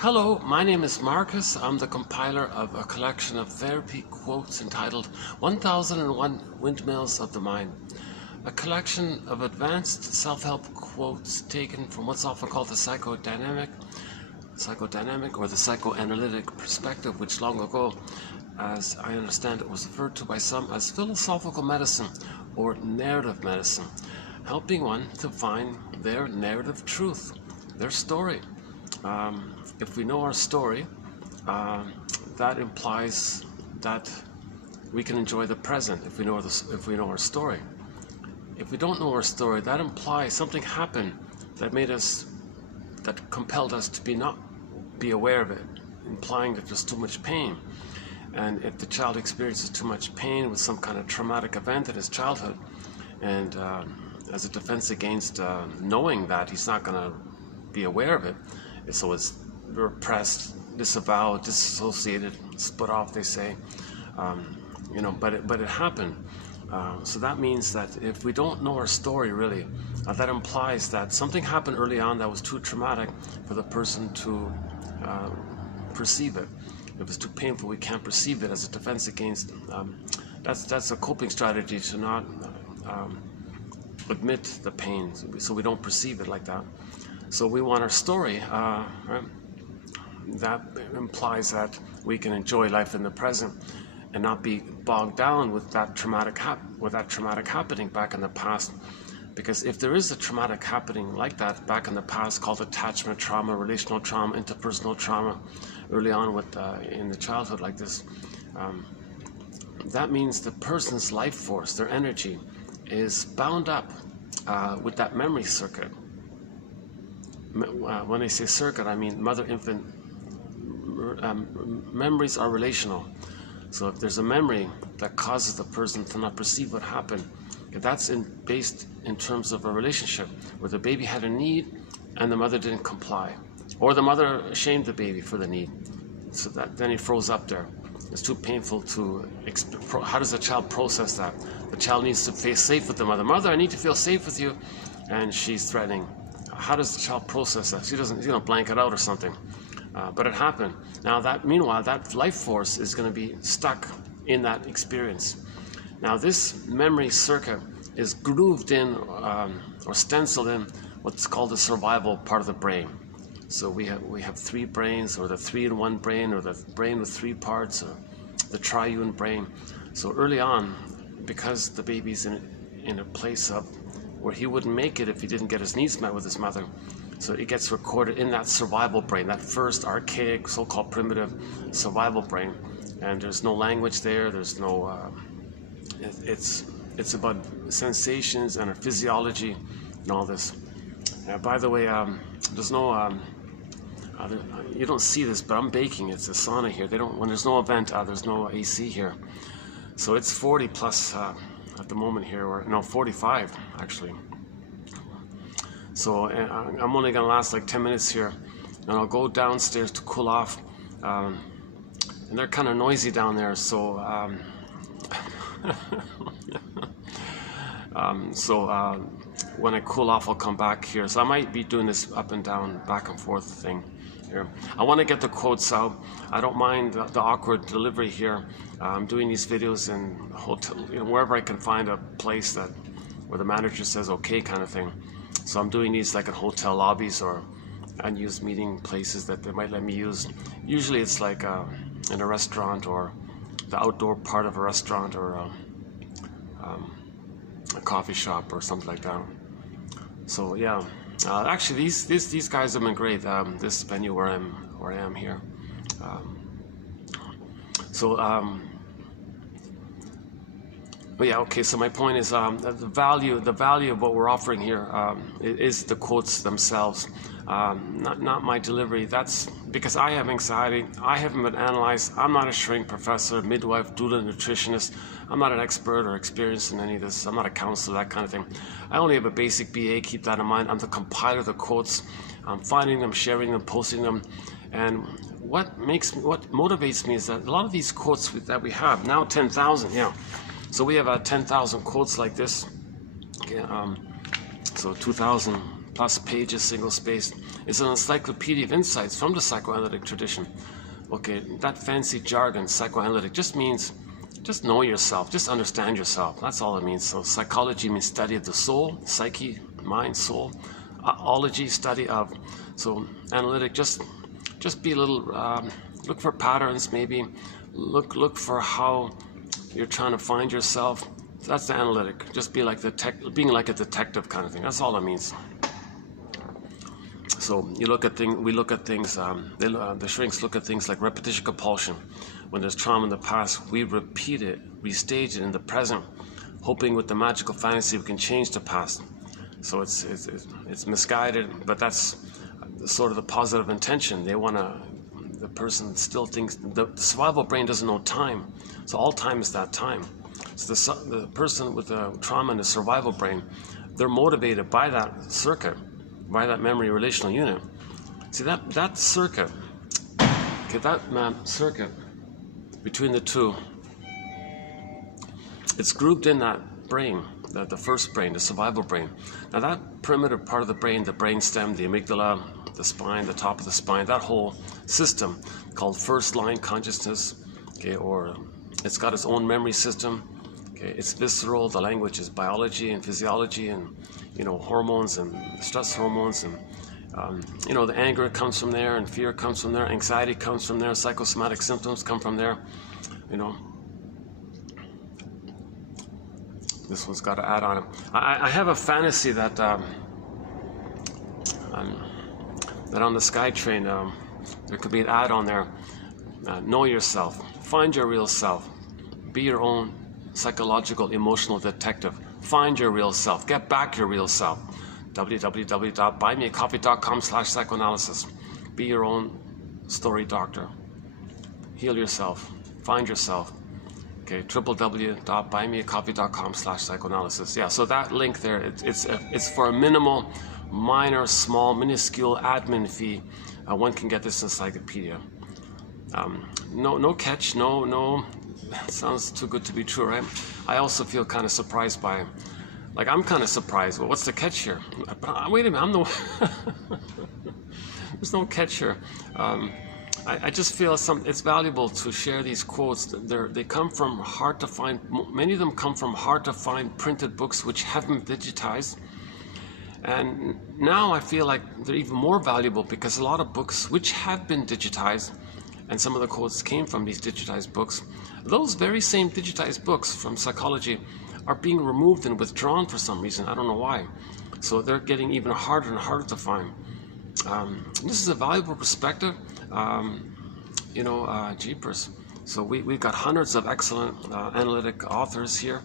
Hello, my name is Marcus. I'm the compiler of a collection of therapy quotes entitled 1001 Windmills of the Mind. A collection of advanced self-help quotes taken from what's often called the psychodynamic or the psychoanalytic perspective, which long ago, as I understand it, was referred to by some as philosophical medicine or narrative medicine, helping one to find their narrative truth, their story. If we know our story, that implies that we can enjoy the present if we know our story. If we don't know our story, that implies something happened that compelled us to not be aware of it, implying that there's too much pain. And if the child experiences too much pain with some kind of traumatic event in his childhood, and as a defense against knowing that, he's not going to be aware of it, so it's repressed, disavowed, dissociated, split off, they say, but it happened. So that means that if we don't know our story really, that implies that something happened early on that was too traumatic for the person to perceive it. If it's too painful, we can't perceive it as a defense against. That's a coping strategy to not admit the pain, so we don't perceive it like that. So we want our story, right? That implies that we can enjoy life in the present and not be bogged down with that traumatic happening back in the past. Because if there is a traumatic happening like that back in the past, called attachment trauma, relational trauma, interpersonal trauma, early on in the childhood like this, that means the person's life force, their energy, is bound up with that memory circuit. When I say circuit, I mean mother-infant. Memories are relational. So if there's a memory that causes the person to not perceive what happened, that's based in terms of a relationship where the baby had a need and the mother didn't comply, or the mother shamed the baby for the need, so that then he froze up there. It's too painful to. How does the child process that? The child needs to feel safe with the mother. Mother, I need to feel safe with you, and she's threatening. How does the child process that? She doesn't, blank it out or something. But it happened. Now meanwhile, that life force is going to be stuck in that experience. Now this memory circuit is grooved in or stenciled in what's called the survival part of the brain. So we have three brains, or the 3-in-1 brain, or the brain with three parts, or the triune brain. So early on, because the baby's in a place of where he wouldn't make it if he didn't get his needs met with his mother, so it gets recorded in that survival brain, that first archaic, so-called primitive survival brain. And there's no language there. There's no. It's about sensations and our physiology and all this. By the way, there's no. You don't see this, but I'm baking. It's a sauna here. When there's no event, there's no AC here. So it's 40 plus at the moment here, or no, 45 actually. So I'm only going to last like 10 minutes here, and I'll go downstairs to cool off. And they're kind of noisy down there, so when I cool off, I'll come back here. So I might be doing this up and down, back and forth thing here. I want to get the quotes out. I don't mind the awkward delivery here. I'm doing these videos in hotel, wherever I can find a place where the manager says okay, kind of thing. So I'm doing these like in hotel lobbies or unused meeting places that they might let me use. Usually it's like in a restaurant, or the outdoor part of a restaurant, or a coffee shop or something like that. So yeah, actually these guys have been great. This venue where I am here. But yeah, okay, so my point is the value of what we're offering here is the quotes themselves, not my delivery. That's because I have anxiety. I haven't been analyzed. I'm not a shrink professor, midwife, doula, nutritionist. I'm not an expert or experienced in any of this. I'm not a counselor, that kind of thing. I only have a basic BA, keep that in mind. I'm the compiler of the quotes. I'm finding them, sharing them, posting them. And what motivates me is that a lot of these quotes that we have, now 10,000, yeah. So we have 10,000 quotes like this. Okay, so 2,000 plus pages, single-spaced. It's an encyclopedia of insights from the psychoanalytic tradition. Okay, that fancy jargon, psychoanalytic, just means just know yourself, just understand yourself. That's all it means. So psychology means study of the soul, psyche, mind, soul. Ology, study of. So analytic, just be a little, look for patterns, maybe look for how you're trying to find yourself. That's the analytic. Just be like being like a detective kind of thing. That's all it means. So you look at things. We look at things. The shrinks look at things like repetition compulsion. When there's trauma in the past, we repeat it, restage it in the present, hoping with the magical fantasy we can change the past. So it's misguided, but that's sort of the positive intention. They want to. The person still thinks the survival brain doesn't know time. So all time is that time. So the person with the trauma in the survival brain, they're motivated by that circuit, by that memory relational unit. See that circuit, okay, that circuit between the two, it's grouped in that brain, the first brain, the survival brain. Now that primitive part of the brain stem, the amygdala, the spine, the top of the spine, that whole system called first line consciousness, okay, or it's got its own memory system. Okay, it's visceral. The language is biology and physiology, and hormones and stress hormones, and the anger comes from there, and fear comes from there, anxiety comes from there, psychosomatic symptoms come from there. This one's got to add on it. I have a fantasy that that on the SkyTrain there could be an ad on there. Know yourself. Find your real self. Be your own psychological, emotional detective. Find your real self. Get back your real self. www.buymeacoffee.com/psychoanalysis. Be your own story doctor. Heal yourself. Find yourself. Okay, www.buymeacoffee.com/psychoanalysis. Yeah, so that link there, it's for a minimal, minuscule admin fee. One can get this encyclopedia. No catch, no. Sounds too good to be true, right? I also feel kind of surprised by, I'm kind of surprised. Well, what's the catch here? Wait a minute, there's no catch here. I just feel it's valuable to share these quotes. They come from hard to find. Many of them come from hard to find printed books which haven't been digitized. And now I feel like they're even more valuable because a lot of books which have been digitized, and some of the quotes came from these digitized books, those very same digitized books from psychology are being removed and withdrawn for some reason. I don't know why. So they're getting even harder and harder to find. This is a valuable perspective. Jeepers. So we've got hundreds of excellent analytic authors here.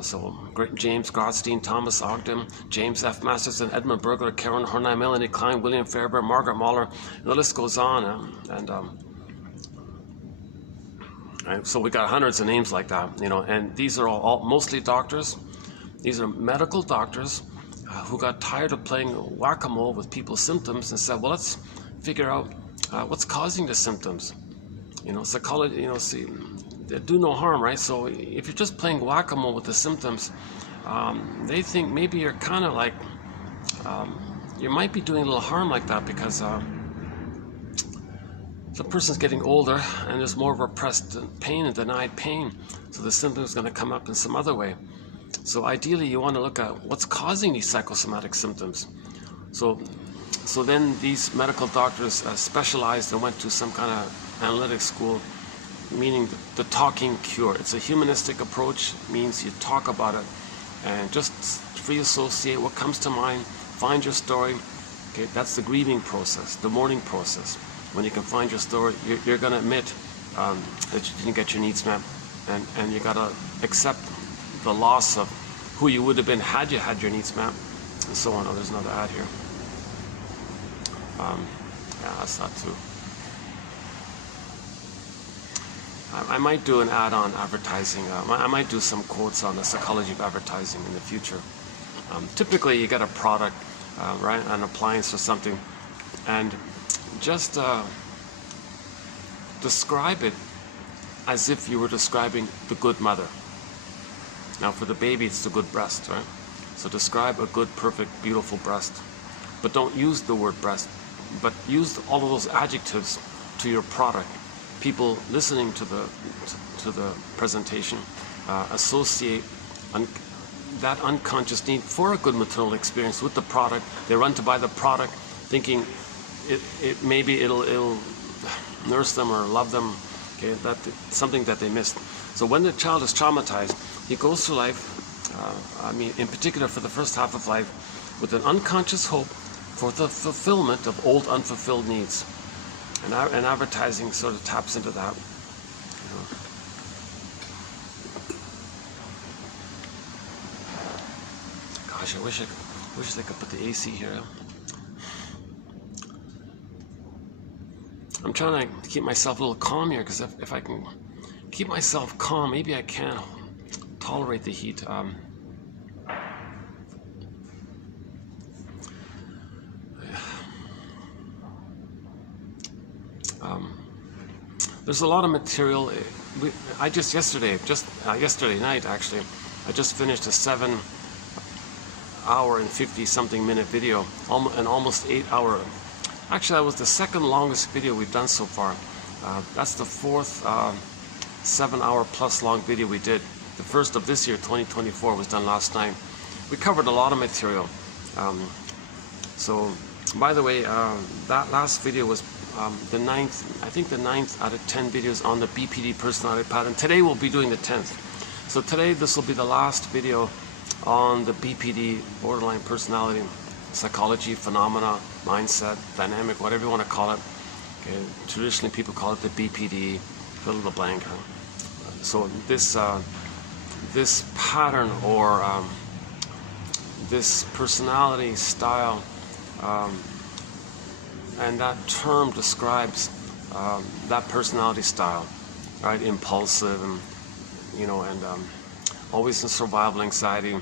So James Gottstein, Thomas Ogden, James F. Masterson, Edmund Burglar, Karen Horney, Melanie Klein, William Fairbairn, Margaret Mahler, and the list goes on. So we got hundreds of names like that, and these are all mostly doctors. These are medical doctors who got tired of playing whack-a-mole with people's symptoms and said, well, let's figure out what's causing the symptoms. Psychology, see, they do no harm, right? So if you're just playing whack-a-mole with the symptoms, they think maybe you're kind of like, you might be doing a little harm like that because the person's getting older and there's more repressed pain and denied pain. So the symptom is going to come up in some other way. So ideally, you want to look at what's causing these psychosomatic symptoms. So then these medical doctors specialized and went to some kind of analytic school, meaning the talking cure. It's a humanistic approach, means you talk about it and just free associate what comes to mind, find your story. Okay, that's the grieving process, the mourning process. When you can find your story, you're going to admit that you didn't get your needs met, and you got to accept the loss of who you would have been had you had your needs met, and so on. Oh, there's another ad here. Yeah, that's that too. I might do an ad on advertising. I might do some quotes on the psychology of advertising in the future. Typically, you get a product, right, an appliance or something, and just describe it as if you were describing the good mother. Now, for the baby, it's the good breast, right? So describe a good, perfect, beautiful breast. but don't use the word breast, but use all of those adjectives to your product. People listening to the presentation associate that unconscious need for a good maternal experience with the product. They run to buy the product, thinking maybe it'll nurse them or love them. Okay, that's something that they missed. So when the child is traumatized, he goes through life, in particular for the first half of life, with an unconscious hope for the fulfillment of old unfulfilled needs. And advertising sort of taps into that. Gosh, I wish they could put the AC here. I'm trying to keep myself a little calm here, because if I can keep myself calm, maybe I can tolerate the heat. There's a lot of material. Yesterday night actually, I just finished a 7-hour and 50-something minute video, an almost 8-hour. Actually, that was the second longest video we've done so far. That's the fourth 7-hour plus long video we did. The first of this year, 2024, was done last night. We covered a lot of material. So, by the way, that last video was the 9th, I think the 9th out of 10 videos on the BPD personality pattern. Today we'll be doing the 10th. So today this will be the last video on the BPD, borderline personality, psychology, phenomena, mindset, dynamic, whatever you want to call it. Okay. Traditionally people call it the BPD, fill in the blank. So this pattern or this personality style, and that term describes that personality style, right? Impulsive, and always in survival anxiety.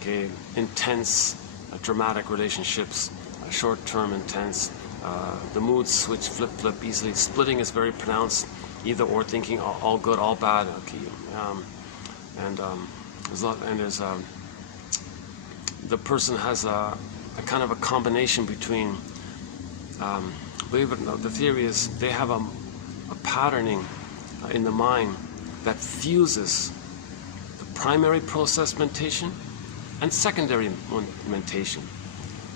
Okay, intense, dramatic relationships, short-term intense. The moods switch, flip easily. Splitting is very pronounced, either or, thinking all good, all bad. Okay, the person has a kind of a combination between. Believe it or not, the theory is they have a patterning in the mind that fuses the primary process mentation and secondary mentation.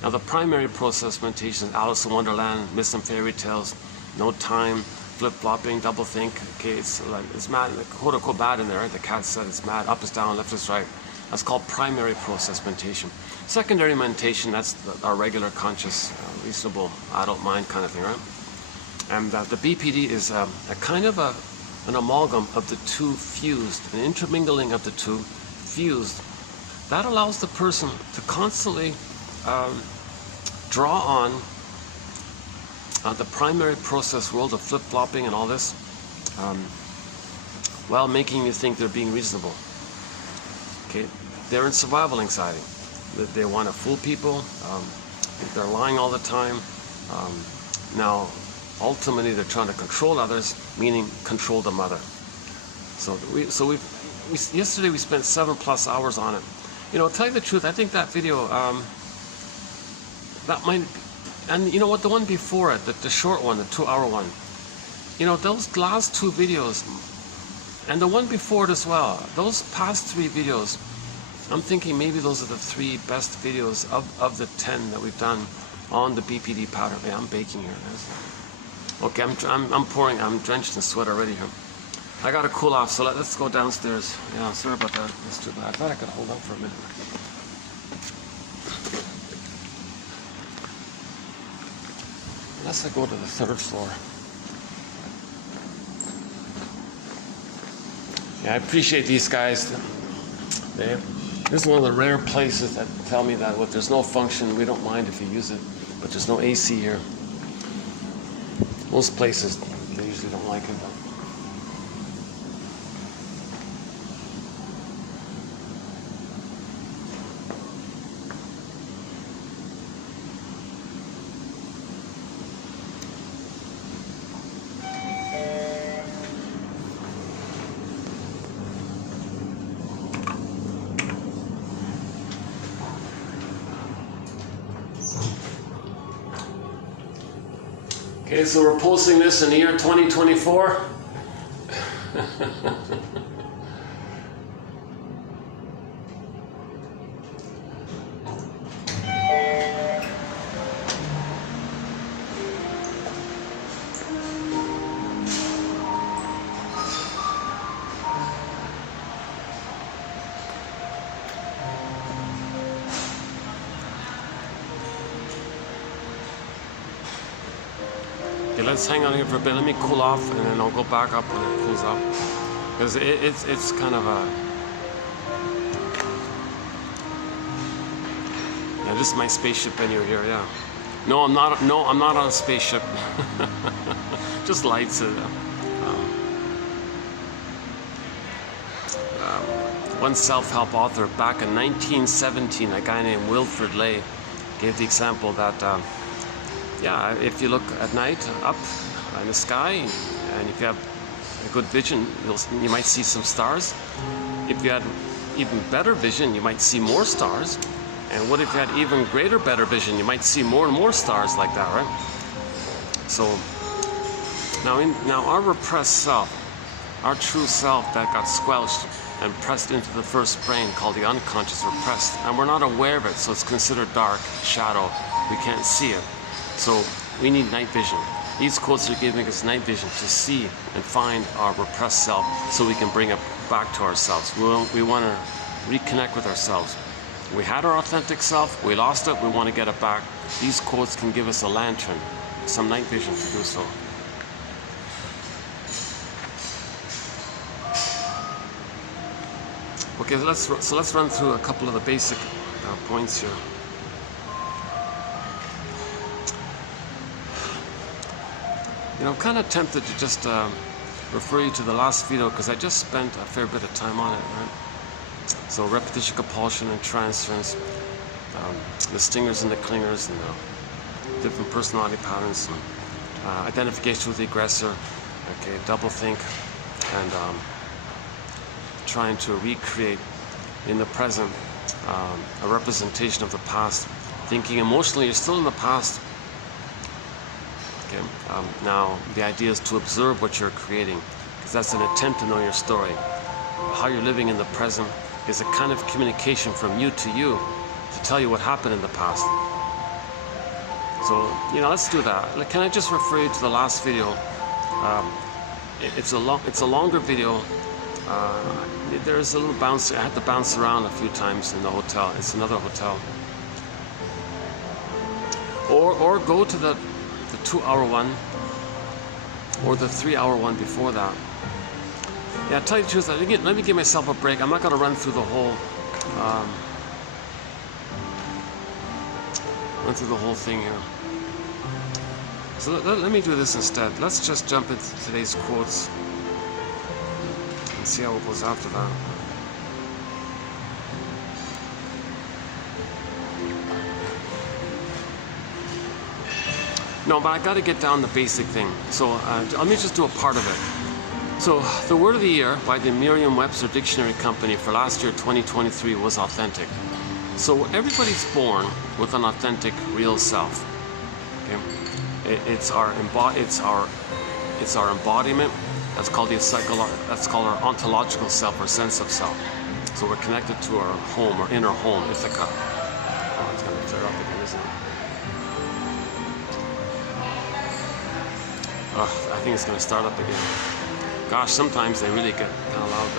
Now the primary process mentation is Alice in Wonderland, Miss Some Fairy Tales, No Time, flip-flopping, double-think. Okay, it's mad, quote-unquote bad in there, right? The cat said it's mad, up is down, left is right. That's called primary process mentation. Secondary mentation, that's our regular conscious, reasonable adult mind kind of thing, right? And the BPD is a kind of an amalgam of the two fused, an intermingling of the two fused. That allows the person to constantly draw on the primary process world of flip-flopping and all this, while making you think they're being reasonable. Okay, they're in survival anxiety. They want to fool people. They're lying all the time. Now, ultimately, they're trying to control others, meaning control the mother. Yesterday we spent 7+ hours on it. To tell you the truth, I think that video, that might, and you know what, the one before it, the short one, the 2-hour one, those last 2 videos, and the one before it as well, those past 3 videos, I'm thinking maybe those are the 3 best videos of the 10 that we've done on the BPD pattern. Yeah, I'm baking here, guys. Okay, I'm drenched in sweat already here. I gotta cool off, so let's go downstairs. Yeah, sorry about that. That's too bad. I thought I could hold on for a minute. Unless I go to the 3rd floor. Yeah, I appreciate these guys. This is one of the rare places that tell me that if there's no function, we don't mind if you use it, but there's no AC here. Most places, they usually don't like it. Okay, so we're posting this in the year 2024. Okay, let's hang on here for a bit. Let me cool off, and then I'll go back up when it cools off. Because it's kind of a... Yeah, this is my spaceship when you're here, yeah. No, I'm not on a spaceship. Just lights it. One self-help author back in 1917, a guy named Wilfred Lay, gave the example that yeah, if you look at night up in the sky, and if you have a good vision, you might see some stars. If you had even better vision, you might see more stars. And what if you had even greater, better vision? You might see more and more stars like that, right? So now our repressed self, our true self that got squelched and pressed into the first brain called the unconscious, repressed, and we're not aware of it, so it's considered dark, shadow. We can't see it. So we need night vision. These quotes are giving us night vision to see and find our repressed self so we can bring it back to ourselves. We want to reconnect with ourselves. We had our authentic self, we lost it, we want to get it back. These quotes can give us a lantern, some night vision to do so. Okay, let's run through a couple of the basic points here. You know, I'm kind of tempted to just refer you to the last video because I just spent a fair bit of time on it, right? So repetition, compulsion, and transference, the stingers and the clingers, and different personality patterns, and identification with the aggressor, okay, doublethink, and trying to recreate in the present a representation of the past, thinking emotionally you're still in the past. Okay. Now the idea is to observe what you're creating, because that's an attempt to know your story. How you're living in the present is a kind of communication from you to you to tell you what happened in the past. So, you know, let's do that. Can I just refer you to the last video? It's a longer video. There's a little bounce. I had to bounce around a few times in the hotel. It's another hotel. Or go to the 2-hour one, or the 3-hour one before that. Yeah, to tell you the truth, let me give myself a break. I'm not going to run through the whole thing here. So let me do this instead. Let's just jump into today's quotes and see how it goes after that. No, but I got to get down the basic thing. So let me just do a part of it. So the word of the year by the Merriam-Webster Dictionary Company for last year, 2023, was authentic. So everybody's born with an authentic, real self. Okay, it's our embodiment. That's called our ontological self, or sense of self. So we're connected to our home, our inner home, Ithaca. Oh, it's going to flare up again, isn't it? I think it's going to start up again. Gosh, sometimes they really get kind of loud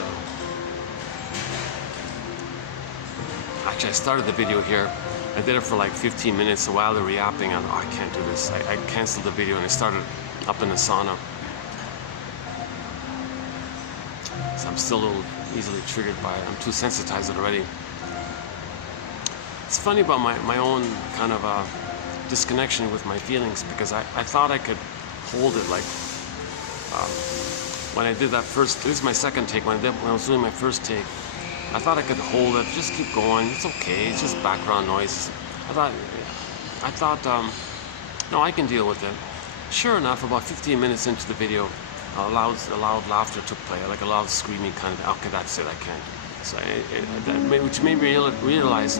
though. Actually, I started the video here. I did it for like 15 minutes, so while they're re-apping, I can't do this. I canceled the video and I started up in the sauna. So I'm still a little easily triggered by it. I'm too sensitized already. It's funny about my own kind of disconnection with my feelings, because I thought I could hold it, like when I did that first, this is my second take, when I was doing my first take, I thought I could hold it, just keep going, it's okay, it's just background noise. I thought no, I can deal with it. Sure enough, about 15 minutes into the video, a loud laughter took place, like a loud screaming kind of, okay, that's it, I can't. So which made me realize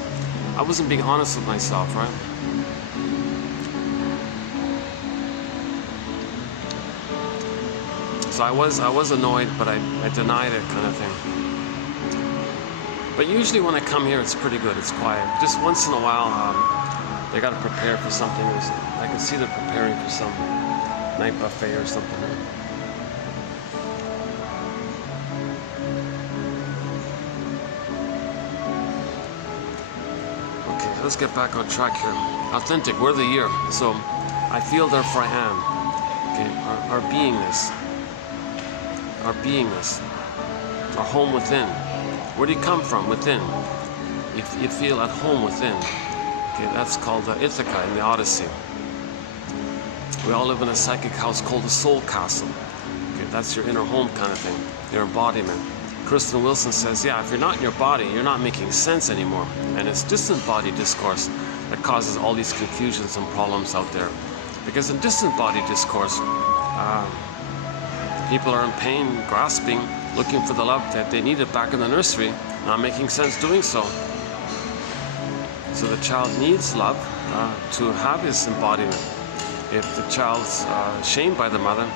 I wasn't being honest with myself, right? So I was annoyed, but I denied it, kind of thing. But usually when I come here, it's pretty good. It's quiet. Just once in a while, they got to prepare for something. I can see they're preparing for some night buffet or something. Okay, let's get back on track here. Authentic, word of the year. So, I feel, therefore I am. Okay, our beingness. Our beingness. Our home within. Where do you come from? Within. You feel at home within. Okay, that's called Ithaca in the Odyssey. We all live in a psychic house called the soul castle. Okay, that's your inner home kind of thing, your embodiment. Kristen Wilson says, yeah, if you're not in your body, you're not making sense anymore. And it's distant body discourse that causes all these confusions and problems out there. Because in distant body discourse, people are in pain, grasping, looking for the love that they needed back in the nursery, not making sense doing so. So the child needs love to have his embodiment. If the child's shamed by the mother,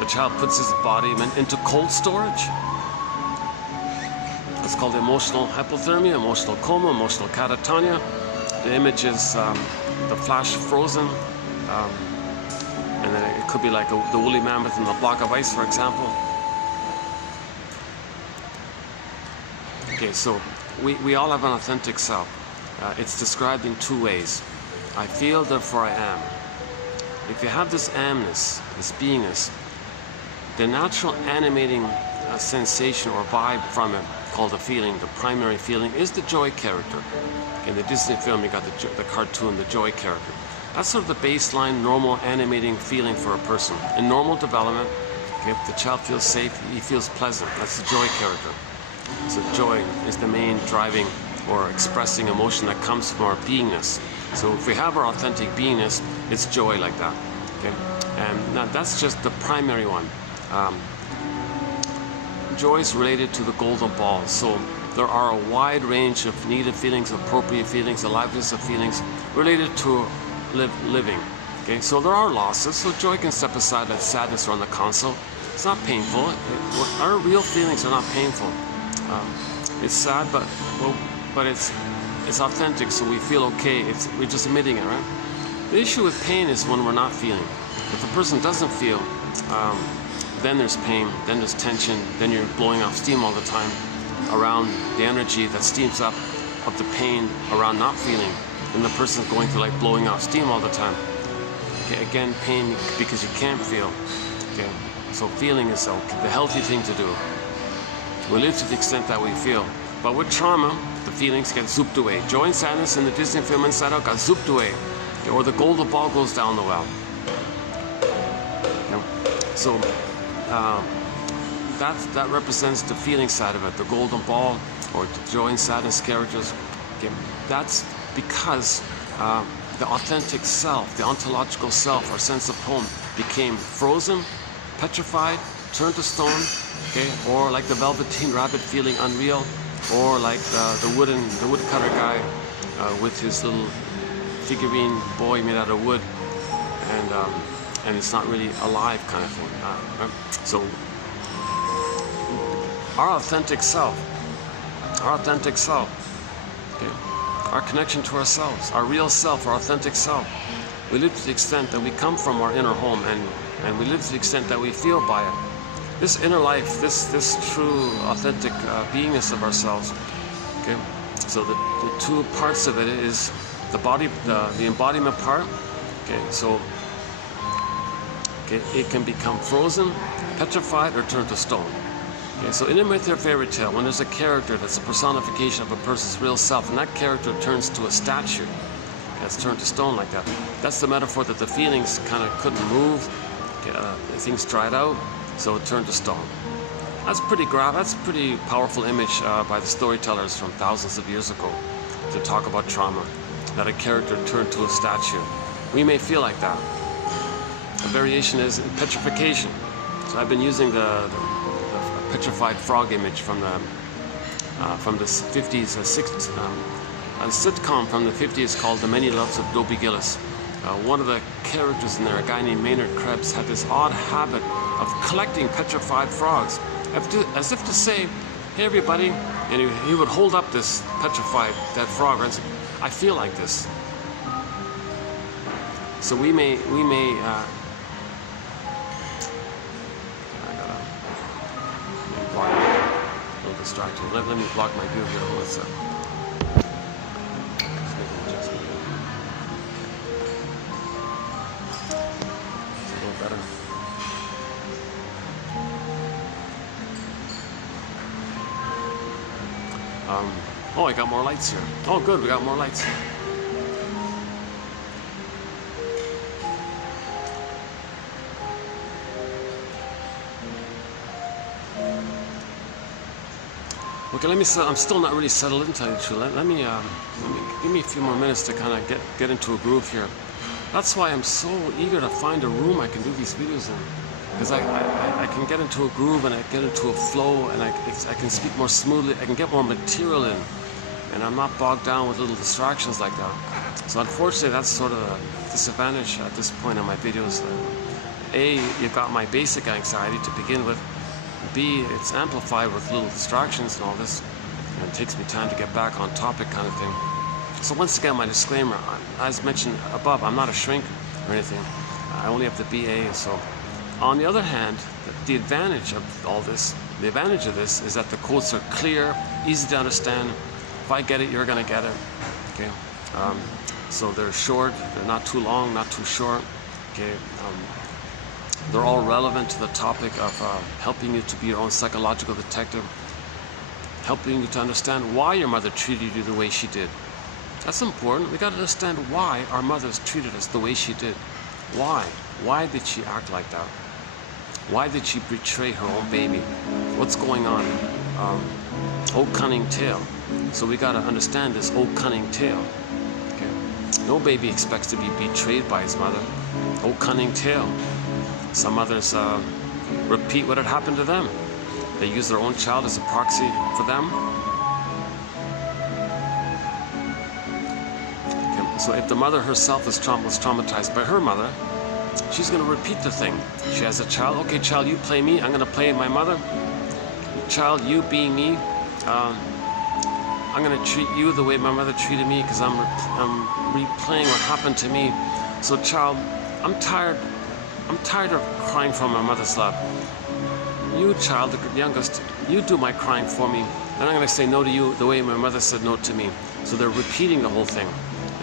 the child puts his embodiment into cold storage. It's called emotional hypothermia, emotional coma, emotional catatonia. The image is the flash frozen, and then it could be like the woolly mammoth in a block of ice, for example. Okay, so we all have an authentic self. It's described in two ways. I feel, therefore I am. If you have this amness, this beingness, the natural animating sensation or vibe from it, called the feeling, the primary feeling, is the joy character. In the Disney film, you got the cartoon, the joy character. That's sort of the baseline, normal, animating feeling for a person. In normal development, okay, if the child feels safe, he feels pleasant. That's the joy character. So joy is the main driving or expressing emotion that comes from our beingness. So if we have our authentic beingness, it's joy like that. Okay, and now that's just the primary one. Joy is related to the golden ball. So there are a wide range of needed feelings, appropriate feelings, aliveness of feelings related to living. Okay, so there are losses. So joy can step aside, like sadness or on the console. It's not painful. Our real feelings are not painful. It's sad, but it's authentic. So we feel okay. We're just admitting it, right? The issue with pain is when we're not feeling. If a person doesn't feel, then there's pain, then there's tension, then you're blowing off steam all the time around the energy that steams up of the pain around not feeling, and the person's going through like blowing off steam all the time. Okay, again, pain because you can't feel. Okay, so feeling is the healthy thing to do. We live to the extent that we feel, but with trauma, the feelings get zooped away. Joy and sadness in the Disney film Inside Out got zooped away, okay, or the golden ball goes down the well. Okay. So. That represents the feeling side of it, the golden ball or the joy and sadness characters. Okay, that's because the authentic self, the ontological self, our sense of home, became frozen, petrified, turned to stone, okay, or like the velveteen rabbit feeling unreal, or like the woodcutter guy with his little figurine boy made out of wood, and it's not really alive kind of thing. Right? So our authentic self, okay, our connection to ourselves, our real self, our authentic self, we live to the extent that we come from our inner home, and we live to the extent that we feel by it. This inner life, this true authentic beingness of ourselves, okay. So the two parts of it is the body, the embodiment part, okay. So okay, it can become frozen, petrified, or turned to stone. Okay, so in a myth or fairy tale, when there's a character that's a personification of a person's real self, and that character turns to a statue, that's turned to stone like that, that's the metaphor that the feelings kind of couldn't move, okay, things dried out, so it turned to stone. That's pretty powerful image by the storytellers from thousands of years ago to talk about trauma, that a character turned to a statue. We may feel like that. A variation is petrification. So I've been using the petrified frog image from the 50s, a sitcom from the 50s called The Many Loves of Dobie Gillis. One of the characters in there, a guy named Maynard Krebs, had this odd habit of collecting petrified frogs, as if to say, hey everybody, and he would hold up this petrified dead frog and say, I feel like this. So we may I gotta block, a little distracted. Let me block my view here. Let's better. Oh, I got more lights here. Oh, good, we got more lights. Okay, I'm still not really settled into it. Let me give me a few more minutes to kind of get into a groove here. That's why I'm so eager to find a room I can do these videos in, because I can get into a groove and I get into a flow and I can speak more smoothly. I can get more material in, and I'm not bogged down with little distractions like that. So unfortunately, that's sort of a disadvantage at this point in my videos. A, you've got my basic anxiety to begin with. B, it's amplified with little distractions and all this, and it takes me time to get back on topic kind of thing. So once again, my disclaimer, as mentioned above, I'm not a shrink or anything. I only have the BA. So on the other hand, the advantage of all this, the advantage of this is that the quotes are clear, easy to understand. If I get it, you're gonna get it. Okay. So they're short, they're not too long, not too short. Okay. They're all relevant to the topic of helping you to be your own psychological detective, helping you to understand why your mother treated you the way she did. That's important. We got to understand why our mothers treated us the way she did. Why? Why did she act like that? Why did she betray her own baby? What's going on? Oh, cunning tale. So we got to understand this oh, cunning tale. Okay? No baby expects to be betrayed by his mother. Oh, cunning tale. Some mothers repeat what had happened to them. They use their own child as a proxy for them. Okay. So if the mother herself was traumatized by her mother, she's going to repeat the thing. She has a child. Okay, child, you play me. I'm going to play my mother. Child, you being me. I'm going to treat you the way my mother treated me because I'm replaying what happened to me. So, child, I'm tired of crying from my mother's lap. You, child, the youngest, you do my crying for me, and I'm going to say no to you the way my mother said no to me. So they're repeating the whole thing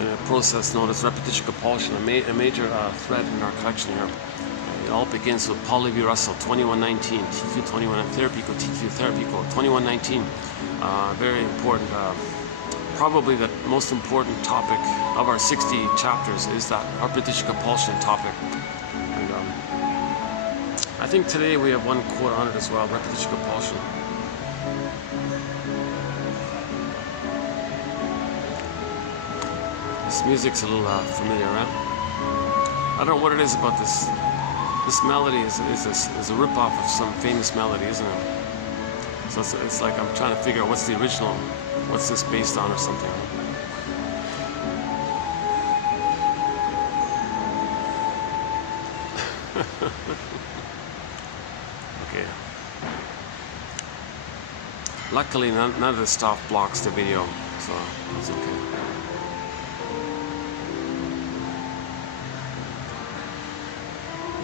in a process known as repetition compulsion, a major thread in our collection here. It all begins with Paul Levi Russell, 2119, TQ 21, Therapico, TQ Therapico, 2119. Very important, probably the most important topic of our 60 chapters is that repetition compulsion topic. I think today we have one quote on it as well, repetition compulsion. This music's a little familiar, right? I don't know what it is about this. This melody is a rip-off of some famous melody, isn't it? So it's like I'm trying to figure out what's the original, what's this based on or something. Okay. Luckily, none of the stuff blocks the video, so it's okay.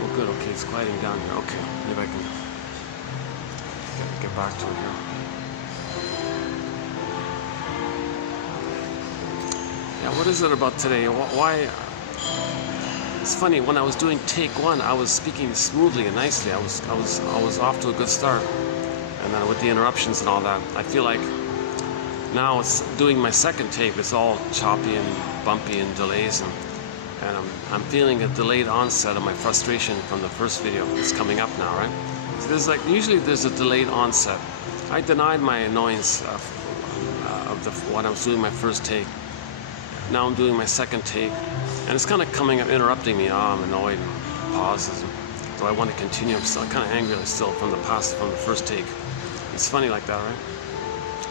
Oh, good. Okay, it's quieting down here. Okay, maybe I can get back to it here. Yeah, what is it about today? Why? It's funny, when I was doing take one, I was speaking smoothly and nicely. I was off to a good start, and then with the interruptions and all that, I feel like now it's doing my second take. It's all choppy and bumpy and delays, and I'm feeling a delayed onset of my frustration from the first video. It's coming up now, right? So usually there's a delayed onset. I denied my annoyance of when I was doing my first take. Now I'm doing my second take. And it's kind of coming up, interrupting me. Oh, I'm annoyed, and pauses. Do I want to continue? I'm still kind of angry still from the first take. It's funny like that, right?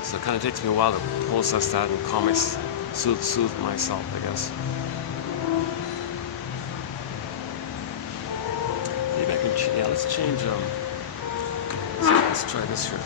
So it kind of takes me a while to process that and soothe myself, I guess. Yeah, let's change. Let's try this here.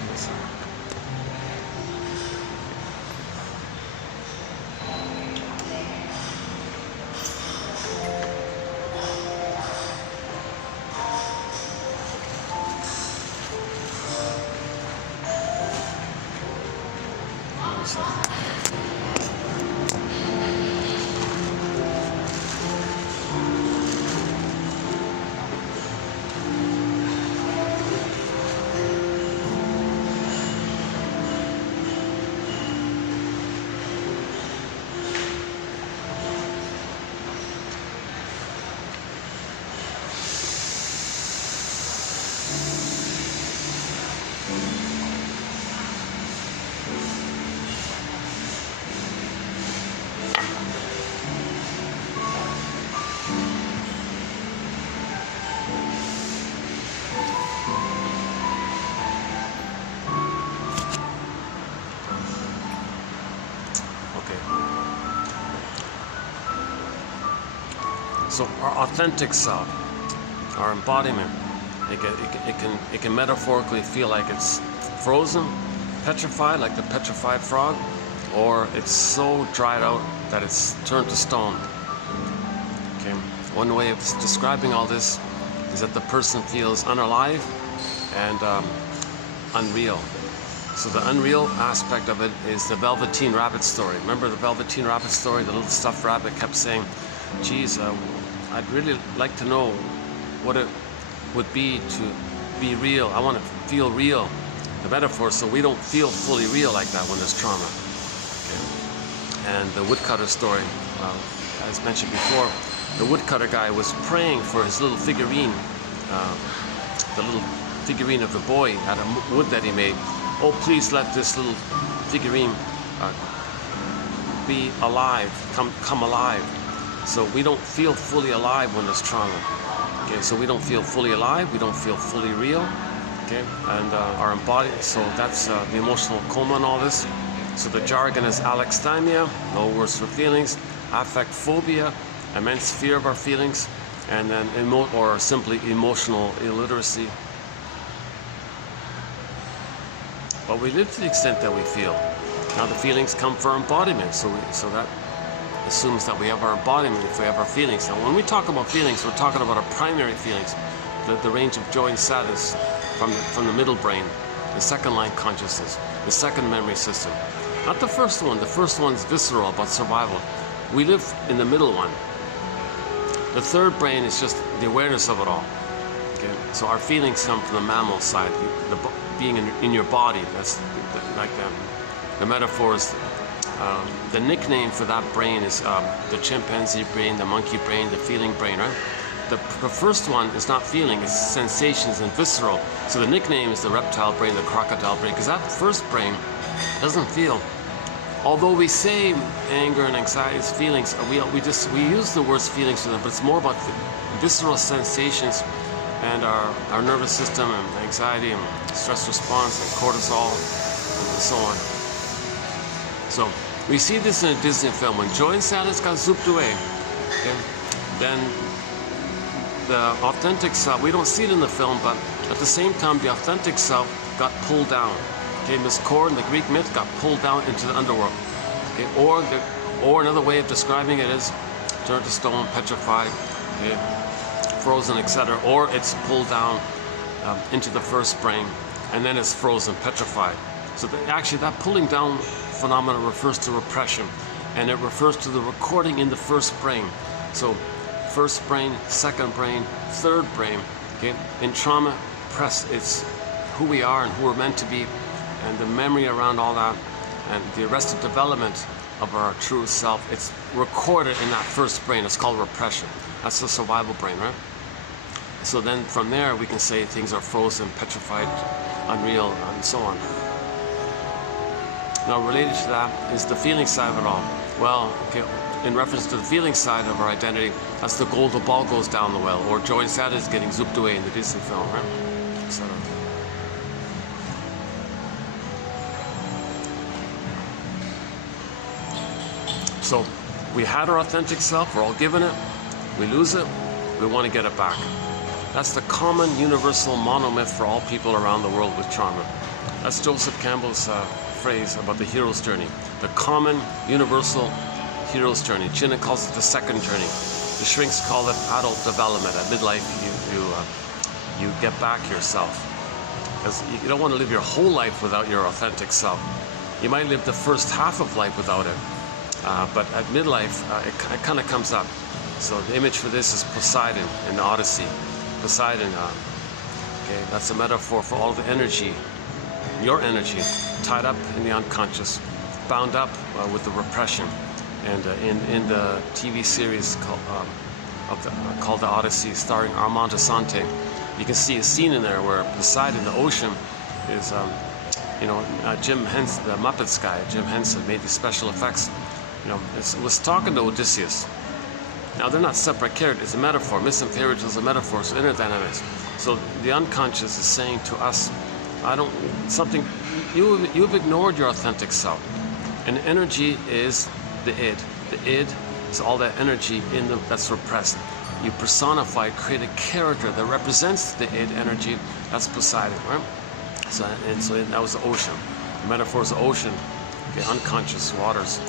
So our authentic self, our embodiment, it can metaphorically feel like it's frozen, petrified, like the petrified frog, or it's so dried out that it's turned to stone. Okay. One way of describing all this is that the person feels unalive and unreal. So the unreal aspect of it is the Velveteen Rabbit story. Remember the Velveteen Rabbit story? The little stuffed rabbit kept saying, geez, I'd really like to know what it would be to be real. I want to feel real. The metaphor, so we don't feel fully real like that when there's trauma. Okay. And the woodcutter story, as mentioned before, the woodcutter guy was praying for his little figurine, the little figurine of the boy out of wood that he made. Oh, please let this little figurine be alive, come alive. So we don't feel fully alive when there's trauma. Okay, so we don't feel fully alive, we don't feel fully real. Okay, and our embodiment, so that's the emotional coma and all this. So the jargon is alexithymia, no words for feelings, affect phobia, immense fear of our feelings, and then or simply emotional illiteracy. But we live to the extent that we feel. Now the feelings come from embodiment, so that assumes that we have our embodiment if we have our feelings. Now when we talk about feelings, we're talking about our primary feelings, the range of joy and sadness from the middle brain, the second line consciousness, the second memory system. Not the first one. The first one's visceral, about survival. We live in the middle one. The third brain is just the awareness of it all. Okay? So our feelings come from the mammal side, the being in your body. That's like the metaphors. The nickname for that brain is the chimpanzee brain, the monkey brain, the feeling brain, right? The first one is not feeling, it's sensations and visceral. So the nickname is the reptile brain, the crocodile brain, because that first brain doesn't feel. Although we say anger and anxiety is feelings, we use the words feelings for them, but it's more about the visceral sensations and our nervous system and anxiety and stress response and cortisol and so on. So we see this in a Disney film. When joy and sadness got zooped away, okay, then the authentic self, we don't see it in the film, but at the same time, the authentic self got pulled down. Okay, Miss Core in the Greek myth got pulled down into the underworld. Okay, or another way of describing it is turned to stone, petrified, okay, frozen, etc. Or it's pulled down into the first brain, and then it's frozen, petrified. So actually, that pulling down phenomenon refers to repression, and it refers to the recording in the first brain. So first brain, second brain, third brain. Okay, in trauma, it's who we are and who we're meant to be, and the memory around all that, and the arrested development of our true self. It's recorded in that first brain. It's called repression. That's the survival brain, right? So then from there we can say things are frozen, petrified, unreal, and so on. Now related to that is the feeling side of it all. Well, okay, in reference to the feeling side of our identity, that's the goal, the ball goes down the well, or joy and sadness getting zooped away in the Disney film, right? Etc. So we had our authentic self, we're all given it, we lose it, we want to get it back. That's the common universal monomyth for all people around the world with trauma. That's Joseph Campbell's phrase about the hero's journey. The common universal hero's journey. Chinna calls it the second journey. The shrinks call it adult development. At midlife, you get back yourself. Because you don't want to live your whole life without your authentic self. You might live the first half of life without it. But at midlife, it kind of comes up. So the image for this is Poseidon in the Odyssey. Poseidon, okay, that's a metaphor for all the energy, your energy, tied up in the unconscious, bound up with the repression. And in the TV series called The Odyssey, starring Armand Assante, you can see a scene in there where Poseidon, the ocean, is, Jim Henson, the Muppets guy, Jim Henson, made the special effects. Was talking to Odysseus. Now they're not separate characters, it's a metaphor. Myths and fairy tales are metaphors, so inner dynamics. So the unconscious is saying to us, you've ignored your authentic self. And energy is the id. The id is all that energy that's repressed. You personify, create a character that represents the id energy. That's Poseidon, right? So that was the ocean. The metaphor is the ocean, the unconscious waters.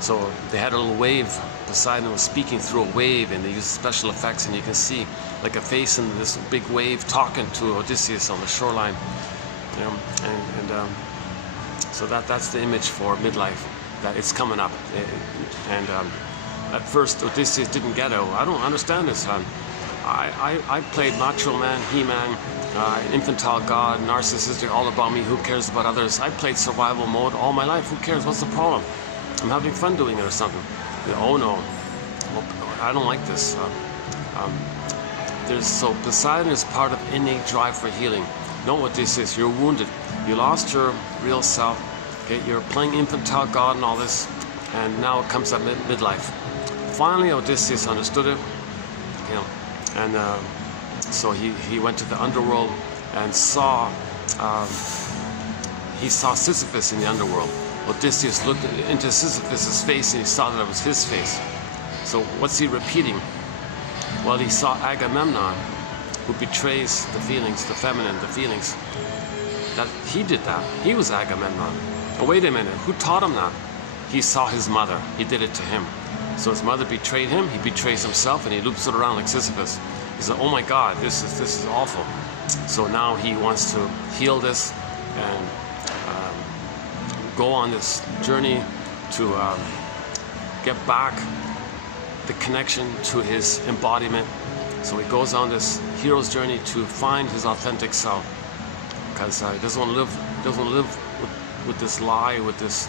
So they had a little wave. Poseidon was speaking through a wave, and they used special effects, and you can see like a face in this big wave talking to Odysseus on the shoreline. So that's the image for midlife, that it's coming up. At first Odysseus didn't get it. I don't understand this. I played macho man, he-man, infantile god, narcissistic, all about me, who cares about others. I played survival mode all my life. Who cares? What's the problem? I'm having fun doing it or something. Oh no, I don't like this. So Poseidon is part of innate drive for healing. Know what this is. You're wounded. You lost your real self. Okay, you're playing infantile god and all this, and now it comes at midlife. Finally, Odysseus understood it. And so he went to the underworld and saw Sisyphus in the underworld. Odysseus looked into Sisyphus' face and he saw that it was his face. So what's he repeating? Well, he saw Agamemnon, who betrays the feelings, the feminine, the feelings. That he did that. He was Agamemnon. But wait a minute, who taught him that? He saw his mother. He did it to him. So his mother betrayed him. He betrays himself, and he loops it around like Sisyphus. He said, "Oh my God, this is awful." So now he wants to heal this and go on this journey to get back the connection to his embodiment. So he goes on this hero's journey to find his authentic self, because he doesn't want to live with this lie, with this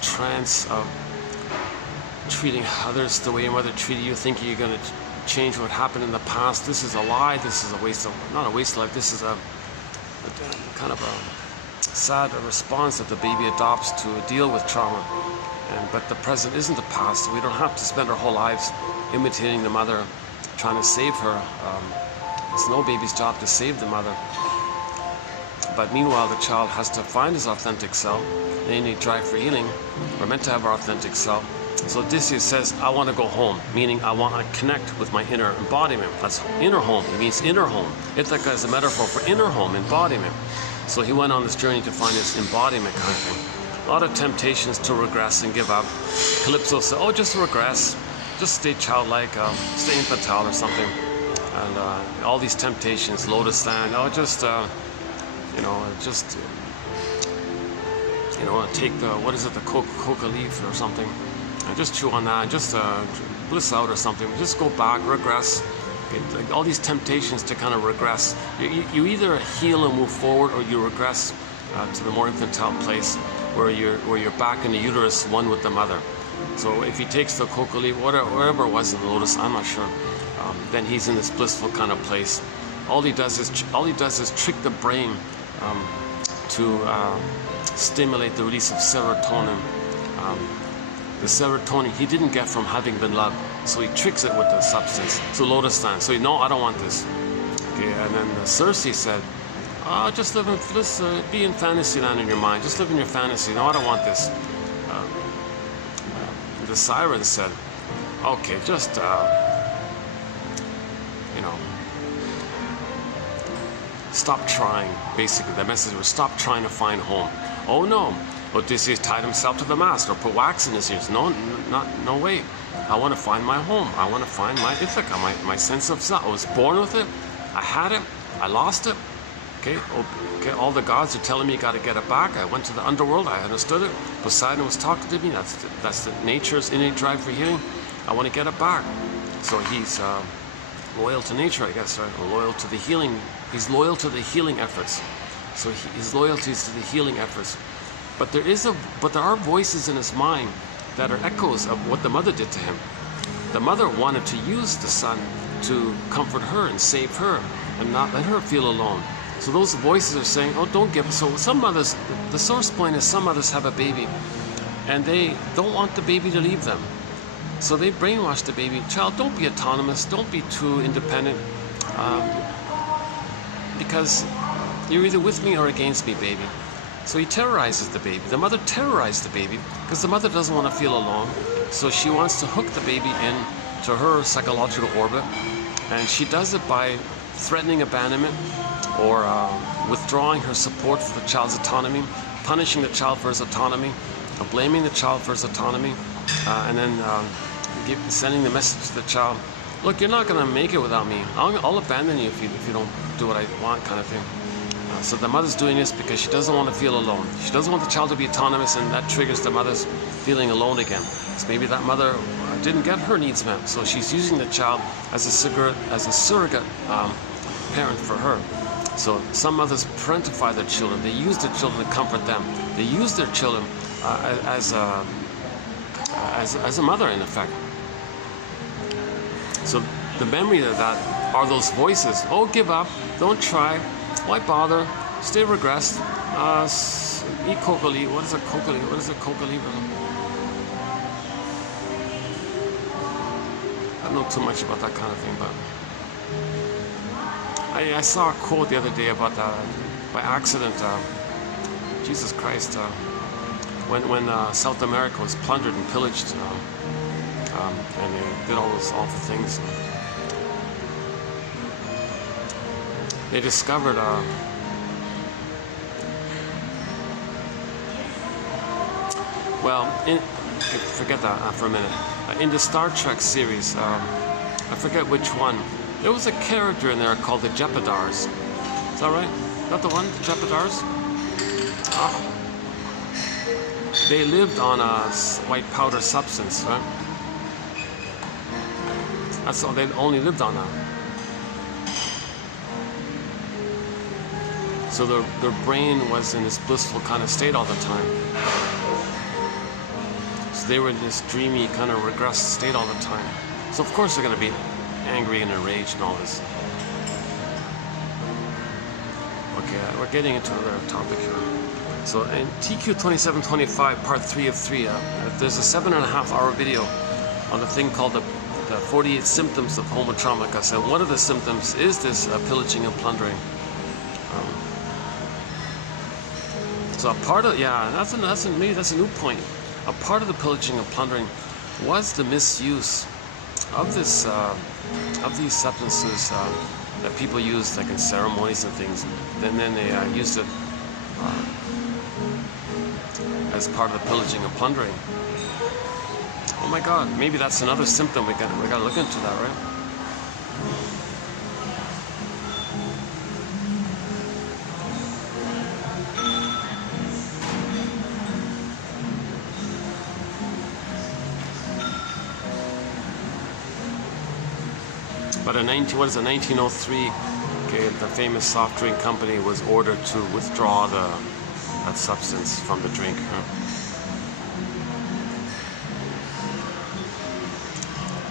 trance of treating others the way your mother treated you, thinking you're going to change what happened in the past. This is a lie. This is a waste of, not a waste of life. This is a kind of a sad response that the baby adopts to deal with trauma. But the present isn't the past. We don't have to spend our whole lives imitating the mother, trying to save her. It's no baby's job to save the mother. But meanwhile, the child has to find his authentic self. They need drive for healing. We're meant to have our authentic self. So Odysseus says, I want to go home, meaning I want to connect with my inner embodiment. That's inner home. It means inner home. Ithaca is a metaphor for inner home, embodiment. So he went on this journey to find his embodiment kind of thing. A lot of temptations to regress and give up. Calypso said, oh, just regress. Just stay childlike, stay infantile or something. And all these temptations, lotus land, oh, take the, what is it, the coca leaf or something, and just chew on that, just bliss out or something, just go back, regress. All these temptations to kind of regress. You either heal and move forward, or you regress to the more infantile place where you're back in the uterus, one with the mother. So if he takes the coca leaf, whatever it was in the lotus, I'm not sure, then he's in this blissful kind of place. All he does is trick the brain to stimulate the release of serotonin. The serotonin he didn't get from having been loved, so he tricks it with the substance. So lotus land. So no, I don't want this. Okay, and then Circe said, just be in fantasy land in your mind. Just live in your fantasy. No, I don't want this. The siren said, okay, just stop trying. Basically, the message was stop trying to find home. Oh no, Odysseus tied himself to the mast or put wax in his ears. No way. I want to find my home. I want to find my Ithaca, my sense of self. I was born with it. I had it. I lost it. Okay, all the gods are telling me you got to get it back. I went to the underworld. I understood it. Poseidon was talking to me. That's the nature's innate drive for healing. I want to get it back. So he's loyal to nature, I guess, right? Or loyal to the healing. He's loyal to the healing efforts. So his loyalty is to the healing efforts. But there are voices in his mind that are echoes of what the mother did to him. The mother wanted to use the son to comfort her and save her and not let her feel alone. So those voices are saying, oh, don't give. So some mothers, the source point is some mothers have a baby and they don't want the baby to leave them. So they brainwash the baby. Child, don't be autonomous. Don't be too independent. Because you're either with me or against me, baby. So he terrorizes the baby. The mother terrorized the baby because the mother doesn't want to feel alone. So she wants to hook the baby in to her psychological orbit. And she does it by threatening abandonment or withdrawing her support for the child's autonomy, punishing the child for his autonomy, blaming the child for his autonomy, and then sending the message to the child, look, you're not going to make it without me. I'll abandon you if you don't do what I want, kind of thing. So the mother's doing this because she doesn't want to feel alone. She doesn't want the child to be autonomous, and that triggers the mother's feeling alone again. So maybe that mother didn't get her needs met, so she's using the child as a surrogate parent for her. So some mothers parentify their children. They use their children to comfort them. They use their children as a mother, in effect. So the memory of that are those voices. Oh, give up. Don't try. Why bother? Stay regressed. Eat coca leaf. What is a coca leaf? What is a coca leaf? I don't know too much about that kind of thing, but I saw a quote the other day about by accident. Jesus Christ! When South America was plundered and pillaged, and they did all those awful things. They discovered forget that for a minute. In the Star Trek series, I forget which one, there was a character in there called the Jepidars. Is that right? Is that the one, the Jepidars? Oh. They lived on a white powder substance, right? That's all, they only lived on that. So their brain was in this blissful kind of state all the time. So they were in this dreamy kind of regressed state all the time. So of course they're going to be angry and enraged and all this. Okay, we're getting into another topic here. So in TQ 2725, part 3 of 3, there's a 7.5-hour video on a thing called the 48 symptoms of homo traumicus. And one of the symptoms is this pillaging and plundering. So a part of, maybe that's a new point. A part of the pillaging and plundering was the misuse of this, of these substances that people used, like in ceremonies and things. And then they used it as part of the pillaging and plundering. Oh my God, maybe that's another symptom. We gotta look into that, right? But in 1903, okay, the famous soft drink company was ordered to withdraw that substance from the drink.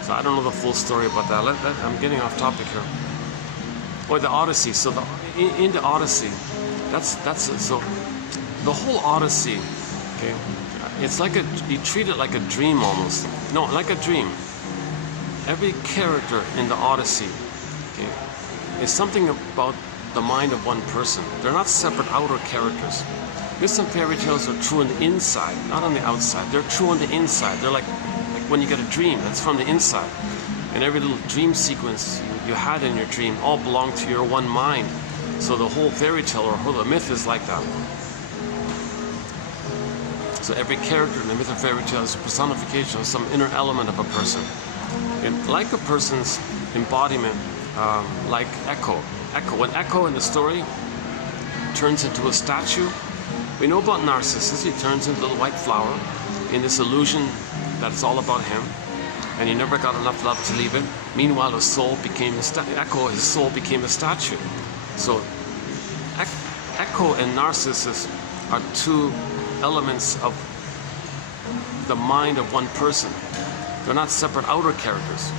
So I don't know the full story about that. I'm getting off topic here. Or the Odyssey. So in the Odyssey, so the whole Odyssey, okay, it's like you treat it like a dream almost. No, like a dream. Every character in the Odyssey, okay, is something about the mind of one person. They're not separate outer characters. Myths and fairy tales are true on the inside, not on the outside. They're true on the inside. They're like when you get a dream, that's from the inside. And every little dream sequence you had in your dream all belong to your one mind. So the whole fairy tale or whole myth is like that. So every character in the myth or fairy tale is a personification of some inner element of a person. And like a person's embodiment, like Echo. When Echo in the story turns into a statue, we know about Narcissus. He turns into a little white flower in this illusion that it's all about him, and he never got enough love to leave it. Meanwhile, his soul became Echo. His soul became a statue. So Echo and Narcissus are two elements of the mind of one person. They're not separate outer characters.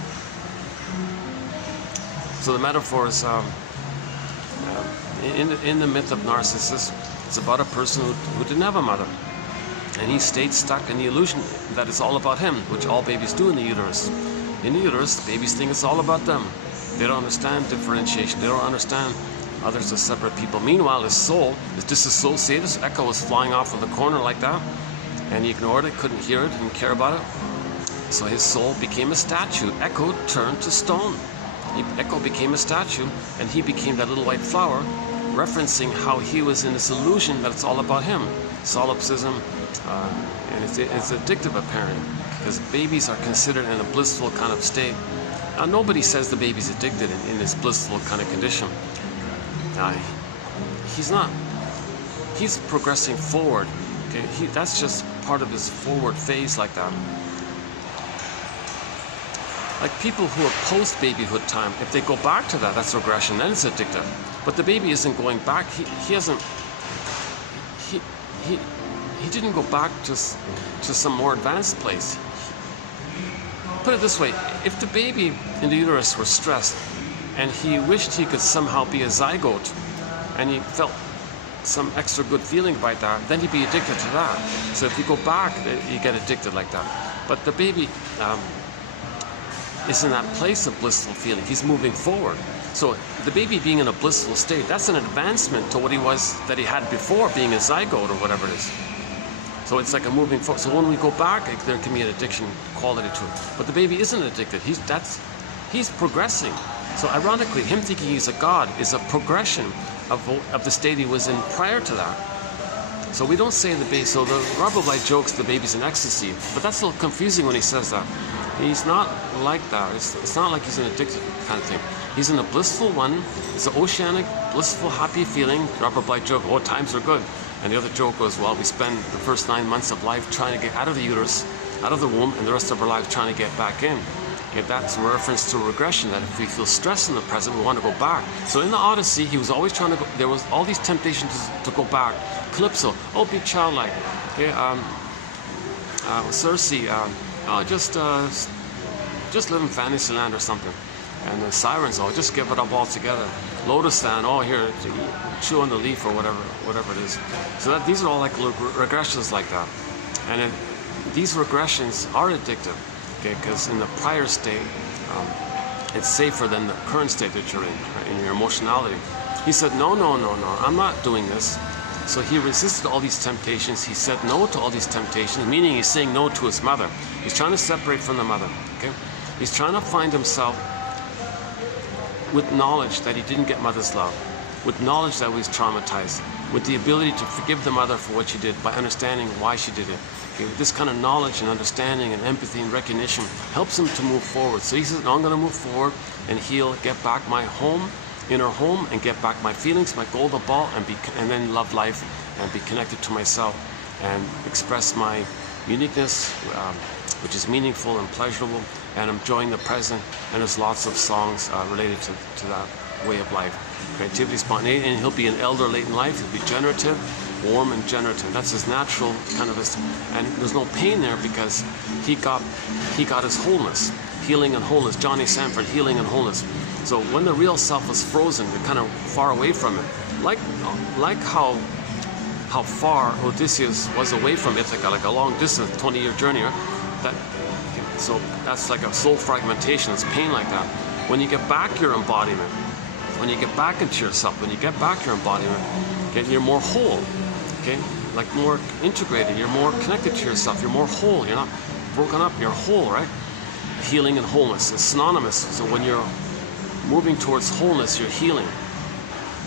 So the metaphor is in the myth of Narcissus, it's about a person who didn't have a mother, and he stayed stuck in the illusion that it's all about him, which all babies do in the uterus. In the uterus, babies think it's all about them. They don't understand differentiation. They don't understand others as separate people. Meanwhile, his soul is dissociated. His Echo was flying off in the corner like that, and he ignored it, couldn't hear it, didn't care about it. So his soul became a statue. Echo turned to stone. Echo became a statue, and he became that little white flower, referencing how he was in this illusion that it's all about him. Solipsism, and it's addictive apparently, because babies are considered in a blissful kind of state. Now, nobody says the baby's addicted in this blissful kind of condition. He's not. He's progressing forward. Okay? That's just part of his forward phase like that. Like people who are post-babyhood time, if they go back to that, that's regression, then it's addictive. But the baby isn't going back. He didn't go back to some more advanced place. Put it this way, if the baby in the uterus were stressed and he wished he could somehow be a zygote and he felt some extra good feeling about that, then he'd be addicted to that. So if you go back, you get addicted like that. But the baby is in that place of blissful feeling. He's moving forward. So the baby being in a blissful state, that's an advancement to what he was that he had before being a zygote or whatever it is. So it's like a moving forward. So when we go back, there can be an addiction quality to it. But the baby isn't addicted. He's progressing. So ironically, him thinking he's a god is a progression of the state he was in prior to that. So we don't say the baby. So the Robert Blight jokes the baby's in ecstasy, but that's a little confusing when he says that. He's not like that. It's not like he's an addicted kind of thing. He's in a blissful one. It's an oceanic, blissful, happy feeling. Robert Blight joke, oh, times are good. And the other joke was, well, we spend the first 9 months of life trying to get out of the uterus, out of the womb, and the rest of our lives trying to get back in. Okay, that's a reference to regression, that if we feel stress in the present, we want to go back. So in the Odyssey, he was always trying to go, there was all these temptations to go back. Calypso, oh, be childlike. Okay, Circe, just live in Fantasyland or something. And the Sirens, oh, just give it up altogether. Lotus Land, oh, here, chew on the leaf or whatever it is. So these are all like regressions like that. And these regressions are addictive, okay, because in the prior state, it's safer than the current state that you're in, right, in your emotionality. He said, no, I'm not doing this. So he resisted all these temptations. He said no to all these temptations, meaning he's saying no to his mother. He's trying to separate from the mother, okay? He's trying to find himself with knowledge that he didn't get mother's love, with knowledge that he was traumatized, with the ability to forgive the mother for what she did by understanding why she did it. Okay? This kind of knowledge and understanding and empathy and recognition helps him to move forward. So he says, no, I'm going to move forward and heal, get back my home, inner home, and get back my feelings, my golden ball, and then love life and be connected to myself and express my uniqueness, which is meaningful and pleasurable, and enjoying the present. And there's lots of songs related to that way of life. Creativity, spontaneity, and he'll be an elder late in life. He'll be generative, warm and generative. That's his natural kind of, and there's no pain there because he got his wholeness, healing and wholeness. Johnny Sanford, healing and wholeness. So when the real self was frozen, you're kind of far away from it. Like how far Odysseus was away from Ithaca, like a long distance, 20-year journey. So that's like a soul fragmentation. It's pain like that. When you get back your embodiment, when you get back into yourself, when you get back your embodiment, okay, you're more whole. Okay, like more integrated. You're more connected to yourself. You're more whole. You're not broken up. You're whole, right? Healing and wholeness is synonymous. So when you're moving towards wholeness, you're healing.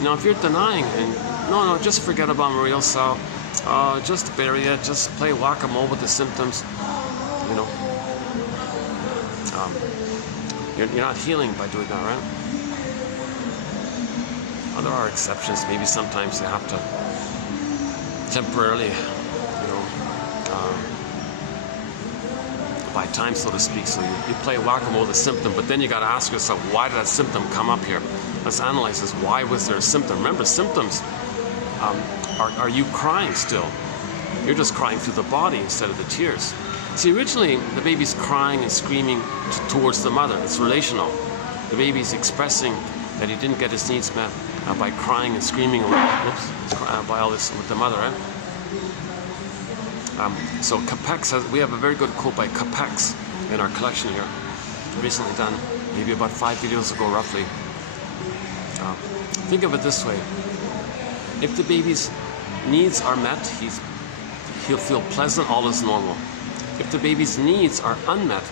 Now, if you're denying and no, just forget about Maria Sal, just bury it, just play whack-a-mole with the symptoms, you know, you're not healing by doing that, right? Well, there are exceptions. Maybe sometimes they have to temporarily, you know, buy time, so to speak. So you play whack-a-mole with the symptom, but then you got to ask yourself, why did that symptom come up here? Let's analyze this. Why was there a symptom? Remember, symptoms, are you crying still? You're just crying through the body instead of the tears. See, originally, the baby's crying and screaming towards the mother. It's relational. The baby's expressing that he didn't get his needs met by crying and screaming by all this with the mother, right? So Capex we have a very good quote by Capex in our collection here, recently done, maybe about 5 videos ago roughly. Think of it this way: if the baby's needs are met, he'll feel pleasant, all is normal. If the baby's needs are unmet,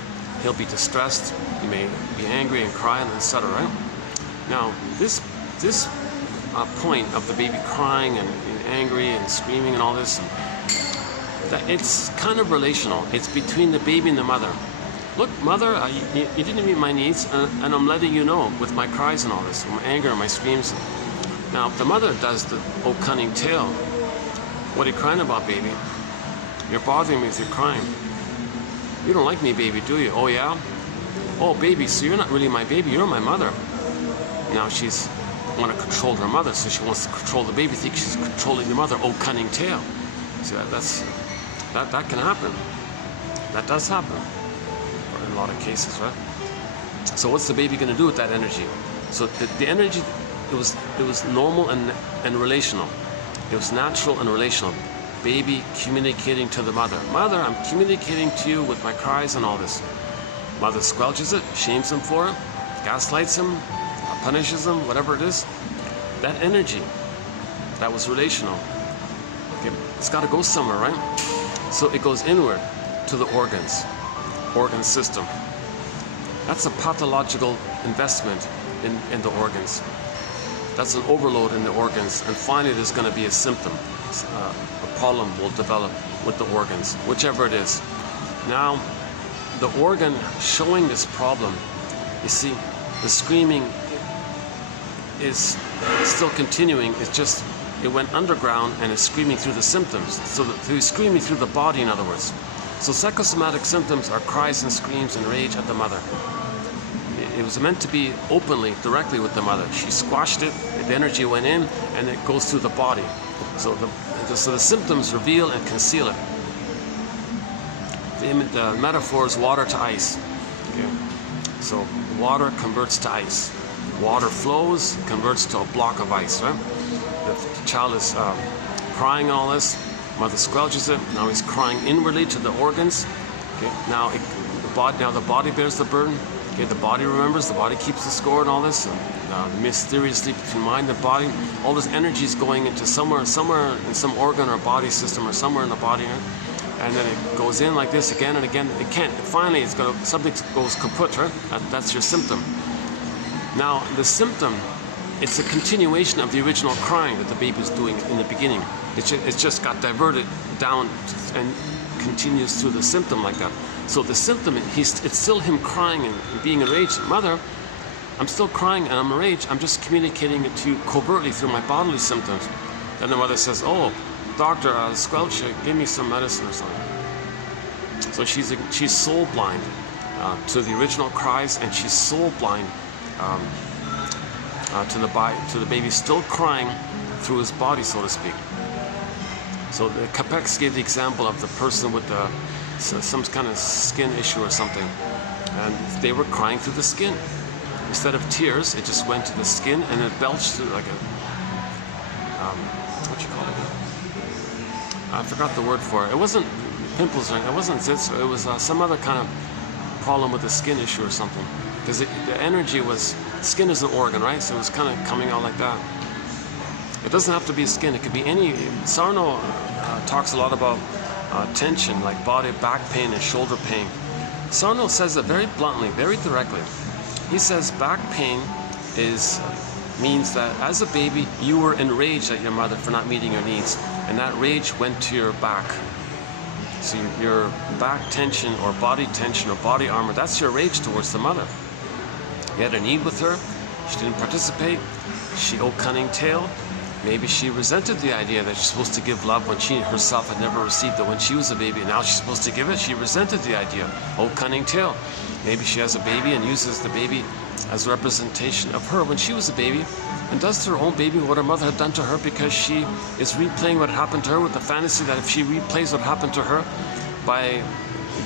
he'll be distressed, he may be angry and cry, and etc. Right? Now, this point of the baby crying and angry and screaming and all this, that it's kind of relational. It's between the baby and the mother. Look, mother, you didn't meet my needs, and I'm letting you know with my cries and all this, my anger and my screams. Now, if the mother does the oh cunning tale, what are you crying about, baby? You're bothering me with your crying. You don't like me, baby, do you? Oh, yeah? Oh, baby, so you're not really my baby, you're my mother. Now she's want to control her mother, so she wants to control the baby, think she's controlling the mother. Oh, cunning tale. See, that can happen. That does happen in a lot of cases, right? So what's the baby going to do with that energy? So the energy, it was normal and relational. It was natural and relational. Baby communicating to the mother. Mother, I'm communicating to you with my cries and all this. Mother squelches it, shames him for it, gaslights him, punishes him, whatever it is. That energy, that was relational. Okay, it's got to go somewhere, right? So it goes inward to the organ system. That's a pathological investment in the organs. That's an overload in the organs, and finally there's going to be a symptom. A problem will develop with the organs, whichever it is. Now, the organ showing this problem, you see, the screaming is still continuing. It's just, it went underground and is screaming through the symptoms. So it's screaming through the body, in other words. So psychosomatic symptoms are cries and screams and rage at the mother. It was meant to be openly, directly with the mother. She squashed it, the energy went in, and it goes through the body. So the symptoms reveal and conceal it. The metaphor is water to ice. Okay? So water converts to ice. Water flows, converts to a block of ice, right? The child is crying and all this, mother squelches it, now he's crying inwardly to the organs. Okay? Now the body bears the burden. Okay? The body remembers, the body keeps the score and all this. Mysteriously between mind and body, all this energy is going into somewhere in some organ or body system or somewhere in the body, right? And then it goes in like this again and again. It can't. Finally, something goes kaput, right? That's your symptom. Now, the symptom, it's a continuation of the original crying that the baby was doing in the beginning. It's just got diverted down and continues through the symptom like that. So the symptom, it's still him crying and being enraged. Mother, I'm still crying and I'm enraged. I'm just communicating it to you covertly through my bodily symptoms. Then the mother says, oh, doctor, squelch, give me some medicine or something. So she's soul blind to the original cries, and she's soul blind to the baby still crying through his body, so to speak. So the Capex gave the example of the person with some kind of skin issue or something, and they were crying through the skin. Instead of tears, it just went to the skin and it belched through like a what you call it? I forgot the word for it. It wasn't pimples or it wasn't zits. It was some other kind of problem with the skin issue or something. Because the energy was, skin is an organ, right? So it was kind of coming out like that. It doesn't have to be skin. It could be any. Sarno talks a lot about tension, like body, back pain, and shoulder pain. Sarno says it very bluntly, very directly. He says back pain is means that as a baby, you were enraged at your mother for not meeting your needs, and that rage went to your back. So your back tension or body armor, that's your rage towards the mother. You had a need with her, she didn't participate, she owed cunning tale. Maybe she resented the idea that she's supposed to give love when she herself had never received it when she was a baby, and now she's supposed to give it. She resented the idea. Oh, cunning tale. Maybe she has a baby and uses the baby as a representation of her when she was a baby, and does to her own baby what her mother had done to her, because she is replaying what happened to her with the fantasy that if she replays what happened to her by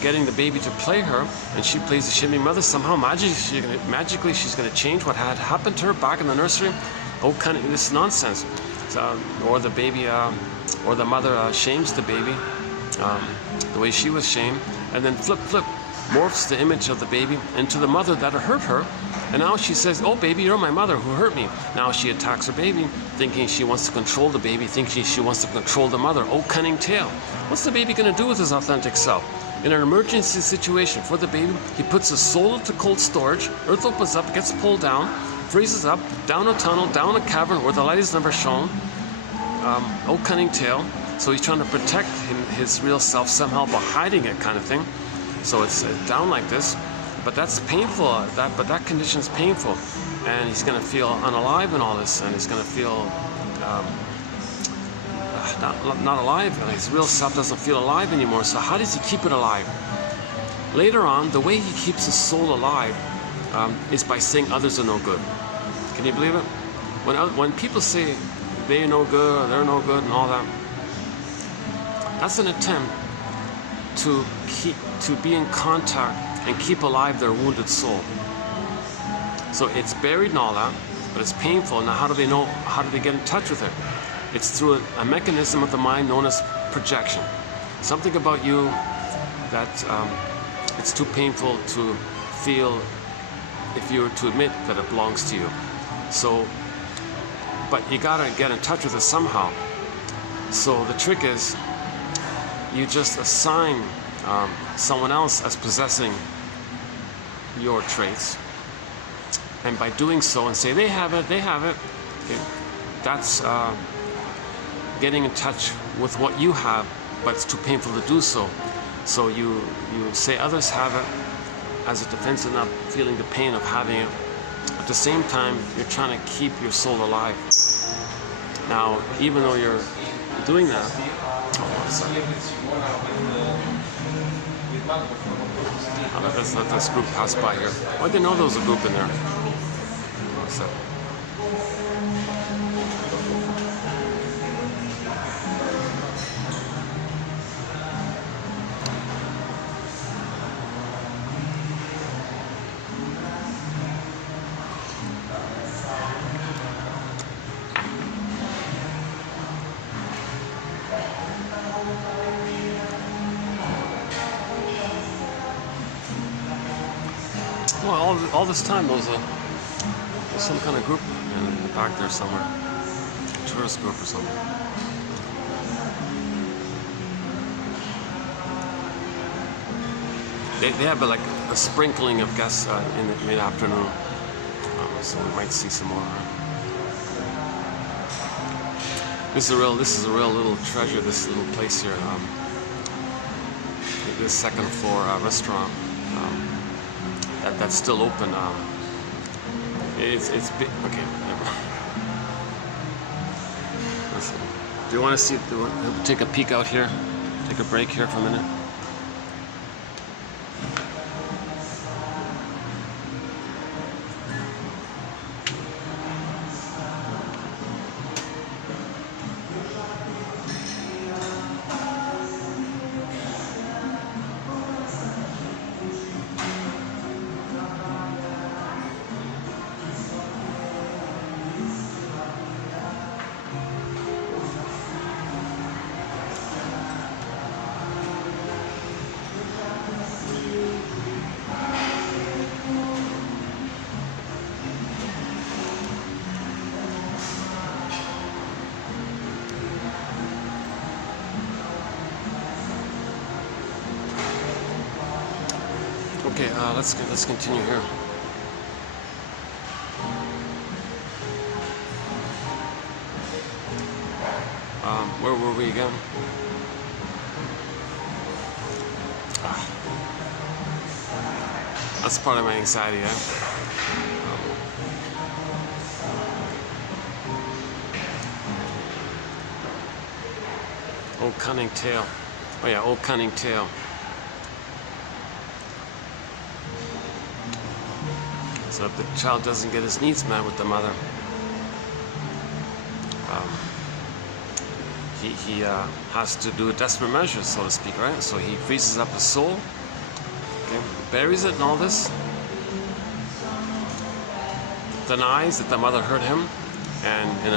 getting the baby to play her, and she plays the shaming mother, somehow magically she's going to change what had happened to her back in the nursery. Oh, cunning, this is nonsense. Or the baby, or the mother shames the baby the way she was shamed, and then flip, morphs the image of the baby into the mother that hurt her, and now she says, oh baby, you're my mother who hurt me. Now she attacks her baby, thinking she wants to control the baby, thinking she wants to control the mother. Oh, cunning tale. What's the baby going to do with his authentic self? In an emergency situation for the baby, he puts his soul into cold storage, earth opens up, gets pulled down, freezes up, down a tunnel, down a cavern where the light is never shown. Oh, cunning tale. So he's trying to protect his real self somehow by hiding it, kind of thing. So it's down like this, but that's painful. But that condition's painful, and he's going to feel unalive in all this, and he's going to feel not alive. His real self doesn't feel alive anymore. So how does he keep it alive? Later on, the way he keeps his soul alive is by saying others are no good. Can you believe it? When people say they're no good, or they're no good, and all that, that's an attempt to be in contact and keep alive their wounded soul. So it's buried and all that, but it's painful. Now how do they know? How do they get in touch with it? It's through a mechanism of the mind known as projection. Something about you that it's too painful to feel if you were to admit that it belongs to you. So, but you gotta get in touch with it somehow. So the trick is, you just assign someone else as possessing your traits, and by doing so and say they have it, okay, that's getting in touch with what you have, but it's too painful to do so. So you say others have it as a defense of not feeling the pain of having it. At the same time, you're trying to keep your soul alive. Now, even though you're doing that, let's let this group pass by here. Oh, I didn't know there was a group in there. So. Well, all this time there was some kind of group in the back there somewhere, a tourist group or something. They have like a sprinkling of guests in the mid-afternoon, so we might see some more. This is a real little treasure. This little place here, this second floor restaurant. That's still open. It's big. Okay. Listen. Do you want to see? Take a peek out here? Take a break here for a minute. Okay, let's continue here. Where were we again? That's part of my anxiety, eh? Old cunning tale. Oh yeah, old cunning tale. So if the child doesn't get his needs met with the mother, he has to do a desperate measure, so to speak, right? So he freezes up his soul, okay, buries it in all this, denies that the mother hurt him, and in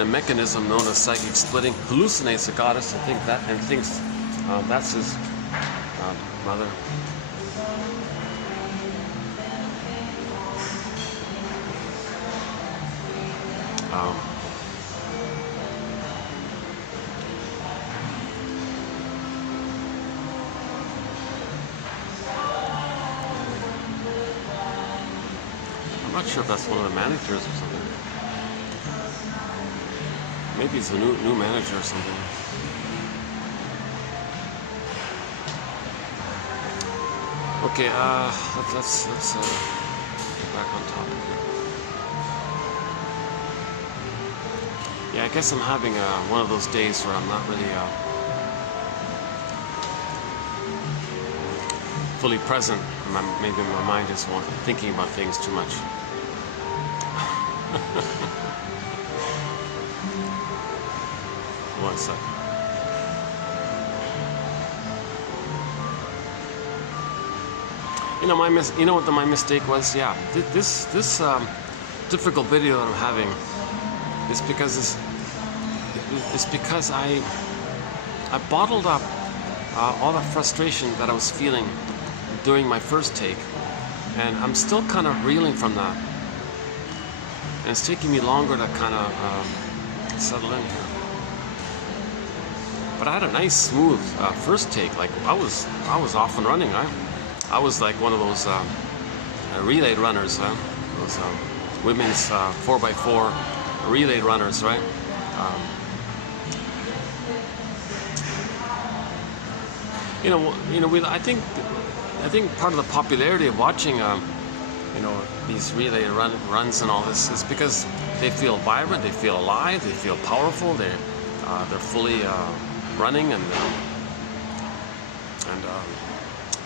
a mechanism known as psychic splitting, hallucinates the goddess and thinks that's his mother. I'm not sure if that's one of the managers or something. Maybe it's a new manager or something. Okay, let's get back on topic here. Yeah, I guess I'm having one of those days where I'm not really fully present. Maybe my mind is thinking about things too much. One second. You know what my mistake was? Yeah, this difficult video that I'm having is because I bottled up all the frustration that I was feeling during my first take, and I'm still kind of reeling from that, and it's taking me longer to kind of settle in here. But I had a nice, smooth first take. Like I was off and running, right? I was like one of those relay runners, those women's 4x4 relay runners, right? I think part of the popularity of watching, these relay runs and all this is because they feel vibrant, they feel alive, they feel powerful, they're fully running and they're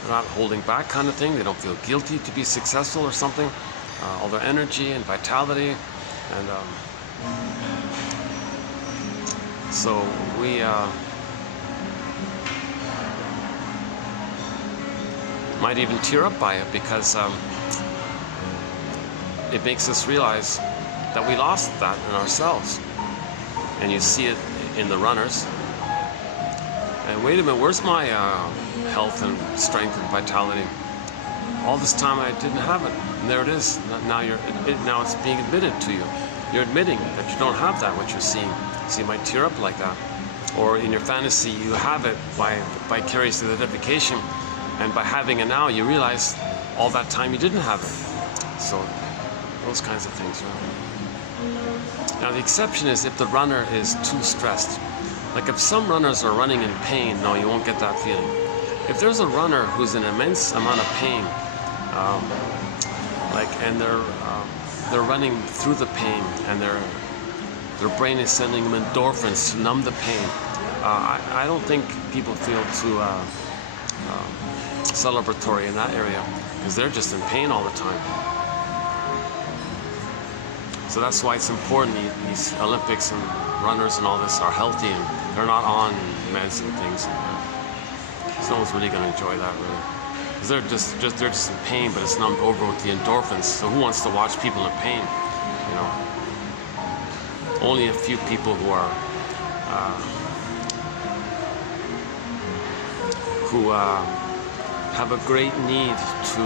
not holding back, kind of thing. They don't feel guilty to be successful or something. All their energy and vitality, and so we might even tear up by it because it makes us realize that we lost that in ourselves, and you see it in the runners. And wait a minute, where's my health and strength and vitality? All this time I didn't have it, and there it is. Now now it's being admitted to you. You're admitting that you don't have that, what you're seeing. So you might tear up like that. Or in your fantasy, you have it by vicarious identification, and by having it now, you realize all that time you didn't have it. So those kinds of things. Right? Now the exception is if the runner is too stressed. Like if some runners are running in pain, no, you won't get that feeling. If there's a runner who's in immense amount of pain, and they're running through the pain, and their brain is sending them endorphins to numb the pain, I don't think people feel too celebratory in that area, because they're just in pain all the time. So that's why it's important these Olympics and runners and all this are healthy and they're not on meds and things. So no one's really going to enjoy that, really, because they're just in pain, but it's numbed over with the endorphins. So who wants to watch people in pain? Only a few people who are have a great need to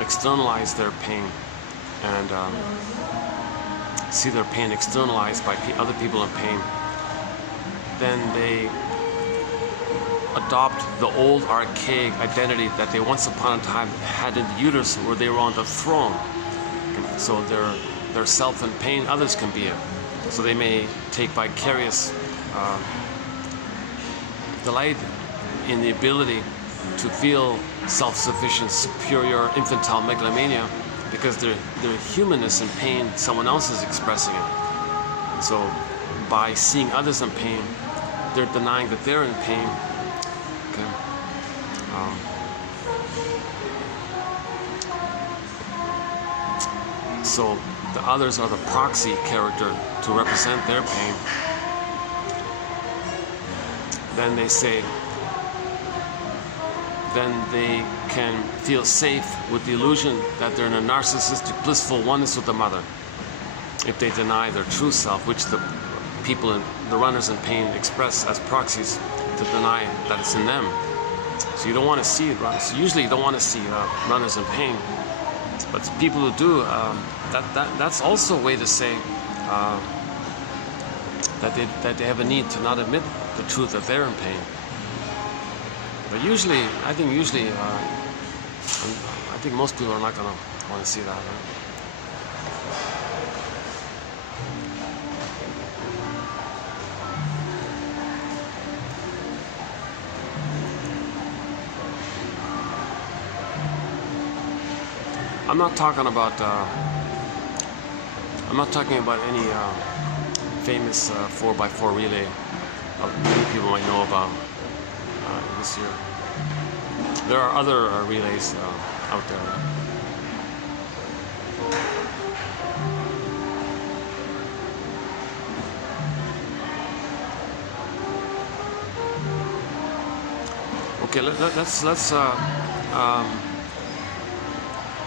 externalize their pain and see their pain externalized by other people in pain, then they adopt the old archaic identity that they once upon a time had in the uterus, where they were on the throne. So their self in pain, others can be it. So they may take vicarious delight in the ability to feel self-sufficient, superior, infantile megalomania, because their humanness in pain, someone else is expressing it. So by seeing others in pain, they're denying that they're in pain. Okay. So the others are the proxy character to represent their pain. Then they say, then they can feel safe with the illusion that they're in a narcissistic, blissful oneness with the mother. If they deny their true self, which the people, the runners in pain express as proxies to deny that it's in them. So you don't want to see it, runners. Usually you don't want to see runners in pain. But people who do, that's also a way to say that they have a need to not admit the truth that they're in pain. But usually, I think most people are not going to want to see that. Right? I'm not talking about any famous 4x4 relay many people might know about this year. There are other relays out there. Okay,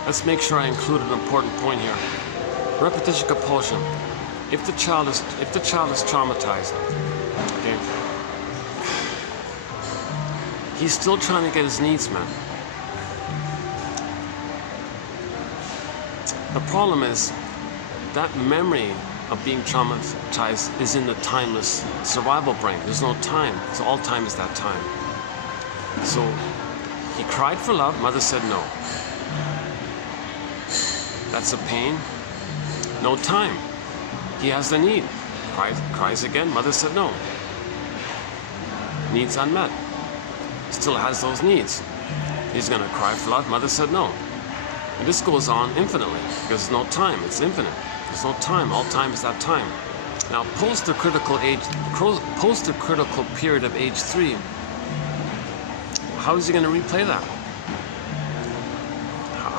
let's make sure I include an important point here. Repetition compulsion. If the child is traumatized, okay, he's still trying to get his needs met. The problem is that memory of being traumatized is in the timeless survival brain. There's no time. So all time is that time. So he cried for love, mother said no. That's a pain. No time. He has the need. Cries again, mother said no. Needs unmet. Still has those needs. He's going to cry for love, mother said no. And this goes on infinitely because there's no time. It's infinite. There's no time. All time is that time. Now, post the critical period of age 3, how is he going to replay that?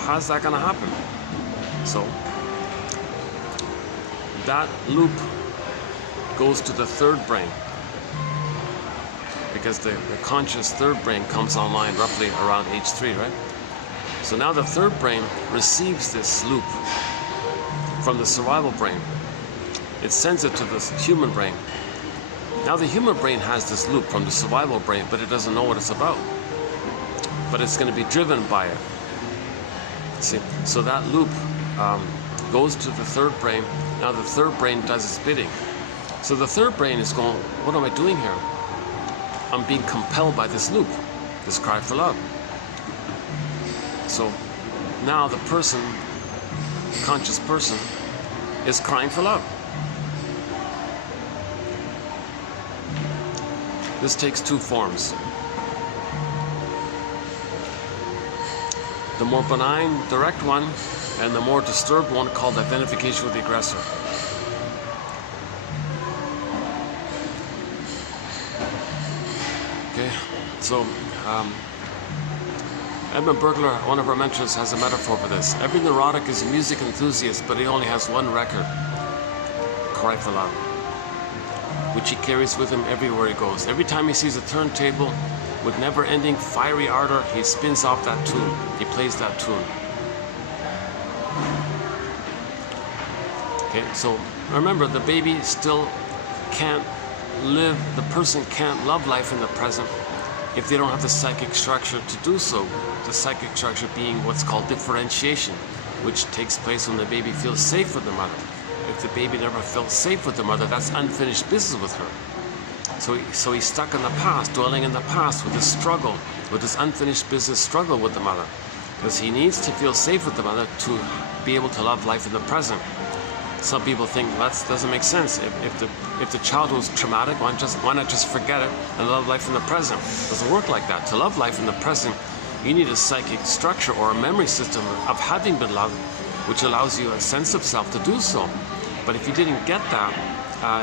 How's that going to happen? So that loop goes to the third brain because the conscious third brain comes online roughly around age 3, right? So now the third brain receives this loop from the survival brain. It sends it to the human brain. Now the human brain has this loop from the survival brain, but it doesn't know what it's about. But it's going to be driven by it. See, so that loop goes to the third brain. Now the third brain does its bidding. So the third brain is going, what am I doing here? I'm being compelled by this loop, this cry for love. So now the person, conscious person, is crying for love. This takes two forms. The more benign, direct one, and the more disturbed one called identification with the aggressor. Okay, so Edmund Burglar, one of our mentors, has a metaphor for this. Every neurotic is a music enthusiast, but he only has one record, Cry for Love, which he carries with him everywhere he goes. Every time he sees a turntable with never-ending fiery ardor, he spins off that tune. He plays that tune. Okay, so remember, the baby still can't live, the person can't love life in the present if they don't have the psychic structure to do so. The psychic structure being what's called differentiation, which takes place when the baby feels safe with the mother. If the baby never felt safe with the mother, that's unfinished business with her. So he's stuck in the past, dwelling in the past with this struggle, with this unfinished business struggle with the mother. Because he needs to feel safe with the mother to be able to love life in the present. Some people think that doesn't make sense. If the child was traumatic, why not just forget it and love life in the present? It doesn't work like that. To love life in the present, you need a psychic structure or a memory system of having been loved, which allows you a sense of self to do so. But if you didn't get that,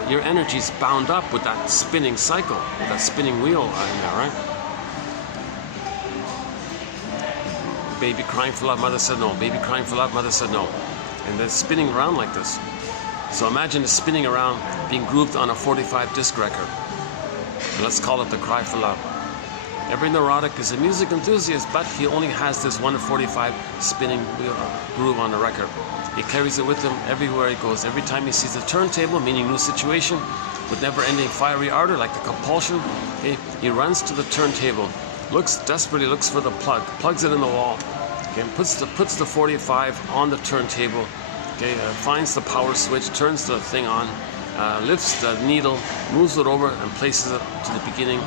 your energy's bound up with that spinning cycle, with that spinning wheel in there, right? Baby crying for love, mother said no. Baby crying for love, mother said no. And they're spinning around like this. So imagine it spinning around, being grooved on a 45 disc record. And let's call it the cry for love. Every neurotic is a music enthusiast, but he only has this 145 spinning groove on the record. He carries it with him everywhere he goes. Every time he sees a turntable, meaning new situation, with never-ending fiery ardor like the compulsion, okay, he runs to the turntable, desperately looks for the plug, plugs it in the wall, okay, puts the 45 on the turntable, okay, finds the power switch, turns the thing on, lifts the needle, moves it over and places it to the beginning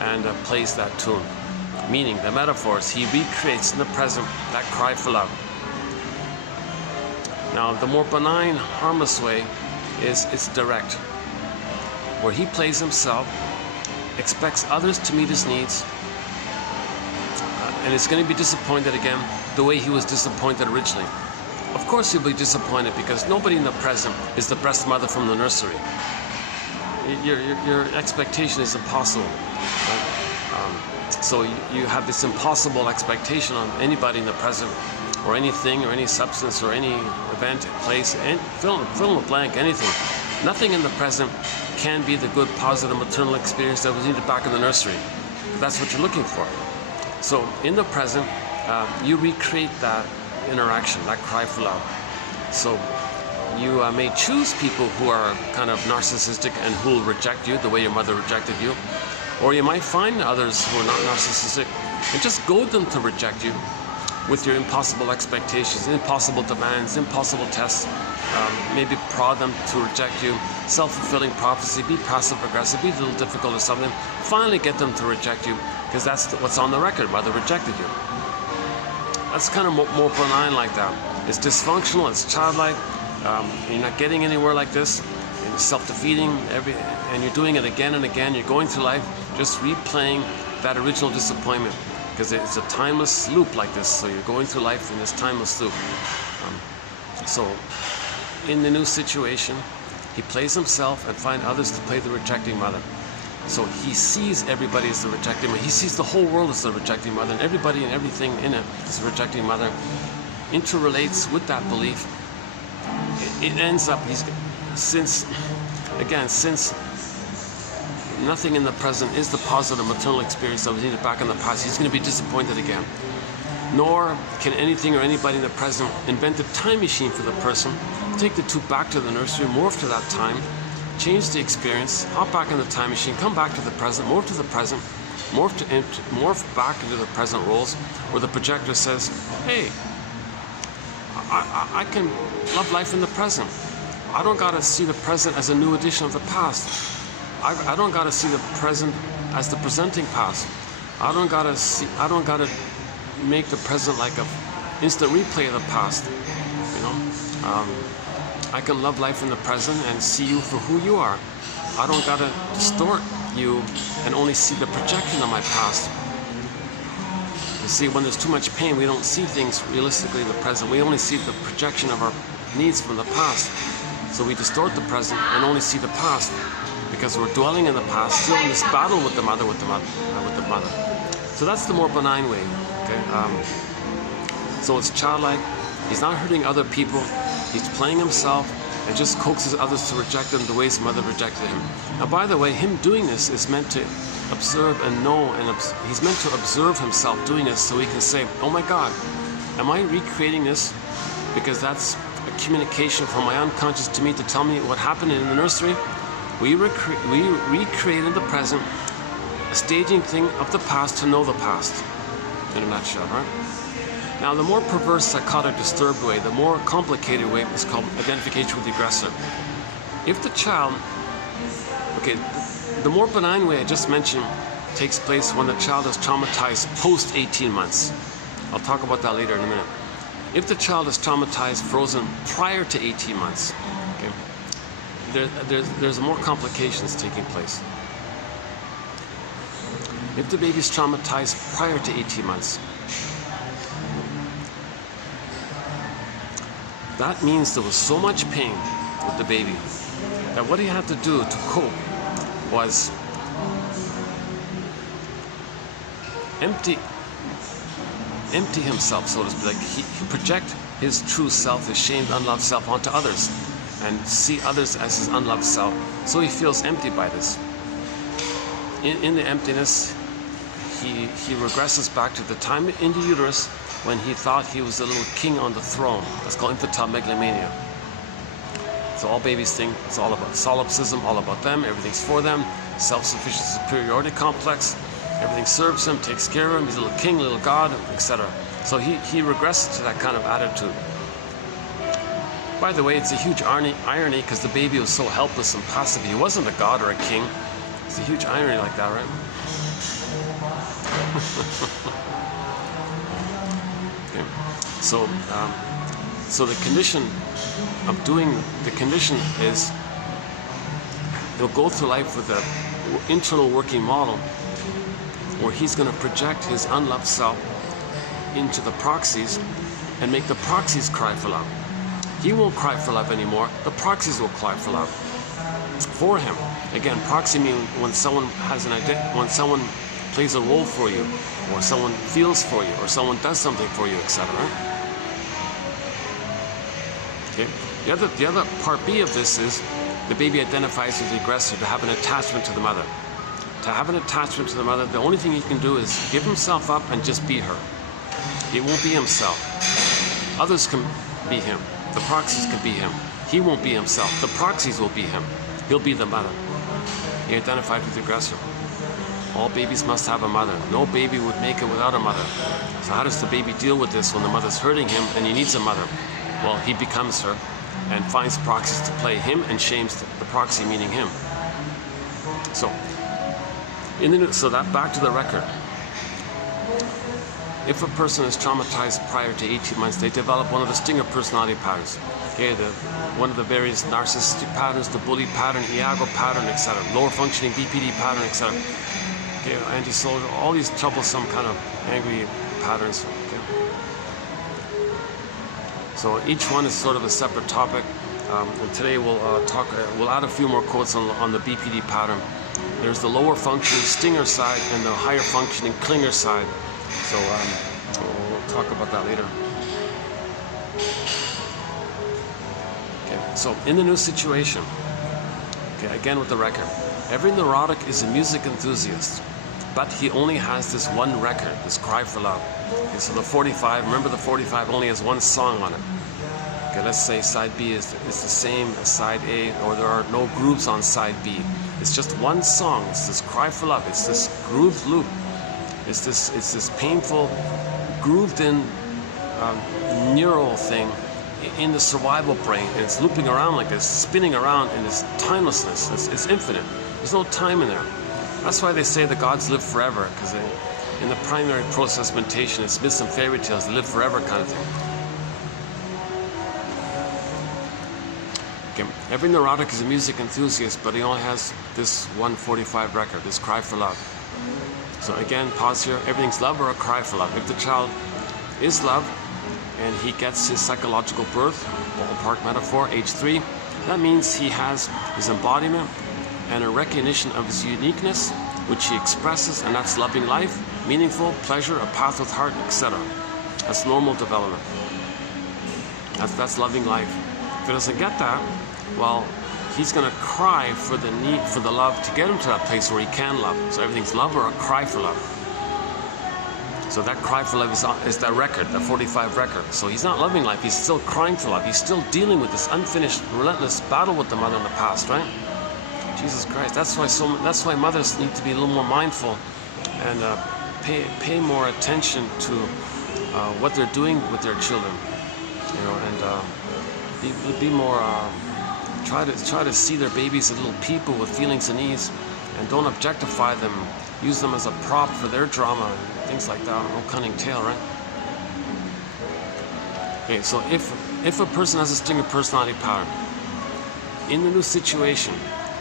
and plays that tune. Meaning, the metaphors, he recreates in the present that cry for love. Now, the more benign, harmless way is it's direct, where he plays himself, expects others to meet his needs, and is going to be disappointed again the way he was disappointed originally. Of course he'll be disappointed because nobody in the present is the breast mother from the nursery. Your expectation is impossible. Right? So you have this impossible expectation on anybody in the present, or anything, or any substance, or any event, place, and fill in the blank, anything. Nothing in the present can be the good, positive, maternal experience that was needed back in the nursery. That's what you're looking for. So in the present, you recreate that interaction, that cry for love. So you may choose people who are kind of narcissistic and who will reject you the way your mother rejected you. Or you might find others who are not narcissistic and just goad them to reject you with your impossible expectations, impossible demands, impossible tests. Maybe prod them to reject you. Self-fulfilling prophecy, be passive-aggressive, be a little difficult or something. Finally get them to reject you because that's what's on the record, mother rejected you. That's kind of more benign like that. It's dysfunctional, it's childlike. You're not getting anywhere like this. It's self-defeating, and you're doing it again and again. You're going through life just replaying that original disappointment because it's a timeless loop like this. So you're going through life in this timeless loop. So in the new situation, he plays himself and finds others to play the rejecting mother. So he sees everybody as the rejecting mother. He sees the whole world as the rejecting mother, and everybody and everything in it is the rejecting mother. Interrelates with that belief. It ends up, since nothing in the present is the positive maternal experience that was needed back in the past, he's going to be disappointed again. Nor can anything or anybody in the present invent a time machine for the person, take the two back to the nursery, morph to that time, change the experience, hop back in the time machine, come back to the present, morph to the present, morph back into the present roles, where the projector says, hey, I can love life in the present. I don't gotta see the present as a new edition of the past. I don't gotta see the present as the presenting past. I don't gotta make the present like a instant replay of the past. You know, I can love life in the present and see you for who you are. I don't gotta distort you and only see the projection of my past. You see, when there's too much pain, we don't see things realistically in the present. We only see the projection of our needs from the past. So we distort the present and only see the past because we're dwelling in the past, still in this battle with the mother, So that's the more benign way. Okay. So it's childlike. He's not hurting other people. He's playing himself and just coaxes others to reject him the way his mother rejected him. Now, by the way, him doing this is meant to observe and know, and he's meant to observe himself doing this so he can say, oh my God, am I recreating this because that's a communication from my unconscious to me to tell me what happened in the nursery? We recreate in the present a staging thing of the past to know the past, in a nutshell, right? Now, the more perverse, psychotic, disturbed way, the more complicated way is called identification with the aggressor. If the child, okay, the more benign way I just mentioned takes place when the child is traumatized post 18 months. I'll talk about that later in a minute. If the child is traumatized, frozen prior to 18 months, Okay. There's more complications taking place. If the baby's traumatized prior to 18 months, that means there was so much pain with the baby that what he had to do to cope was empty himself, so to speak. Like he project his true self, his shamed, unloved self onto others and see others as his unloved self. So he feels empty by this. In the emptiness, he regresses back to the time in the uterus when he thought he was the little king on the throne. That's called infantile megalomania. So all babies think it's all about solipsism, all about them, everything's for them, self-sufficient superiority complex, everything serves him, takes care of him, he's a little king, little god, etc. So he regresses to that kind of attitude. By the way, it's a huge irony because the baby was so helpless and passive. He wasn't a god or a king. It's a huge irony like that, right? Okay. So the condition of the condition is he'll go through life with an internal working model where he's going to project his unloved self into the proxies and make the proxies cry for love. He won't cry for love anymore. The proxies will cry for love for him. Again, proxy means when someone has an when someone plays a role for you, or someone feels for you, or someone does something for you, etc. Okay. The other part B of this is the baby identifies with the aggressor to have an attachment to the mother. To have an attachment to the mother, the only thing he can do is give himself up and just be her. He won't be himself. Others can be him. The proxies can be him. He won't be himself. The proxies will be him. He'll be the mother. He identified with the aggressor. All babies must have a mother. No baby would make it without a mother. So how does the baby deal with this when the mother's hurting him and he needs a mother? Well, he becomes her and finds proxies to play him and shames the proxy, meaning him. So, back to the record. If a person is traumatized prior to 18 months, they develop one of the stinger personality patterns. Okay, one of the various narcissistic patterns, the bully pattern, Iago pattern, etc. Lower functioning BPD pattern, etc. Okay, antisocial, all these troublesome kind of angry patterns. Okay. So each one is sort of a separate topic. And today we'll add a few more quotes on the BPD pattern. There's the lower functioning stinger side and the higher functioning clinger side. So we'll talk about that later. Okay, so in the new situation, okay, again with the record, every neurotic is a music enthusiast, but he only has this one record, this cry for love. Okay, so the 45, remember the 45 only has one song on it. Okay, let's say side B is the same as side A, or there are no grooves on side B. It's just one song. It's this cry for love. It's this grooved loop. It's this painful, grooved-in neural thing in the survival brain, and it's looping around like this, spinning around in this timelessness. It's infinite. There's no time in there. That's why they say the gods live forever, because in the primary process mentation, it's myths and fairy tales, they live forever kind of thing. Okay. Every neurotic is a music enthusiast, but he only has this 145 record, this cry for love. So again, pause here. Everything's love or a cry for love. If the child is love and he gets his psychological birth, ballpark metaphor, age 3, that means he has his embodiment and a recognition of his uniqueness, which he expresses, and that's loving life, meaningful, pleasure, a path with heart, etc. That's normal development. That's loving life. If he doesn't get that, well, he's going to cry for the need for the love to get him to that place where he can love. So everything's love or a cry for love. So that cry for love is that record, that 45 record. So he's not loving life, he's still crying for love. He's still dealing with this unfinished, relentless battle with the mother in the past, right? Jesus Christ. That's why mothers need to be a little more mindful and pay more attention to what they're doing with their children, you know, and be more. Try to see their babies as little people with feelings and needs, and don't objectify them. Use them as a prop for their drama and things like that. No cunning tale, right? Okay, so if a person has a stinger personality pattern, in the new situation,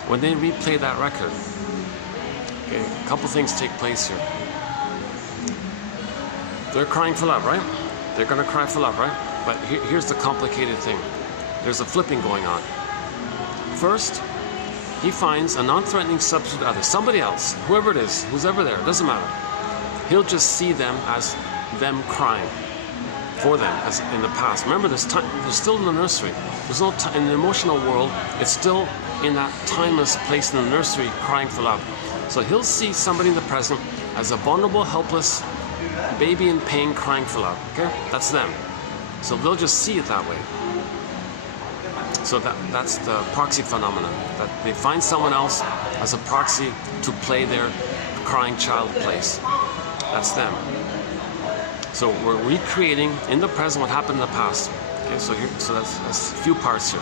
when they replay that record, okay, a couple things take place here. They're crying for love, right? They're going to cry for love, right? But here's the complicated thing. There's a flipping going on. First, he finds a non-threatening substitute other, somebody else, whoever it is, who's ever there, doesn't matter. He'll just see them as them crying for them, as in the past. Remember, there's still in the nursery. There's no time in the emotional world. It's still in that timeless place in the nursery, crying for love. So he'll see somebody in the present as a vulnerable, helpless baby in pain, crying for love. Okay, that's them. So they'll just see it that way. So that's the proxy phenomenon, that they find someone else as a proxy to play their crying child place. That's them. So we're recreating in the present what happened in the past. Okay, so that's a few parts here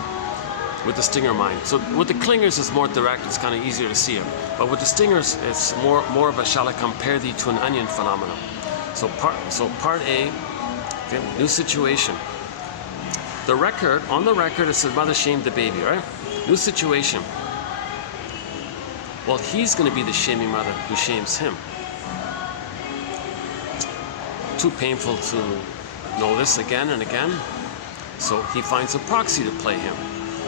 with the stinger mind. So with the clingers, it's more direct, it's kind of easier to see it. But with the stingers, it's more of a shall I compare thee to an onion phenomenon. So part A, okay, new situation. On the record, it said mother shamed the baby, right? New situation. Well, he's going to be the shaming mother who shames him. Too painful to know this again and again. So he finds a proxy to play him,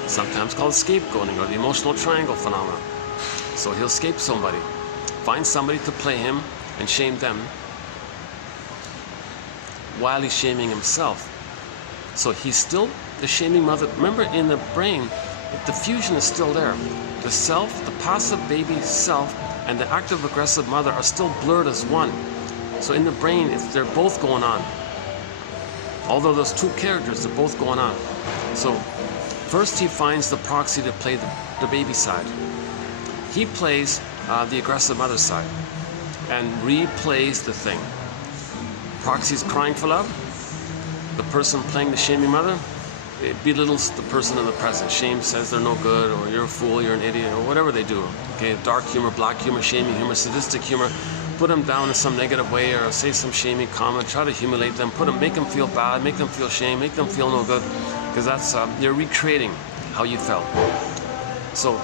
sometimes called scapegoating or the emotional triangle phenomenon. So he'll escape somebody, find somebody to play him and shame them while he's shaming himself. So he's still the shaming mother. Remember, in the brain, the fusion is still there. The self, the passive baby self, and the active aggressive mother are still blurred as one. So in the brain, they're both going on. Although those two characters, they're both going on. So first he finds the proxy to play the baby side. He plays the aggressive mother side and replays the thing. Proxy's crying for love. The person playing the shaming mother, it belittles the person in the present. Shame says they're no good, or you're a fool, you're an idiot, or whatever they do. Okay, dark humor, black humor, shaming humor, sadistic humor. Put them down in some negative way, or say some shaming comment. Try to humiliate them. Make them feel bad. Make them feel shame. Make them feel no good, because that's you're recreating how you felt. So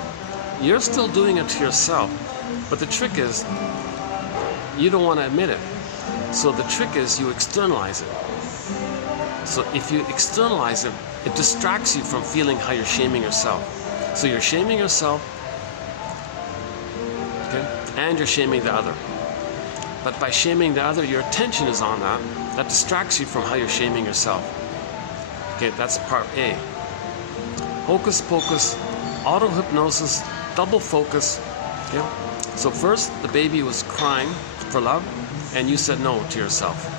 you're still doing it to yourself, but the trick is you don't want to admit it. So the trick is you externalize it. So if you externalize it, it distracts you from feeling how you're shaming yourself. So you're shaming yourself, okay, and you're shaming the other. But by shaming the other, your attention is on that. That distracts you from how you're shaming yourself. Okay, that's part A. Hocus pocus, auto-hypnosis, double focus. Okay? So first, the baby was crying for love, and you said no to yourself.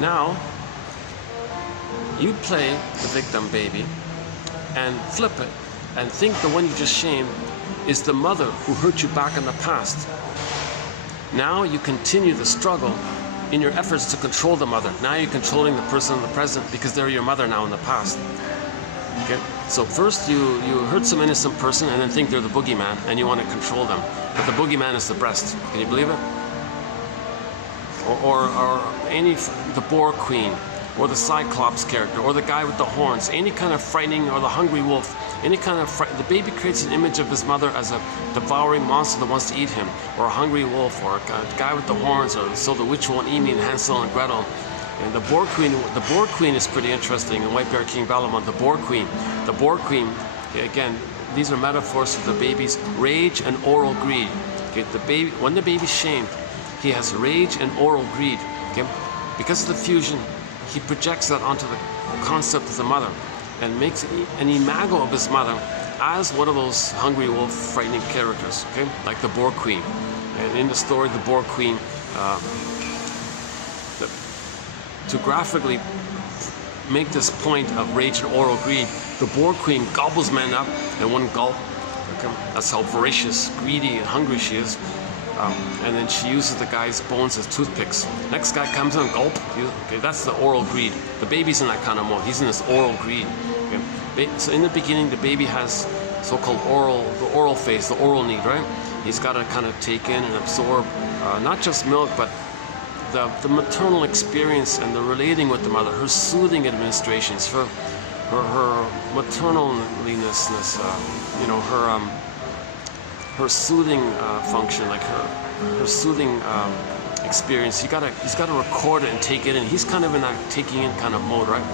Now, you play the victim baby and flip it and think the one you just shamed is the mother who hurt you back in the past. Now you continue the struggle in your efforts to control the mother. Now you're controlling the person in the present because they're your mother now in the past. Okay? So first you hurt some innocent person and then think they're the boogeyman and you want to control them. But the boogeyman is the breast. Can you believe it? Or the boar queen, or the cyclops character, or the guy with the horns, any kind of frightening, or the hungry wolf, any kind of the baby creates an image of his mother as a devouring monster that wants to eat him, or a hungry wolf, or a guy with the horns, or so the witch won't eat me in Hansel and Gretel. And the boar queen is pretty interesting in White Bear King Balamont. The boar queen, again, these are metaphors of the baby's rage and oral greed. Okay, when the baby's shamed, he has rage and oral greed. Okay? Because of the fusion, he projects that onto the concept of the mother and makes an imago of his mother as one of those hungry wolf frightening characters, okay? Like the boar queen. And in the story, the boar queen, to graphically make this point of rage and oral greed, the boar queen gobbles men up in one gulp. Okay? That's how voracious, greedy, and hungry she is. And then she uses the guy's bones as toothpicks. Next guy comes in, gulp. Okay, that's the oral greed. The baby's in that kind of mode. He's in this oral greed. Okay? So in the beginning, the baby has so-called the oral phase, the oral need, right? He's got to kind of take in and absorb not just milk, but the maternal experience and the relating with the mother, her soothing administrations, her maternaliness, you know, her soothing function, like her soothing experience. He's got to record it and take it in. He's kind of in that taking in kind of mode, right?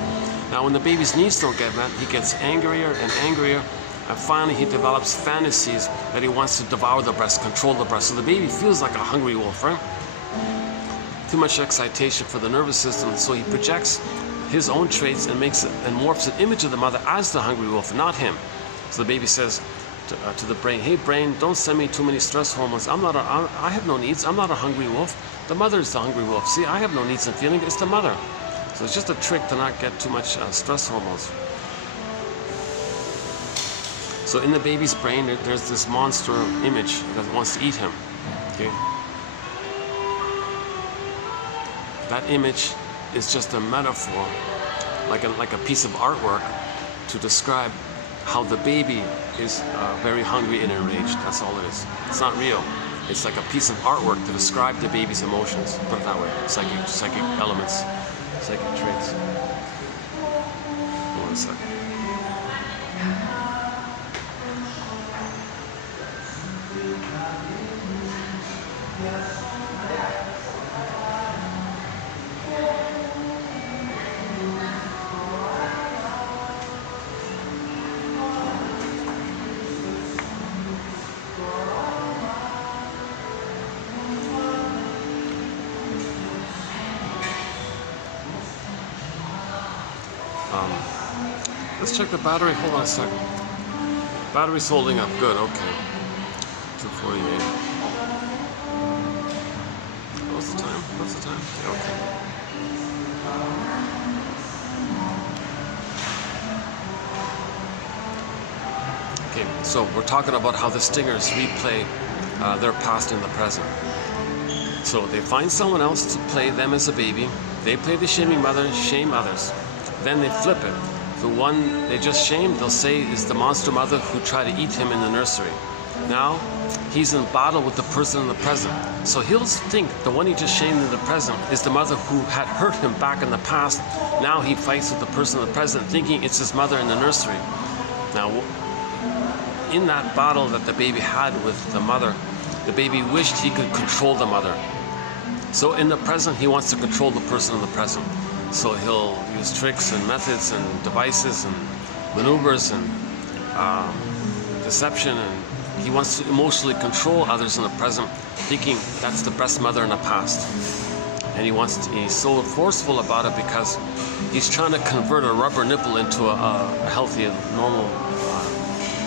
Now, when the baby's needs don't get met, he gets angrier and angrier, and finally he develops fantasies that he wants to devour the breast, control the breast. So the baby feels like a hungry wolf, right? Too much excitation for the nervous system, so he projects his own traits and morphs an image of the mother as the hungry wolf, not him. So the baby says to the brain, "Hey brain, don't send me too many stress hormones. I have no needs. I'm not a hungry wolf. The mother is the hungry wolf. See, I have no needs and feelings. It's the mother." So it's just a trick to not get too much stress hormones. So in the baby's brain, there's this monster image that wants to eat him. Okay. That image is just a metaphor, like a piece of artwork to describe how the baby is very hungry and enraged. That's all it is. It's not real. It's like a piece of artwork to describe the baby's emotions. Put it that way. Psychic elements, psychic traits. Hold on a second. Let's check the battery. Hold on a second. Battery's holding up. Good. Okay. 2:48. What's the time? What's the time? Yeah, okay. Okay. So we're talking about how the stingers replay their past in the present. So they find someone else to play them as a baby. They play the shaming mother, shame others. Then they flip it. The one they just shamed, they'll say, is the monster mother who tried to eat him in the nursery. Now, he's in battle with the person in the present. So he'll think the one he just shamed in the present is the mother who had hurt him back in the past. Now he fights with the person in the present, thinking it's his mother in the nursery. Now, in that battle that the baby had with the mother, the baby wished he could control the mother. So in the present, he wants to control the person in the present. So he'll use tricks and methods and devices and maneuvers and deception, and he wants to emotionally control others in the present, thinking that's the best mother in the past. And he's so forceful about it because he's trying to convert a rubber nipple into a healthy, normal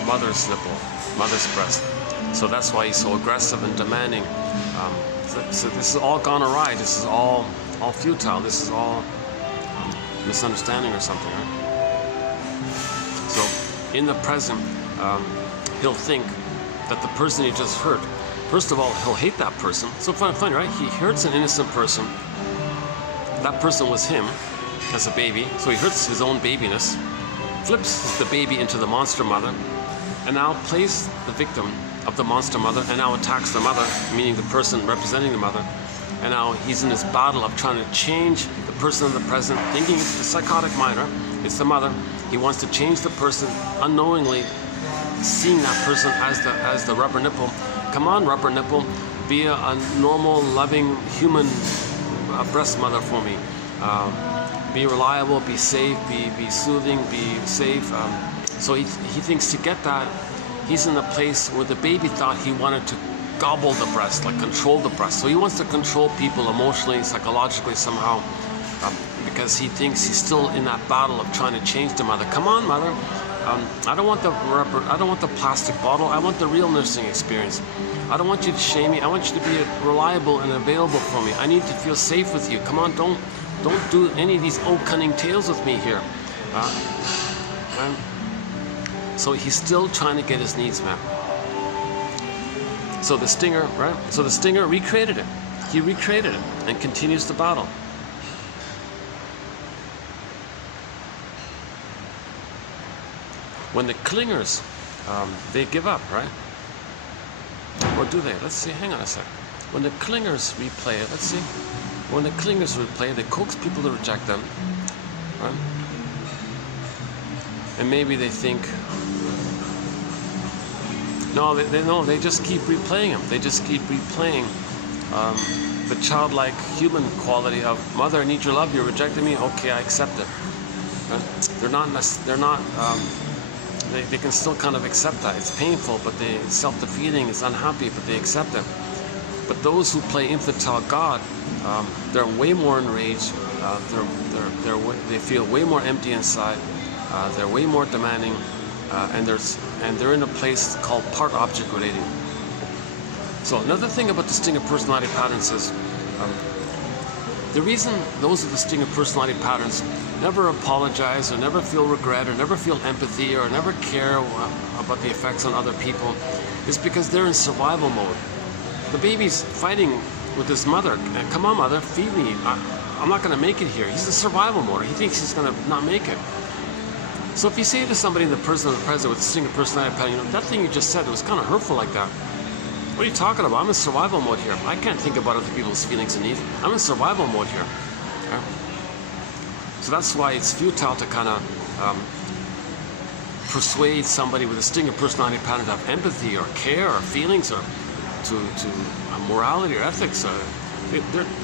mother's nipple, mother's breast. So that's why he's so aggressive and demanding. So this has all gone awry. This is all futile. This is all misunderstanding or something, right? So in the present, he'll think that the person he just hurt, first of all, he'll hate that person. So funny, right? He hurts an innocent person. That person was him as a baby, so he hurts his own babiness, flips the baby into the monster mother, and now plays the victim of the monster mother, and now attacks the mother, meaning the person representing the mother. And now he's in this battle of trying to change the person in the present, thinking it's the psychotic mind, right? It's the mother. He wants to change the person, unknowingly seeing that person as the rubber nipple. Come on, rubber nipple, be a normal, loving human breast mother for me. Be reliable, be safe, be soothing, be safe. So he thinks to get that, he's in a place where the baby thought he wanted to gobble the breast, like control the breast. So he wants to control people emotionally, psychologically somehow, because he thinks he's still in that battle of trying to change the mother. Come on, mother. I don't want the rubber. I don't want the plastic bottle. I want the real nursing experience. I don't want you to shame me. I want you to be reliable and available for me. I need to feel safe with you. Come on, don't do any of these old cunning tales with me here. So he's still trying to get his needs met. So the stinger, right? So the stinger recreated it. He recreated it and continues the battle. When the clingers, they give up, right? Or do they? Let's see. Hang on a sec. When the clingers replay it, let's see. When the clingers replay, they coax people to reject them, right? And maybe they think, no, they just keep replaying them. They just keep replaying the childlike human quality of, mother, I need your love. You're rejecting me. Okay, I accept it. Right? They can still kind of accept that. It's painful, but it's self-defeating. It's unhappy, but they accept it. But those who play infantile God, they're way more enraged. They feel way more empty inside. They're way more demanding, and they're in a place called part-object relating. So another thing about distinctive personality patterns is the reason those with distinctive personality patterns never apologize, or never feel regret, or never feel empathy, or never care about the effects on other people, is because they're in survival mode. The baby's fighting with his mother. Come on, mother, feed me. I'm not going to make it here. He's in survival mode. He thinks he's going to not make it. So if you say to somebody in the present with distinctive personality pattern, that thing you just said, it was kind of hurtful like that. What are you talking about? I'm in survival mode here. I can't think about other people's feelings and needs. I'm in survival mode here. Okay? So that's why it's futile to kind of persuade somebody with a distinctive personality pattern to have empathy or care or feelings or to morality or ethics.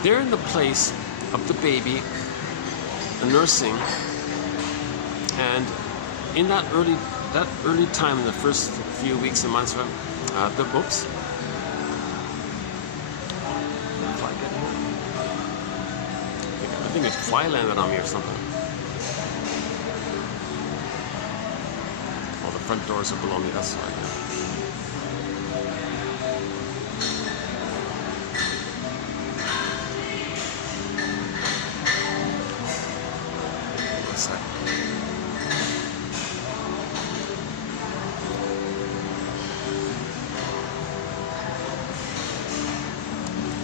They're in the place of the baby, the nursing, and in that early time, in the first few weeks and months, oops. I think a fly landed on me or something. Oh, the front doors are below me, that's right. One second.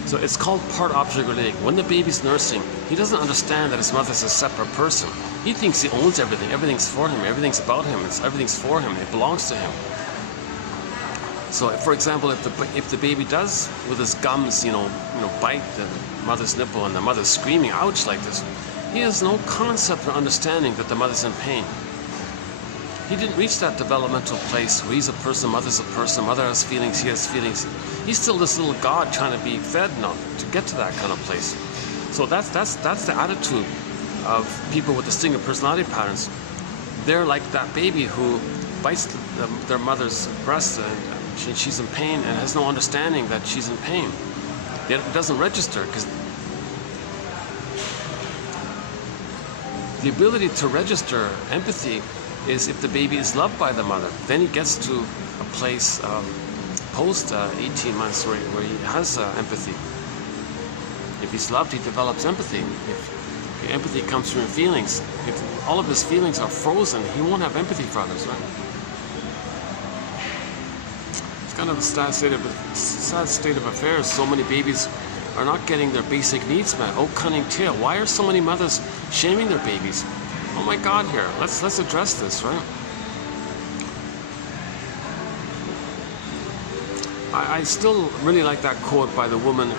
So it's called part-object relating. When the baby's nursing, he doesn't understand that his mother's a separate person. He thinks he owns everything. Everything's for him. Everything's about him. Everything's for him. It belongs to him. So, for example, if the baby does with his gums, bite the mother's nipple and the mother's screaming, ouch, like this, he has no concept or understanding that the mother's in pain. He didn't reach that developmental place where he's a person, mother's a person, mother has feelings, he has feelings. He's still this little god trying to be fed now to get to that kind of place. So that's the attitude of people with distinctive personality patterns. They're like that baby who bites their mother's breast and she's in pain and has no understanding that she's in pain. It doesn't register because the ability to register empathy is if the baby is loved by the mother. Then he gets to a place post 18 months where he has empathy. If he's loved, he develops empathy. If empathy comes from feelings, if all of his feelings are frozen, he won't have empathy for others, right? It's kind of a sad state of affairs. So many babies are not getting their basic needs met. Oh, cunning tale. Why are so many mothers shaming their babies? Oh my God, here, let's address this, right? I still really like that quote by the woman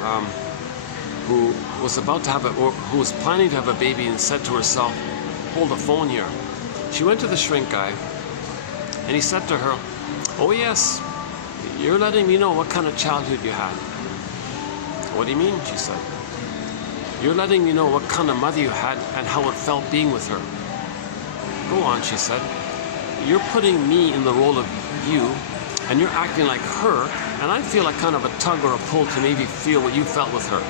who was about to have who was planning to have a baby and said to herself, hold the phone here. She went to the shrink guy and he said to her, oh yes, you're letting me know what kind of childhood you had. What do you mean? She said. You're letting me know what kind of mother you had and how it felt being with her. Go on, she said. You're putting me in the role of you, and you're acting like her, and I feel like kind of a tug or a pull to maybe feel what you felt with her.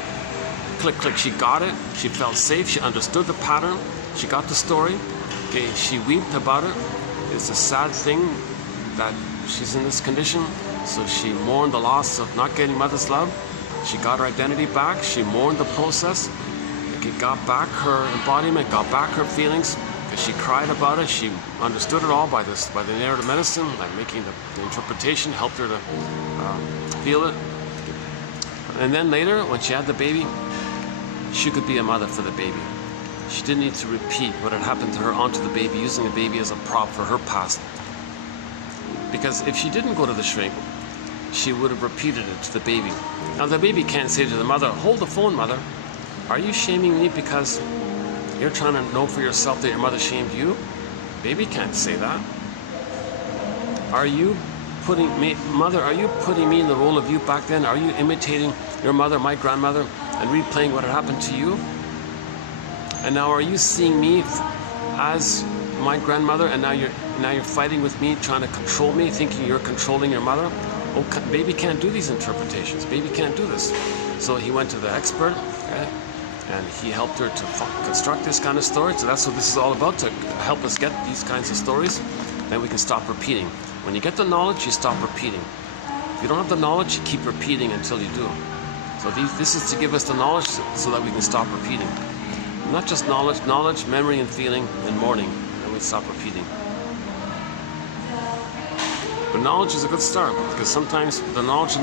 Click, click, she got it. She felt safe. She understood the pattern. She got the story. Okay, she wept about it. It's a sad thing that she's in this condition, so she mourned the loss of not getting mother's love. She got her identity back. She mourned the process. It got back her embodiment, got back her feelings. She cried about it. She understood it all by the narrative medicine, like making the interpretation, helped her to feel it. And then later, when she had the baby, she could be a mother for the baby. She didn't need to repeat what had happened to her onto the baby, using the baby as a prop for her past. Because if she didn't go to the shrink, she would have repeated it to the baby. Now the baby can't say to the mother, hold the phone, mother. Are you shaming me because you're trying to know for yourself that your mother shamed you? Baby can't say that. Are you putting me, mother, are you putting me in the role of you back then? Are you imitating your mother, my grandmother, and replaying what had happened to you? And now are you seeing me as my grandmother, and now you're fighting with me, trying to control me, thinking you're controlling your mother? Oh, baby can't do these interpretations. Baby can't do this. So he went to the expert, okay, and he helped her to construct this kind of story. So that's what this is all about, to help us get these kinds of stories. Then we can stop repeating. When you get the knowledge, you stop repeating. If you don't have the knowledge, you keep repeating until you do. So this is to give us the knowledge so that we can stop repeating. Not just knowledge, memory and feeling, and mourning, and we stop repeating. But knowledge is a good start, because sometimes the knowledge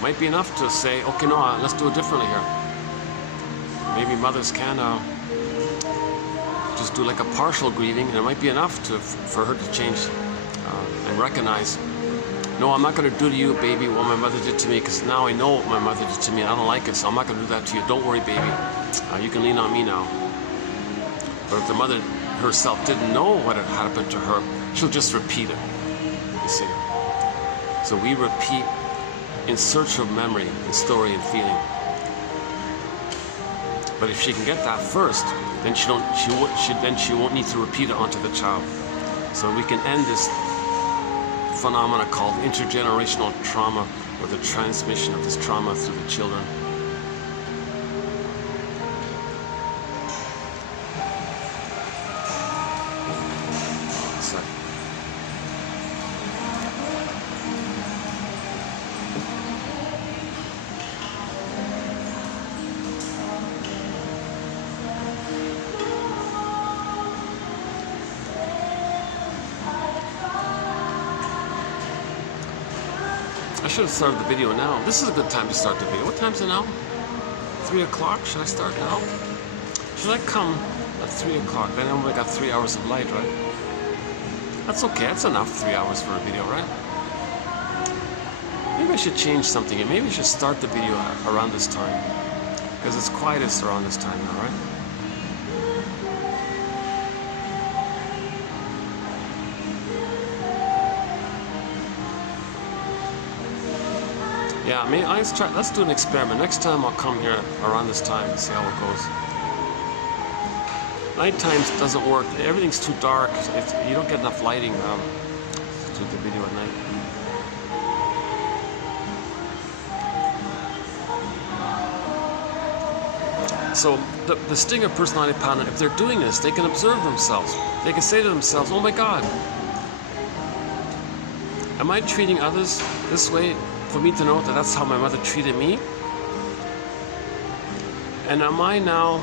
might be enough to say, okay, no, let's do it differently here. Maybe mothers can just do like a partial grieving, and it might be enough for her to change and recognize, no, I'm not going to do to you, baby, what my mother did to me, because now I know what my mother did to me, and I don't like it, so I'm not going to do that to you. Don't worry, baby. You can lean on me now. But if the mother herself didn't know what had happened to her, she'll just repeat it, you see. So we repeat in search of memory and story and feeling. But if she can get that first, then she won't need to repeat it onto the child. So we can end this phenomena called intergenerational trauma, or the transmission of this trauma through the children. I should have started the video now. This is a good time to start the video. What time is it now? 3 o'clock? Should I start now? Should I come at 3 o'clock? Then I only got 3 hours of light, right? That's okay. That's enough 3 hours for a video, right? Maybe I should change something. Maybe I should start the video around this time, because it's quietest around this time now, right? Yeah, maybe let's do an experiment. Next time I'll come here around this time and see how it goes. Night times doesn't work. Everything's too dark. You don't get enough lighting to do the video at night. So the stinger personality pattern, if they're doing this, they can observe themselves. They can say to themselves, oh my God, am I treating others this way for me to know that that's how my mother treated me? And am I now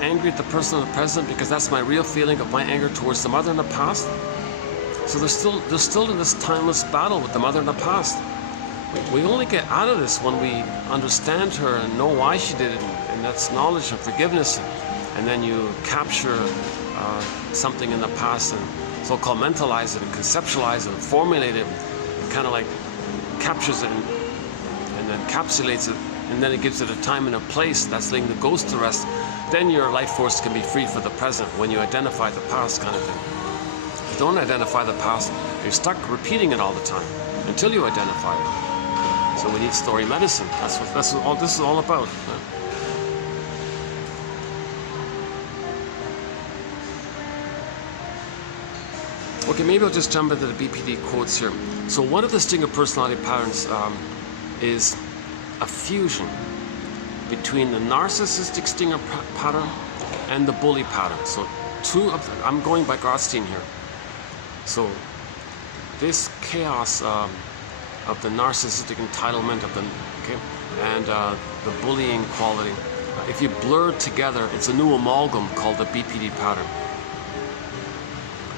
angry at the person in the present because that's my real feeling of my anger towards the mother in the past? So they're still in this timeless battle with the mother in the past. We only get out of this when we understand her and know why she did it, and that's knowledge and forgiveness. And then you capture something in the past and so-called mentalize it and conceptualize it and formulate it, and kind of like captures it and then encapsulates it, and then it gives it a time and a place. That's letting the ghost to rest. Then your life force can be free for the present when you identify the past, kind of thing. If you don't identify the past, you're stuck repeating it all the time until you identify it. So we need story medicine. That's what all this is all about. Okay, maybe I'll just jump into the BPD quotes here. So one of the stinger personality patterns is a fusion between the narcissistic stinger pattern and the bully pattern. So I'm going by Gottstein here. So this chaos of the narcissistic entitlement and the bullying quality, if you blur it together, it's a new amalgam called the BPD pattern.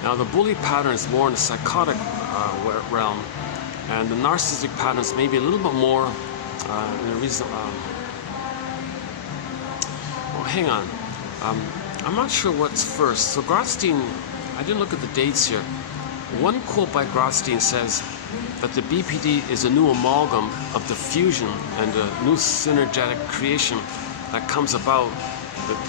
Now the bully pattern is more in the psychotic realm, and the narcissistic pattern is maybe a little bit more in a reason. Well, hang on. I'm not sure what's first. So Gottstein, I didn't look at the dates here. One quote by Gottstein says that the BPD is a new amalgam of the fusion and a new synergetic creation that comes about,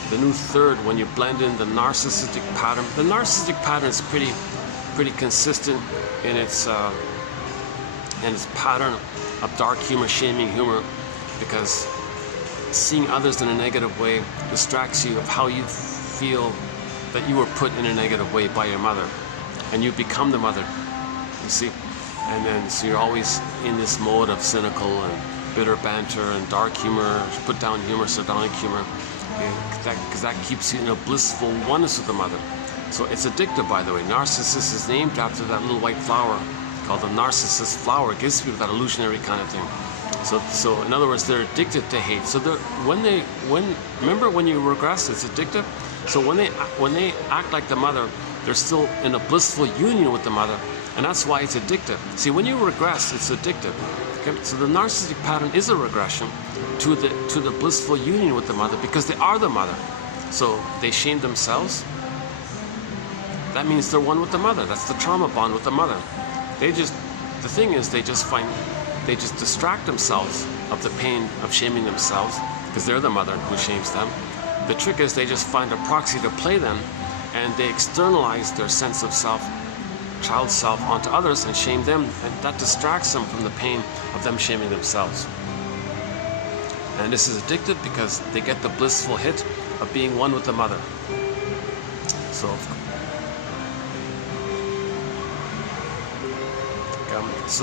the new third, when you blend in the narcissistic pattern. The narcissistic pattern is pretty consistent in its pattern of dark humor, shaming humor, because seeing others in a negative way distracts you of how you feel that you were put in a negative way by your mother, and you become the mother, you see. And then so you're always in this mode of cynical and bitter banter and dark humor, put down humor, sardonic humor, because that keeps you in a blissful oneness with the mother. So it's addictive, by the way. Narcissus is named after that little white flower called the narcissus flower. It gives people that illusionary kind of thing. So in other words, they're addicted to hate. So remember when you regress, it's addictive. So when they act like the mother, they're still in a blissful union with the mother, and that's why it's addictive. See, when you regress, it's addictive. Okay? So the narcissistic pattern is a regression to the blissful union with the mother, because they are the mother. So they shame themselves. That means they're one with the mother. That's the trauma bond with the mother. The thing is, they just distract themselves of the pain of shaming themselves, because they're the mother who shames them. The trick is they just find a proxy to play them, and they externalize their sense of self, child self, onto others and shame them, and that distracts them from the pain of them shaming themselves. And this is addictive because they get the blissful hit of being one with the mother. So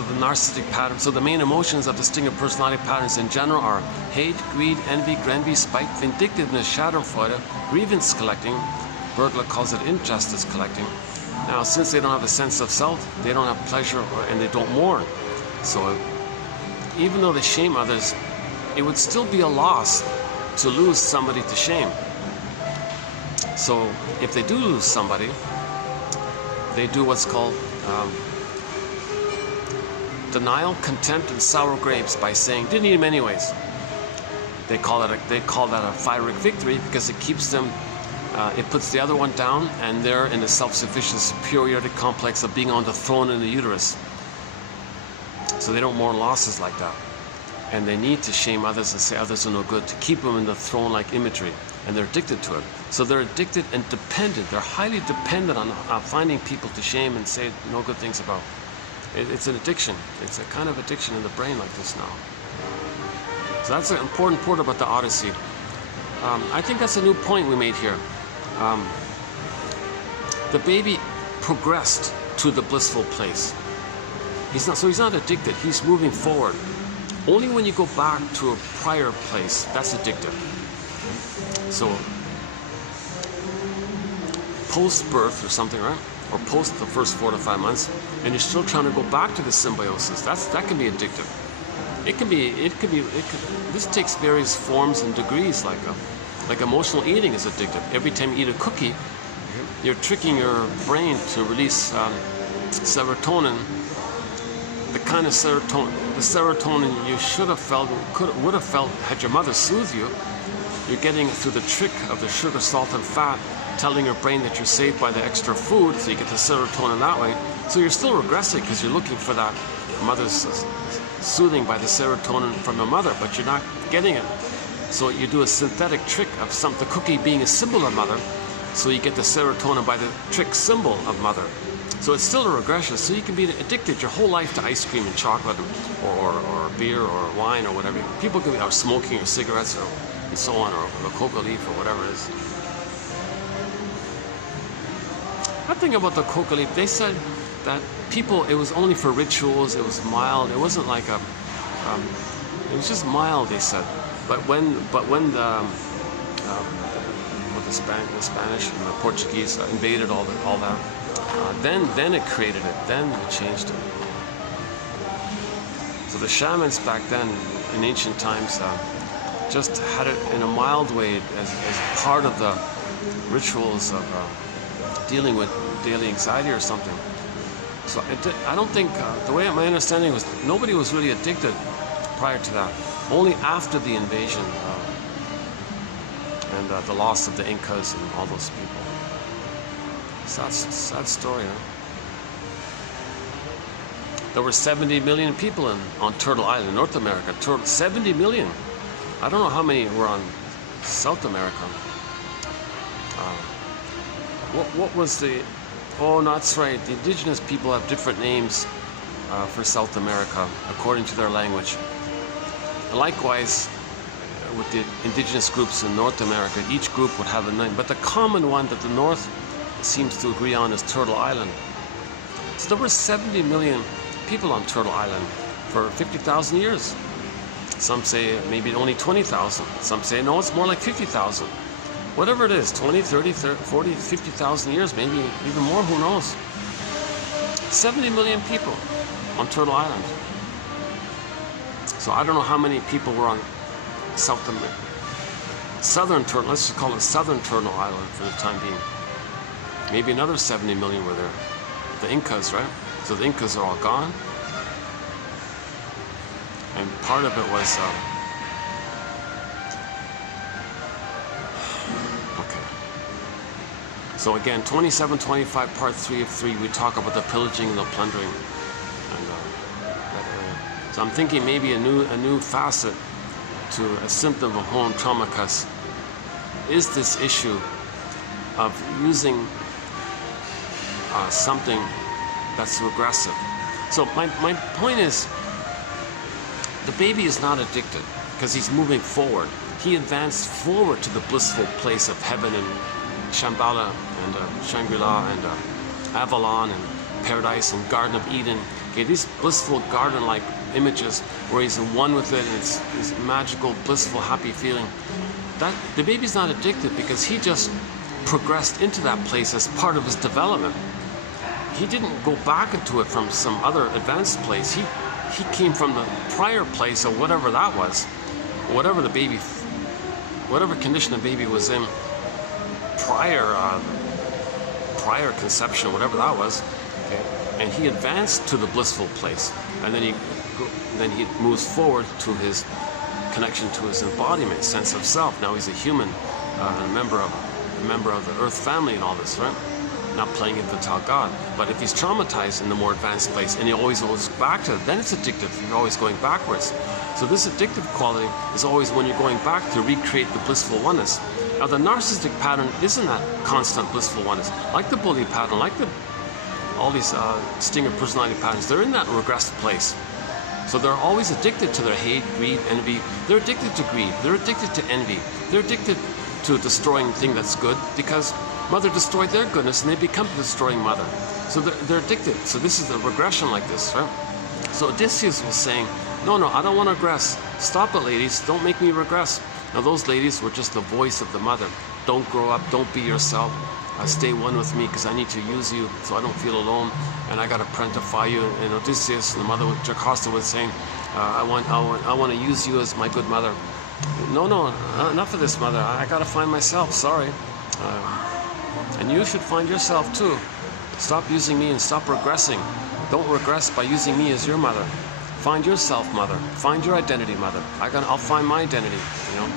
the narcissistic pattern. So the main emotions of distinctive personality patterns in general are hate, greed, envy, granby, spite, vindictiveness, schadenfreude, grievance collecting. Bergler calls it injustice collecting. Now, since they don't have a sense of self, they don't have pleasure, and they don't mourn. So even though they shame others, it would still be a loss to lose somebody to shame. So if they do lose somebody, they do what's called denial, contempt, and sour grapes by saying, didn't eat him anyways. They call that a pyrrhic victory, because it keeps them, it puts the other one down, and they're in a self-sufficient superiority complex of being on the throne in the uterus. So they don't mourn losses like that. And they need to shame others and say others are no good to keep them in the throne-like imagery, and they're addicted to it. So they're addicted and dependent. They're highly dependent on finding people to shame and say no good things about. It's an addiction. It's a kind of addiction in the brain like this now. So that's an important part about the Odyssey. I think that's a new point we made here. The baby progressed to the blissful place. He's not addicted. He's moving forward. Only when you go back to a prior place, that's addictive. So post-birth or something, right? Or post the first 4 to 5 months, and you're still trying to go back to the symbiosis. That can be addictive. This takes various forms and degrees. Like emotional eating is addictive. Every time you eat a cookie, you're tricking your brain to release serotonin. The kind of serotonin you should have felt, would have felt had your mother soothed you. You're getting it through the trick of the sugar, salt, and fat, telling your brain that you're saved by the extra food, so you get the serotonin that way. So you're still regressing because you're looking for that mother's soothing by the serotonin from your mother, but you're not getting it. So you do a synthetic trick of the cookie being a symbol of mother, so you get the serotonin by the trick symbol of mother. So it's still a regression. So you can be addicted your whole life to ice cream and chocolate, or beer or wine or whatever. People can be or smoking or cigarettes and so on, or a coca leaf or whatever it is. One thing about the coca leaf, they said that people, it was only for rituals, it was mild, it wasn't like it was just mild, they said. But when the Spanish and the Portuguese invaded all that, then it created it, then it changed it. So the shamans back then, in ancient times, just had it in a mild way as part of the rituals of dealing with daily anxiety or something. So I don't think, the way my understanding was, nobody was really addicted prior to that. Only after the invasion and the loss of the Incas and all those people. Sad story, huh? There were 70 million people on Turtle Island, North America. 70 million. I don't know how many were on South America. What was the... Oh, no, that's right. The indigenous people have different names for South America according to their language. Likewise, with the indigenous groups in North America, each group would have a name. But the common one that the North seems to agree on is Turtle Island. So there were 70 million people on Turtle Island for 50,000 years. Some say maybe only 20,000. Some say no, it's more like 50,000. Whatever it is, 20, 30, 40, 50,000 years, maybe even more, who knows? 70 million people on Turtle Island. So I don't know how many people were on Southern Turtle, let's just call it Southern Turtle Island for the time being. Maybe another 70 million were there. The Incas, right? So the Incas are all gone. And part of it was, okay. So again, 27, 25, part 3 of 3, we talk about the pillaging and the plundering. And that area. So I'm thinking maybe a new facet to a symptom of home trauma is this issue of using something that's regressive. So my point is, the baby is not addicted because he's moving forward. He advanced forward to the blissful place of heaven and Shambhala and Shangri-La and Avalon and Paradise and Garden of Eden. Okay, these blissful garden-like images where he's in one with it and it's this magical, blissful, happy feeling. That the baby's not addicted because he just progressed into that place as part of his development. He didn't go back into it from some other advanced place. He came from the prior place or whatever that was, whatever the baby, whatever condition the baby was in prior conception, whatever that was. Okay? And he advanced to the blissful place, and then he moves forward to his connection to his embodiment, sense of self. Now he's a human, a member of the Earth family and all this, right? Not playing it to tell God. But if he's traumatized in the more advanced place and he always goes back to it, then it's addictive. You're always going backwards. So this addictive quality is always when you're going back to recreate the blissful oneness. Now the narcissistic pattern isn't that constant blissful oneness. Like the bully pattern, like all these stinger personality patterns, they're in that regressed place. So they're always addicted to their hate, greed, envy. They're addicted to greed. They're addicted to envy. They're addicted to destroying thing that's good because mother destroyed their goodness and they become the destroying mother. So they're addicted. So this is a regression like this, right? So Odysseus was saying, no, I don't want to regress. Stop it, ladies. Don't make me regress. Now those ladies were just the voice of the mother. Don't grow up. Don't be yourself. Stay one with me because I need to use you so I don't feel alone and I got to prentify you. And Odysseus, the mother, Charcot was saying, I want to use you as my good mother. No, enough of this, mother. I got to find myself. Sorry. And you should find yourself too. Stop using me and stop regressing. Don't regress by using me as your mother. Find yourself, mother. Find your identity, mother. I'll find my identity, you know.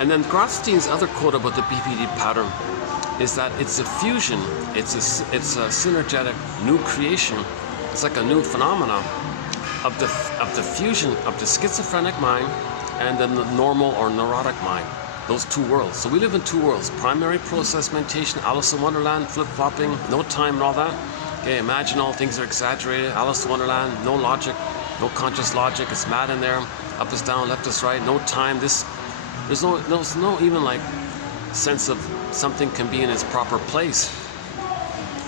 And then Grotstein's other quote about the BPD pattern is that it's a fusion, it's a synergetic new creation. It's like a new phenomenon of the fusion of the schizophrenic mind and then the normal or neurotic mind. Those two worlds. So we live in two worlds: primary process meditation, Alice in Wonderland, flip-flopping, no time and all that. Okay, imagine all things are exaggerated. Alice in Wonderland, no logic, no conscious logic. It's mad in there. Up is down, left is right. No time. There's no even like sense of something can be in its proper place.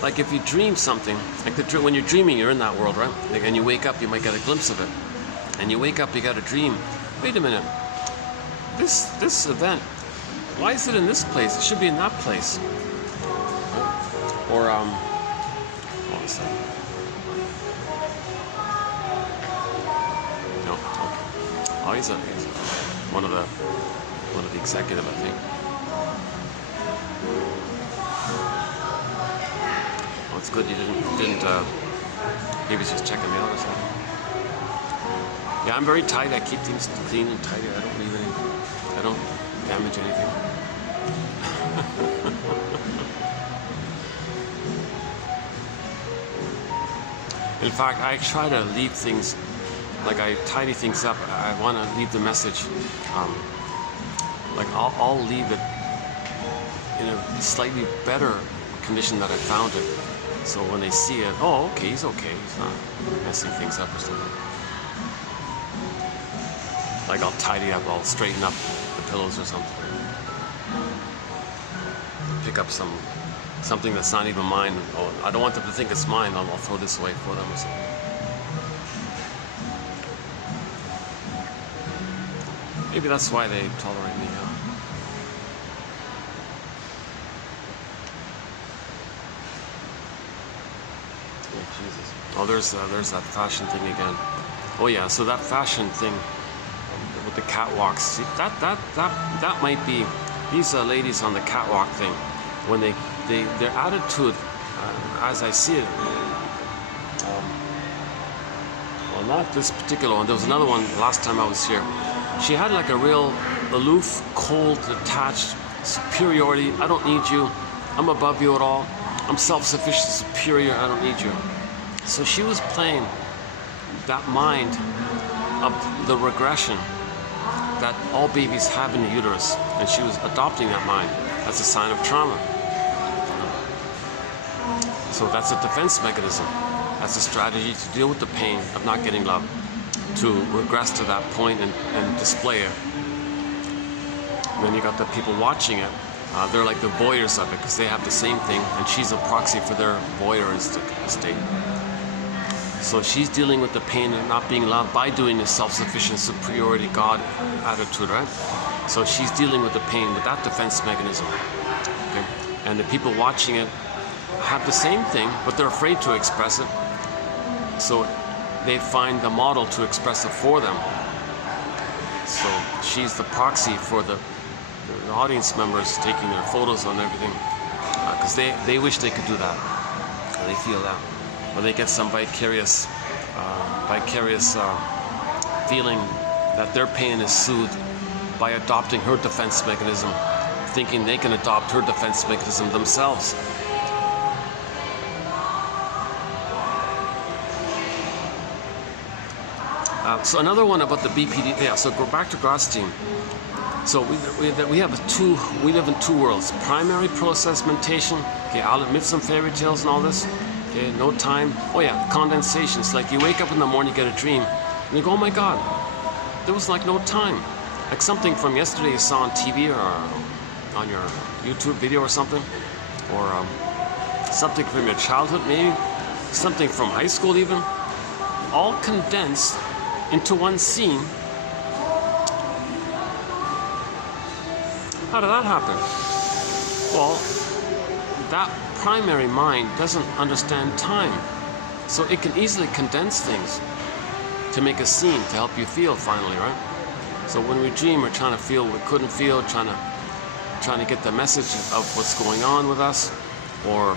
Like if you dream something, like when you're dreaming, you're in that world, right? Like, and you wake up, you might get a glimpse of it. And you wake up, you got a dream. Wait a minute. This event, why is it in this place? It should be in that place. Or what was that? No, okay. Oh, he's one of the executive, I think. Oh, it's good you Maybe it's just checking me out or something. Yeah, I'm very tight. I keep things clean and tidy. I don't leave anything. I don't damage anything. In fact, I try to leave things, like I tidy things up. I want to leave the message, like I'll leave it in a slightly better condition that I found it. So when they see it, oh, okay, he's okay. He's not messing things up or something. Like I'll tidy up, I'll straighten up the pillows or something. Pick up something that's not even mine. Oh, I don't want them to think it's mine. I'll throw this away for them or something. Maybe that's why they tolerate me. Oh, Jesus. Oh, there's that fashion thing again. Oh yeah, so that fashion thing with the catwalks. See, that might be these ladies on the catwalk thing. When their attitude, as I see it, well, not this particular one. There was another one last time I was here. She had like a real aloof, cold, detached superiority. I don't need you. I'm above you at all. I'm self-sufficient, superior. I don't need you. So she was playing that mind of the regression that all babies have in the uterus, and she was adopting that mind as a sign of trauma. So that's a defense mechanism. That's a strategy to deal with the pain of not getting love, to regress to that point and display it. And then you got the people watching it. They're like the voyeurs of it because they have the same thing, and she's a proxy for their voyeuristic state. So she's dealing with the pain of not being loved by doing the self-sufficient superiority God attitude, right? So she's dealing with the pain with that defense mechanism. Okay? And the people watching it have the same thing, but they're afraid to express it. So they find the model to express it for them. So she's the proxy for the audience members taking their photos and everything, because they wish they could do that. They feel that. When they get some vicarious feeling that their pain is soothed by adopting her defense mechanism, thinking they can adopt her defense mechanism themselves. So another one about the BPD. Yeah. So go back to Grosstein. So we live in two worlds: primary process mentation. Okay, I'll admit some fairy tales and all this. Okay, no time. Oh yeah, condensation. It's like you wake up in the morning, you get a dream, and you go, oh my God, there was like no time. Like something from yesterday you saw on TV or on your YouTube video or something, or something from your childhood, maybe something from high school even, all condensed into one scene. How did that happen? Well, that primary mind doesn't understand time, so it can easily condense things to make a scene to help you feel finally, right? So when we dream, we're trying to feel what we couldn't feel, trying to get the message of what's going on with us, or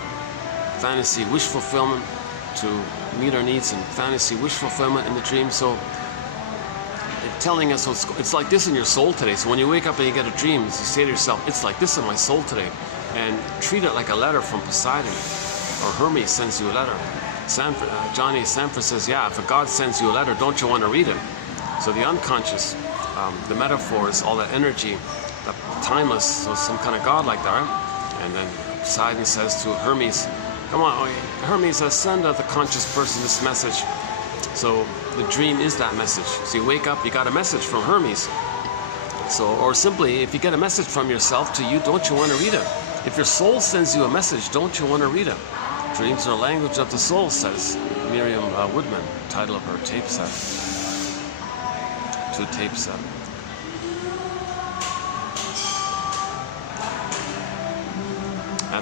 fantasy wish fulfillment to meet our needs and fantasy wish fulfillment in the dream. So telling us it's like this in your soul today. So when you wake up and you get a dream, you say to yourself, it's like this in my soul today, and treat it like a letter from Poseidon, or Hermes sends you a letter. Johnny Sanford says, yeah, if a God sends you a letter, don't you want to read it? So the unconscious, the metaphor is all that energy, that timeless, so some kind of God like that, right? And then Poseidon says to Hermes, come on, Hermes, send the conscious person this message. So the dream is that message. So you wake up, you got a message from Hermes. So, or simply, if you get a message from yourself to you, don't you want to read it? If your soul sends you a message, don't you want to read it? Dreams are the language of the soul, says Miriam Woodman, title of her tape set. 2 tape set.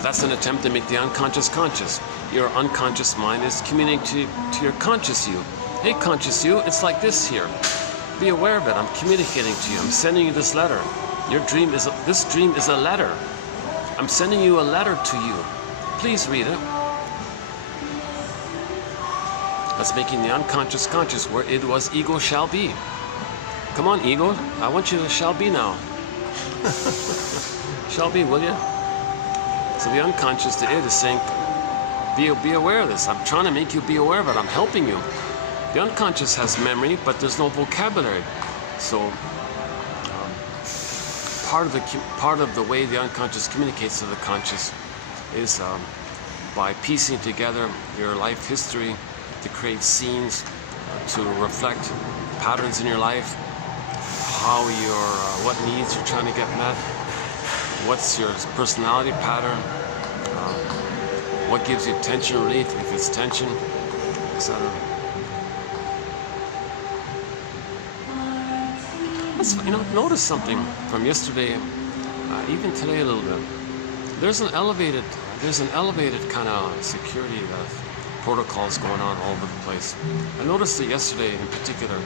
That's an attempt to make the unconscious conscious. Your unconscious mind is communicating to your conscious you. Hey, conscious you, it's like this here. Be aware of it. I'm communicating to you. I'm sending you this letter. This dream is a letter. I'm sending you a letter to you. Please read it. That's making the unconscious conscious, where it was ego shall be. Come on, ego. I want you to shall be now. Shall be, will you? So the unconscious, the id, is saying, be aware of this. I'm trying to make you be aware of it. I'm helping you. The unconscious has memory, but there's no vocabulary. So part of the way the unconscious communicates to the conscious is by piecing together your life history to create scenes to reflect patterns in your life, how what needs you're trying to get met, what's your personality pattern, what gives you tension relief if it's tension, etc. Notice something from yesterday, even today a little bit. There's an elevated kind of security protocols going on all over the place. I noticed it yesterday in particular.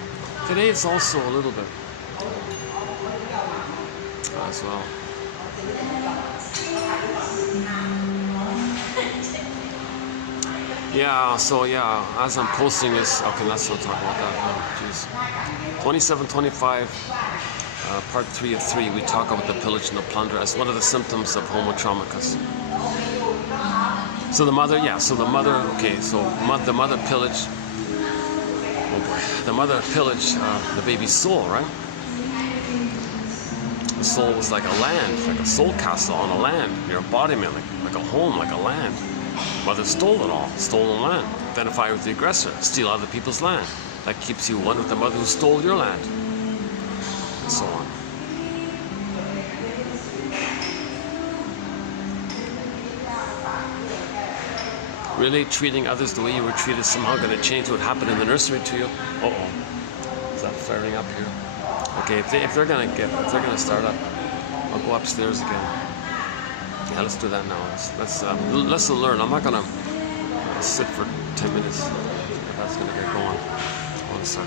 Today it's also a little bit as well. Yeah, as I'm posting this, okay, let's not talk about that. Oh, jeez. 2725, part 3 of 3, we talk about the pillage and the plunder as one of the symptoms of homo traumicus. So the mother pillaged, oh boy, the mother pillaged the baby's soul, right? The soul was like a land, like a soul castle on a land, your embodiment, like a home, like a land. Mother stole it all, stolen land. Identify with the aggressor, steal other people's land. That keeps you one with the mother who stole your land, and so on. Really treating others the way you were treated somehow going to change what happened in the nursery to you? Uh-oh. Is that firing up here? Okay, if they're gonna start up, I'll go upstairs again. Yeah, let's do that now. Let's learn. I'm not gonna sit for 10 minutes. That's gonna get going. Hold a sec.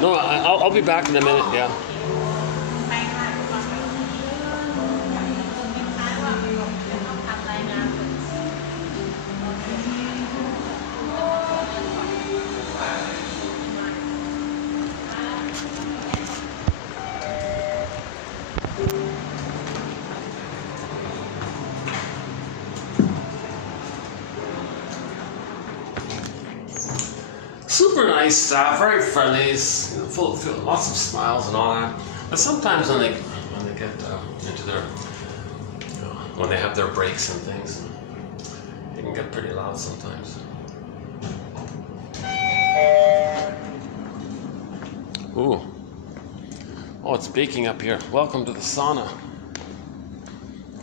No, I'll be back in a minute, yeah. Super nice staff, very friendly, full of lots of smiles and all that. But sometimes when they get into their, when they have their breaks and things, they can get pretty loud sometimes. Ooh. Oh, it's baking up here. Welcome to the sauna.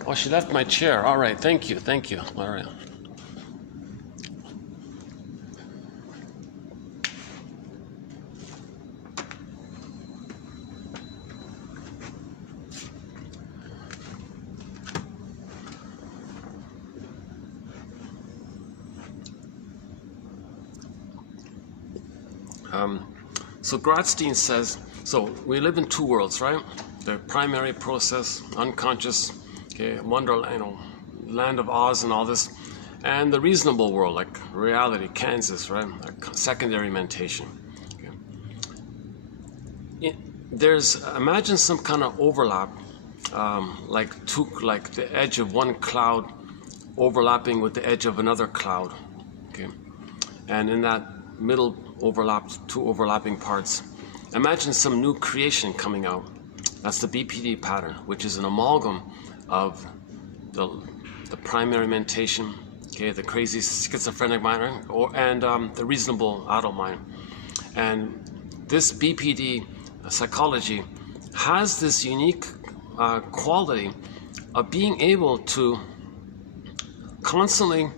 Oh, she left my chair. All right, thank you. All right. So Gradstein says, so we live in two worlds, right? The primary process, unconscious, okay, wonderland, land of Oz and all this, and the reasonable world, like reality, Kansas, right? Like secondary mentation. Okay. Imagine some kind of overlap, like the edge of one cloud overlapping with the edge of another cloud, okay? And in that middle two overlapping parts, imagine some new creation coming out. That's the BPD pattern, which is an amalgam of the primary mentation, okay, the crazy schizophrenic mind, and the reasonable adult mind. And this BPD psychology has this unique quality of being able to constantly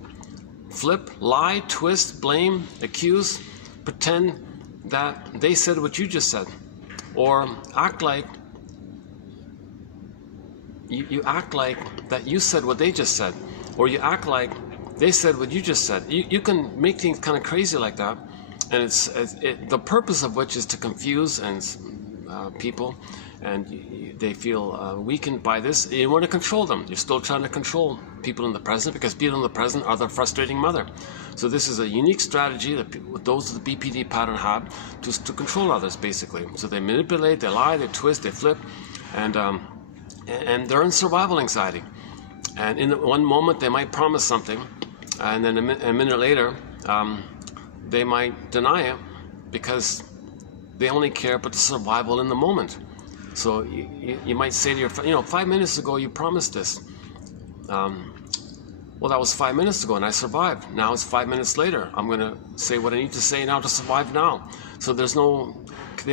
flip, lie, twist, blame, accuse, pretend that they said what you just said, or act like you act like that you said what they just said, or you act like they said what you just said. You can make things kind of crazy like that, and the purpose of which is to confuse people, and they feel weakened by this. You want to control them. You're still trying to control people in the present, because people in the present are the frustrating mother. So this is a unique strategy that those of the BPD pattern have to control others, basically. So they manipulate, they lie, they twist, they flip, and they're in survival anxiety. And in one moment they might promise something, and then a minute later they might deny it, because they only care about the survival in the moment. So you might say to your friend, 5 minutes ago you promised this. Well, that was 5 minutes ago and I survived. Now it's 5 minutes later. I'm going to say what I need to say now to survive now. So they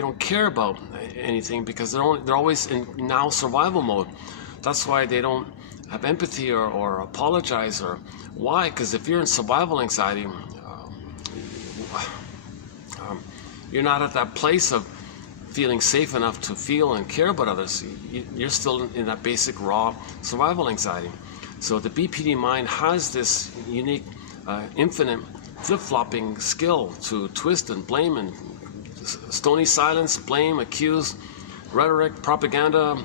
don't care about anything, because they're always in now survival mode. That's why they don't have empathy or apologize. Or why? Because if you're in survival anxiety, you're not at that place of feeling safe enough to feel and care about others. You're still in that basic raw survival anxiety. So the BPD mind has this unique, infinite flip-flopping skill to twist and blame and stony silence, blame, accuse, rhetoric, propaganda,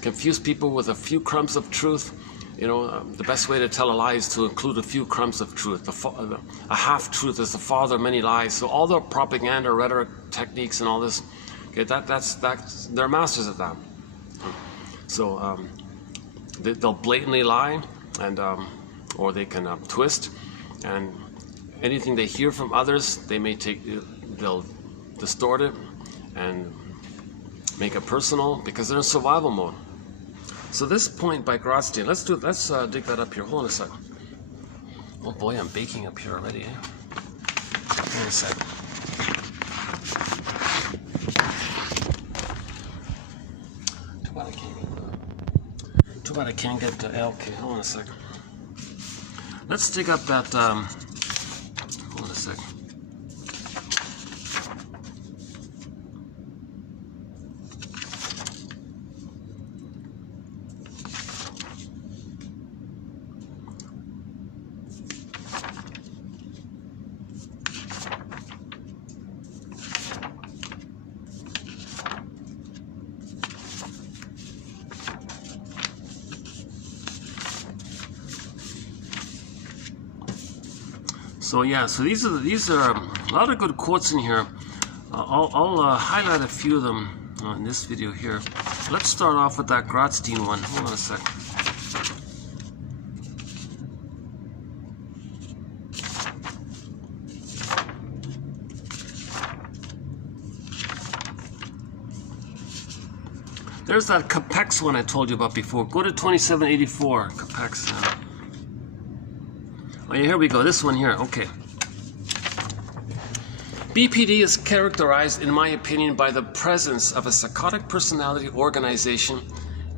confuse people with a few crumbs of truth. The best way to tell a lie is to include a few crumbs of truth. A half-truth is the father of many lies. So all the propaganda, rhetoric techniques and all this, okay, that's they're masters at that. So they'll blatantly lie, and or they can twist, and anything they hear from others, they'll distort it and make it personal, because they're in survival mode. So this point by Grotstein, let's dig that up here. Hold on a second. Oh boy, I'm baking up here already. Hold on a second. Too bad I can't get the LK. Hold on a second. Let's dig up that. Hold on a second. So yeah, so these are a lot of good quotes in here. I'll highlight a few of them in this video here. Let's start off with that Grotstein one. Hold on a second. There's that Capex one I told you about before. Go to 2784, Capex. Oh yeah, here we go. This one here. Okay. BPD is characterized, in my opinion, by the presence of a psychotic personality organization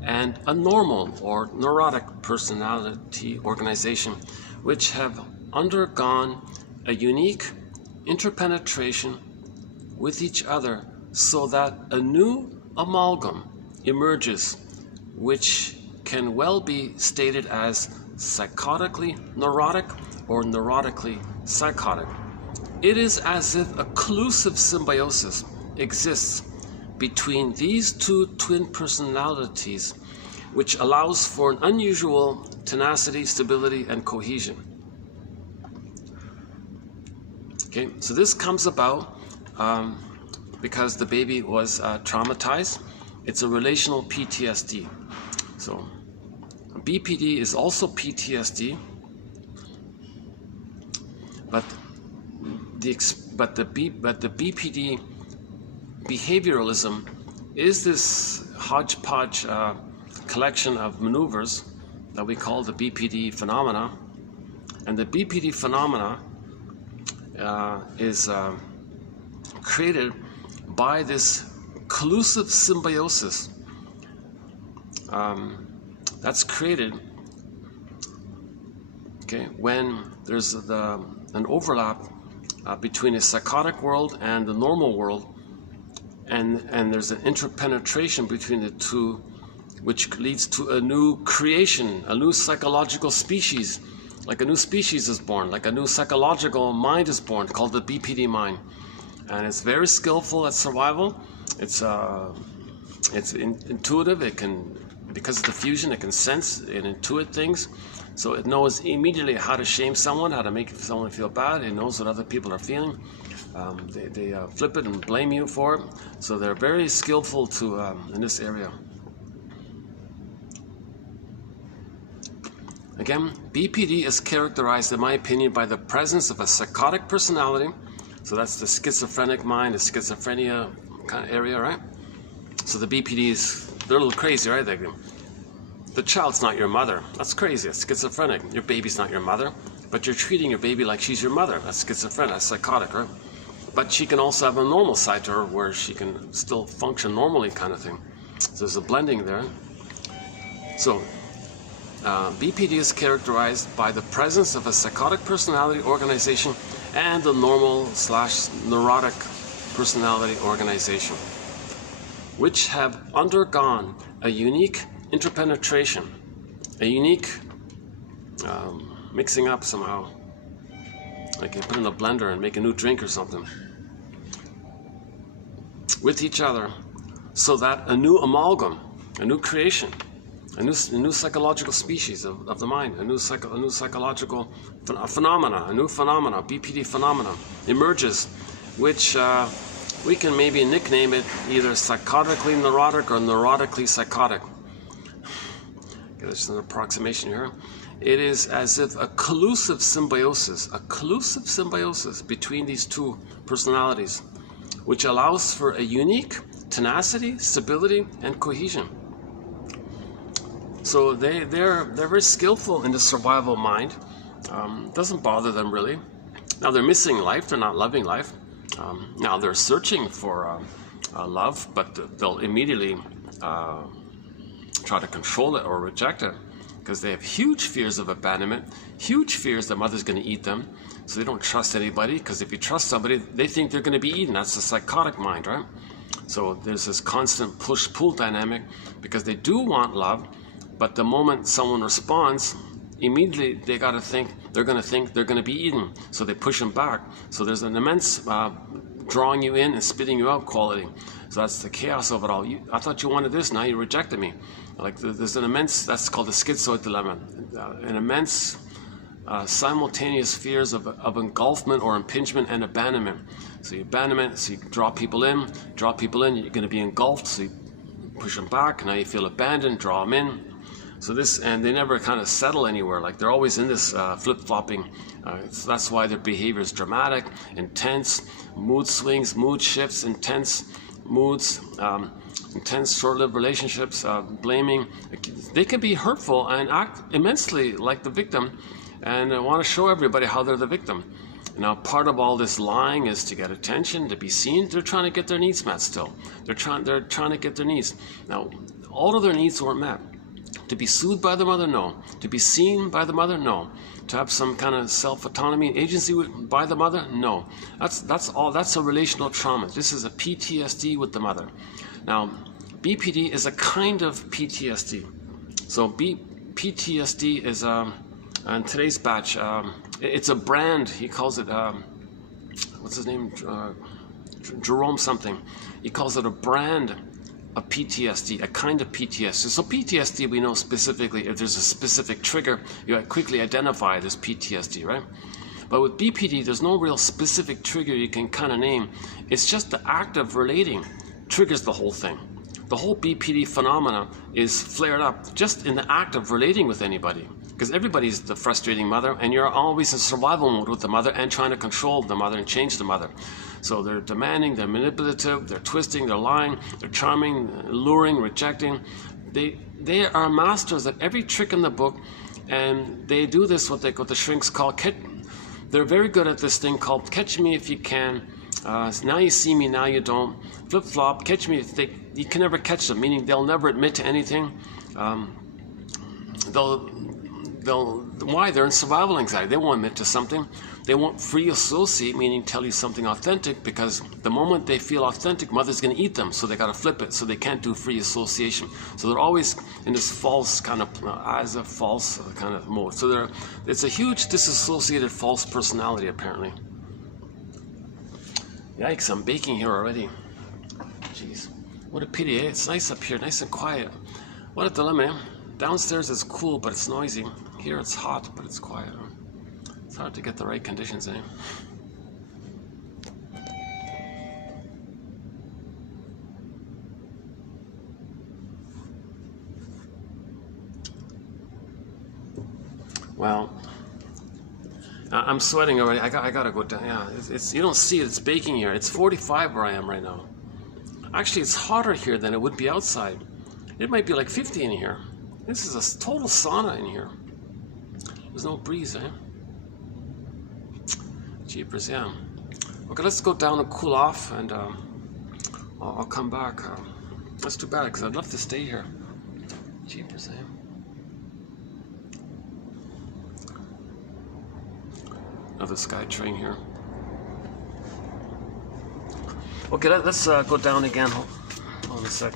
and a normal or neurotic personality organization, which have undergone a unique interpenetration with each other, so that a new amalgam emerges, which can well be stated as psychotically neurotic or neurotically psychotic. It is as if a collusive symbiosis exists between these two twin personalities, which allows for an unusual tenacity, stability, and cohesion. Okay, so this comes about because the baby was traumatized. It's a relational PTSD. So BPD is also PTSD, but the BPD behavioralism is this hodgepodge collection of maneuvers that we call the BPD phenomena, and the BPD phenomena is created by this collusive symbiosis that's created Okay, when there's an overlap between a psychotic world and the normal world, and there's an interpenetration between the two, which leads to a new creation, a new psychological species. Like a new species is born, like a new psychological mind is born, called the BPD mind. And it's very skillful at survival. It's intuitive. It can, because of the fusion, it can sense and intuit things. So it knows immediately how to shame someone, how to make someone feel bad. It knows what other people are feeling. They flip it and blame you for it. So they're very skillful to in this area. Again, BPD is characterized, in my opinion, by the presence of a psychotic personality. So that's the schizophrenic mind, the schizophrenia kind of area, right? So the BPDs, they're a little crazy, right? The child's not your mother. That's crazy. It's schizophrenic. Your baby's not your mother, but you're treating your baby like she's your mother. That's schizophrenic. That's psychotic, right? But she can also have a normal side to her where she can still function normally, kind of thing. So there's a blending there. So BPD is characterized by the presence of a psychotic personality organization and the normal/neurotic personality organization, which have undergone a unique interpenetration, a unique mixing up somehow, like you put in a blender and make a new drink or something, with each other, so that a new amalgam, a new creation, a new psychological species of the mind, a new psychological phenomena, a new phenomena, BPD phenomena emerges, which we can maybe nickname it either psychotically neurotic or neurotically psychotic. Okay, there's an approximation here. It is as if a collusive symbiosis between these two personalities, which allows for a unique tenacity, stability, and cohesion. So they're very skillful in the survival mind. Doesn't bother them really. Now they're missing life. They're not loving life. Now they're searching for love, but they'll immediately try to control it or reject it because they have huge fears of abandonment, huge fears that mother's going to eat them. So they don't trust anybody, because if you trust somebody, they think they're going to be eaten. That's the psychotic mind, right? So there's this constant push-pull dynamic because they do want love. But the moment someone responds, immediately they're going to think they're going to be eaten. So they push them back. So there's an immense drawing you in and spitting you out quality. So that's the chaos of it all. I thought you wanted this, now you rejected me. Like there's an immense, that's called the schizoid dilemma, an immense simultaneous fears of engulfment or impingement and abandonment. So you abandonment, so you draw people in, you're going to be engulfed, so you push them back, now you feel abandoned, draw them in. So this, and they never kind of settle anywhere, like they're always in this flip-flopping. So that's why their behavior is dramatic, intense, mood swings, mood shifts, intense moods, intense short-lived relationships, blaming. They can be hurtful and act immensely like the victim and want to show everybody how they're the victim. Now, part of all this lying is to get attention, to be seen. They're trying to get their needs met still. They're trying to get their needs. Now, all of their needs weren't met. To be soothed by the mother, no. To be seen by the mother, no. To have some kind of self-autonomy, agency by the mother, no. That's all. That's a relational trauma. This is a PTSD with the mother. Now, BPD is a kind of PTSD. So PTSD is in today's batch. It's a brand. He calls it. What's his name? Jerome something. He calls it a brand of PTSD, a kind of PTSD. So PTSD, we know specifically if there's a specific trigger, you quickly identify it as PTSD, right? But with BPD, there's no real specific trigger you can kind of name. It's just the act of relating triggers the whole thing. The whole BPD phenomena is flared up just in the act of relating with anybody. Because everybody's the frustrating mother, and you're always in survival mode with the mother and trying to control the mother and change the mother. So they're demanding, they're manipulative, they're twisting, they're lying, they're charming, luring, rejecting. They are masters of every trick in the book, and they do this what the shrinks call they're very good at this thing called catch me if you can. Now you see me, now you don't. Flip flop, catch me. You can never catch them, meaning they'll never admit to anything. They'll why? They're in survival anxiety. They won't admit to something. They won't free associate, meaning tell you something authentic, because the moment they feel authentic, mother's going to eat them, so they got to flip it, so they can't do free association. So they're always in this false kind of, as a false kind of mode. So it's a huge disassociated false personality, apparently. Yikes, I'm baking here already. Jeez, what a pity, eh? It's nice up here, nice and quiet. What a dilemma, eh? Downstairs it's cool, but it's noisy. Here it's hot, but it's quiet. It's hard to get the right conditions, eh? Well, I'm sweating already. I gotta go down. Yeah, it's you don't see it. It's baking here. It's 45 where I am right now. Actually, it's hotter here than it would be outside. It might be like 50 in here. This is a total sauna in here. There's no breeze, eh? Jeepers, yeah. Okay, let's go down and cool off, and I'll come back. That's too bad, because I'd love to stay here. Jeepers, eh? Another sky train here. Okay, let's go down again. Hold on a sec.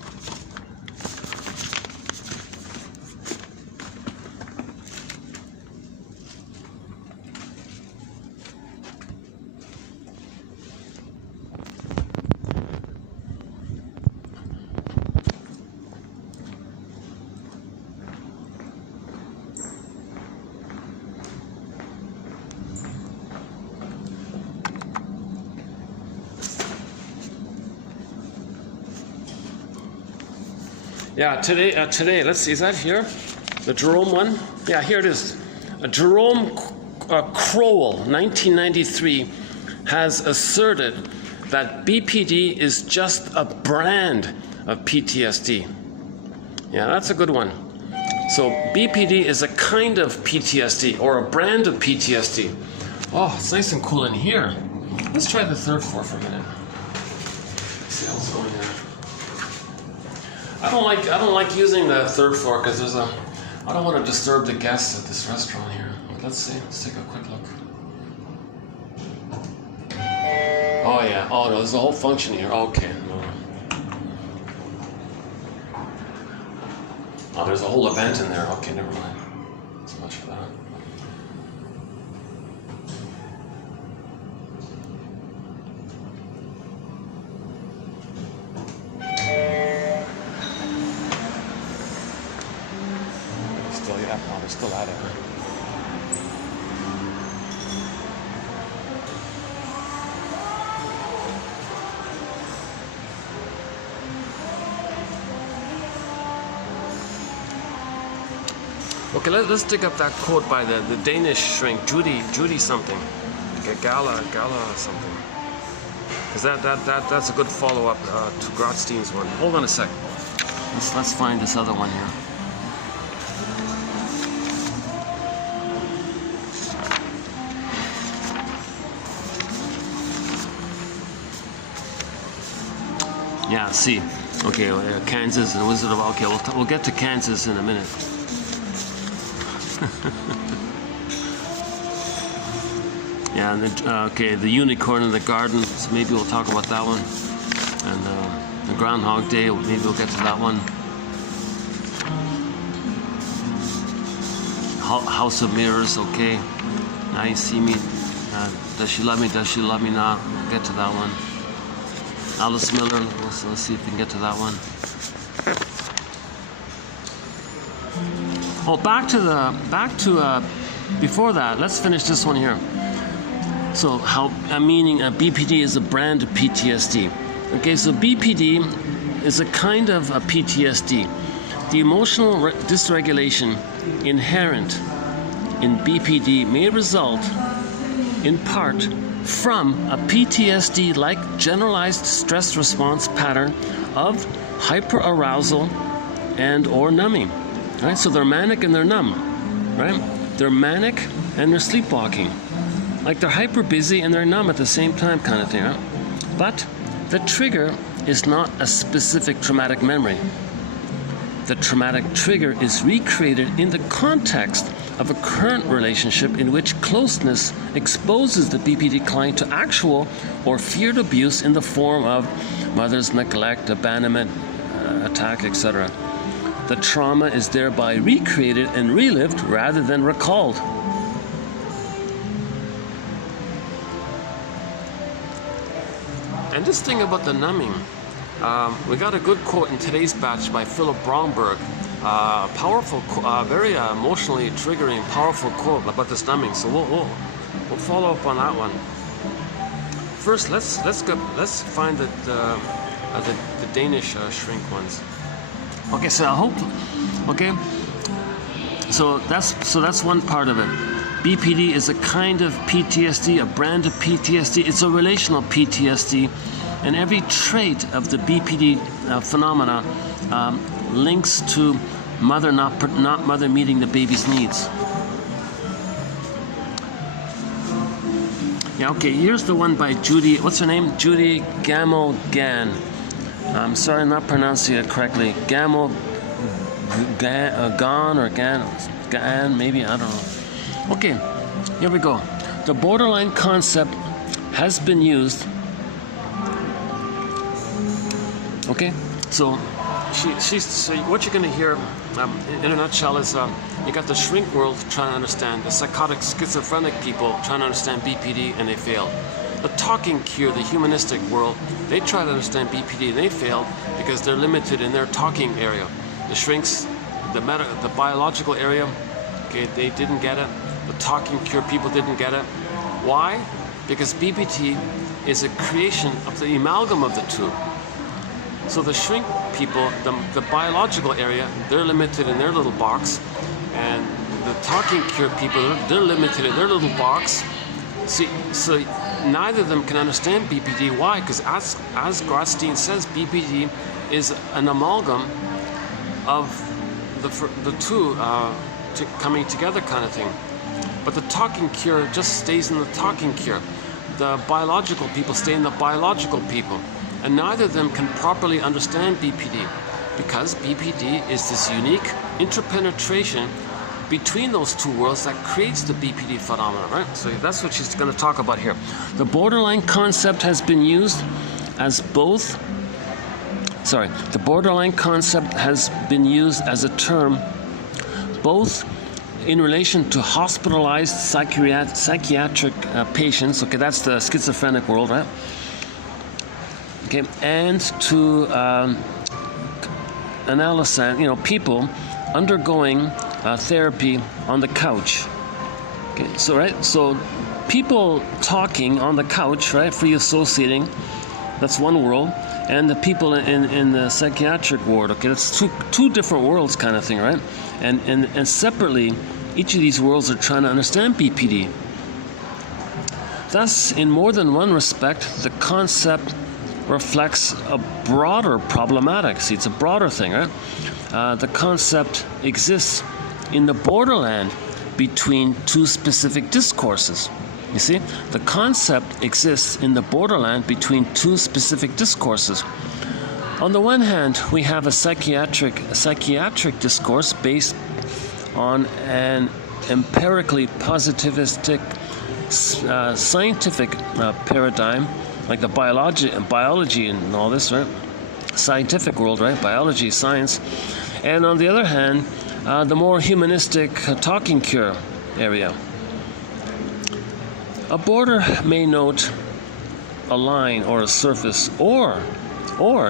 Yeah, today, let's see, is that here? The Jerome one? Yeah, here it is. Jerome Crowell, 1993, has asserted that BPD is just a brand of PTSD. Yeah, that's a good one. So BPD is a kind of PTSD, or a brand of PTSD. Oh, it's nice and cool in here. Let's try the third floor for a minute. Let's see what's going there. I don't like using the third floor because I don't want to disturb the guests at this restaurant here. Let's see. Let's take a quick look. Oh yeah. Oh no, there's a whole function here. Okay. No. Oh, there's a whole event in there. Okay, never mind. So much for that. They're still at it. Okay, let's dig up that quote by the Danish shrink, Judy something, Gala something, because that's a good follow-up to Grotstein's one. Hold on a sec. Let's find this other one here. Yeah, see. Okay, Kansas and Wizard of... Okay, we'll get to Kansas in a minute. Yeah, and okay, the unicorn in the garden. So maybe we'll talk about that one. And the Groundhog Day. Maybe we'll get to that one. House of Mirrors. Okay. Now you see me. Does she love me? Does she love me not? We'll get to that one. Alice Miller, let's see if we can get to that one. Oh, back to before that, let's finish this one here. So meaning BPD is a brand of PTSD. Okay, so BPD is a kind of a PTSD. The emotional dysregulation inherent in BPD may result in part from a PTSD-like generalized stress response pattern of hyperarousal and or numbing. Right? So they're manic and they're numb. Right? They're manic and they're sleepwalking. Like they're hyper busy and they're numb at the same time kind of thing. Right? But the trigger is not a specific traumatic memory. The traumatic trigger is recreated in the context of a current relationship in which closeness exposes the BPD client to actual or feared abuse in the form of mother's neglect, abandonment, attack, etc. The trauma is thereby recreated and relived rather than recalled. And this thing about the numbing, we got a good quote in today's batch by Philip Bromberg. Powerful, very emotionally triggering, powerful quote about this numbing. So we'll follow up on that one. First, let's find the Danish shrink ones. Okay, so I hope. Okay, so that's one part of it. BPD is a kind of PTSD, a brand of PTSD. It's a relational PTSD, and every trait of the BPD phenomena links to not mother meeting the baby's needs. Yeah, okay, here's the one by Judy, what's her name? Judy Gamel-Gann. I'm sorry I'm not pronouncing it correctly. Gamel-Gann or Gann, maybe, I don't know. Okay, here we go. The borderline concept has been used. Okay, so so what you're going to hear in a nutshell is you got the shrink world trying to understand, the psychotic schizophrenic people trying to understand BPD and they fail. The talking cure, the humanistic world, they try to understand BPD and they fail because they're limited in their talking area. The shrinks, the biological area, okay, they didn't get it. The talking cure people didn't get it. Why? Because BPD is a creation of the amalgam of the two. So the shrink people, the biological area, they're limited in their little box, and the talking cure people, they're limited in their little box. See, so neither of them can understand BPD. Why? Because as Grotstein says, BPD is an amalgam of the two coming together kind of thing. But the talking cure just stays in the talking cure. The biological people stay in the biological people. And neither of them can properly understand BPD because BPD is this unique interpenetration between those two worlds that creates the BPD phenomenon, right? So that's what she's going to talk about here. The borderline concept has been used as both, the borderline concept has been used as a term both in relation to hospitalized psychiatric patients, okay, that's the schizophrenic world, right? Okay, and to analyze, people undergoing therapy on the couch. Okay, so people talking on the couch, right, free associating, that's one world, and the people in the psychiatric ward. Okay, that's two different worlds, kind of thing, right? And separately, each of these worlds are trying to understand BPD. Thus, in more than one respect, the concept reflects a broader problematic. See, it's a broader thing, right? The concept exists in the borderland between two specific discourses. You see, the concept exists in the borderland between two specific discourses. On the one hand, we have a psychiatric discourse based on an empirically positivistic scientific paradigm, like the biology and all this, right? Scientific world, right? Biology, science. And on the other hand, the more humanistic talking cure area. A border may note a line or a surface, or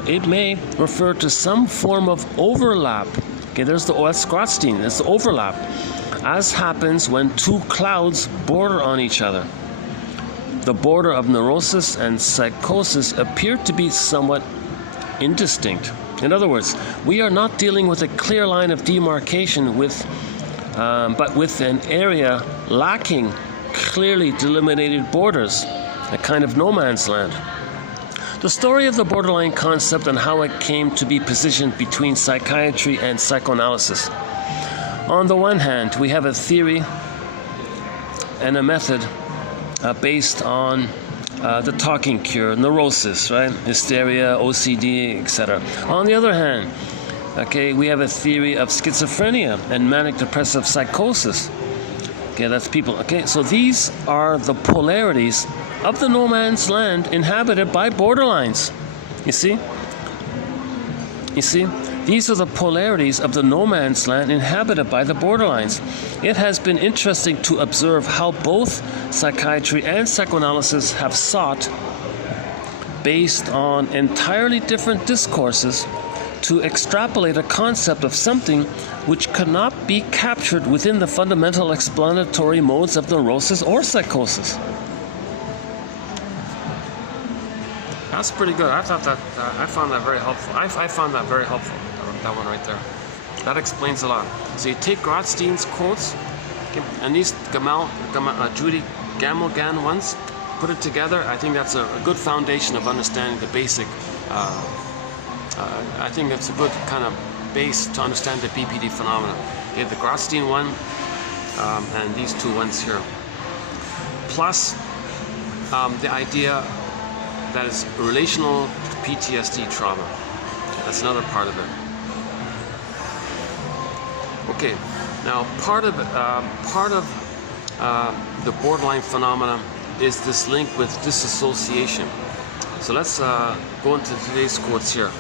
it may refer to some form of overlap. Okay, that's Grotstein, it's the overlap, as happens when two clouds border on each other. The border of neurosis and psychosis appear to be somewhat indistinct. In other words, we are not dealing with a clear line of demarcation but with an area lacking clearly delimited borders, a kind of no man's land. The story of the borderline concept and how it came to be positioned between psychiatry and psychoanalysis. On the one hand, we have a theory and a method based on the talking cure, neurosis, right? Hysteria, OCD, etc. On the other hand, okay, we have a theory of schizophrenia and manic depressive psychosis. Okay, that's people. Okay, so these are the polarities of the no man's land inhabited by borderlines. You see? You see? These are the polarities of the no man's land inhabited by the borderlines. It has been interesting to observe how both psychiatry and psychoanalysis have sought, based on entirely different discourses, to extrapolate a concept of something which cannot be captured within the fundamental explanatory modes of neurosis or psychosis. That's pretty good. I thought that I found that very helpful. I found that very helpful. That one right there. That explains a lot. So you take Grotstein's quotes, okay, and these Judy Gamelgan ones, put it together. I think that's a good foundation of understanding the basic. I think that's a good kind of base to understand the BPD phenomena. You have the Grotstein one and these two ones here. Plus the idea that is relational PTSD trauma. That's another part of it. Okay, now part of the borderline phenomena is this link with disassociation. So let's go into today's quotes here.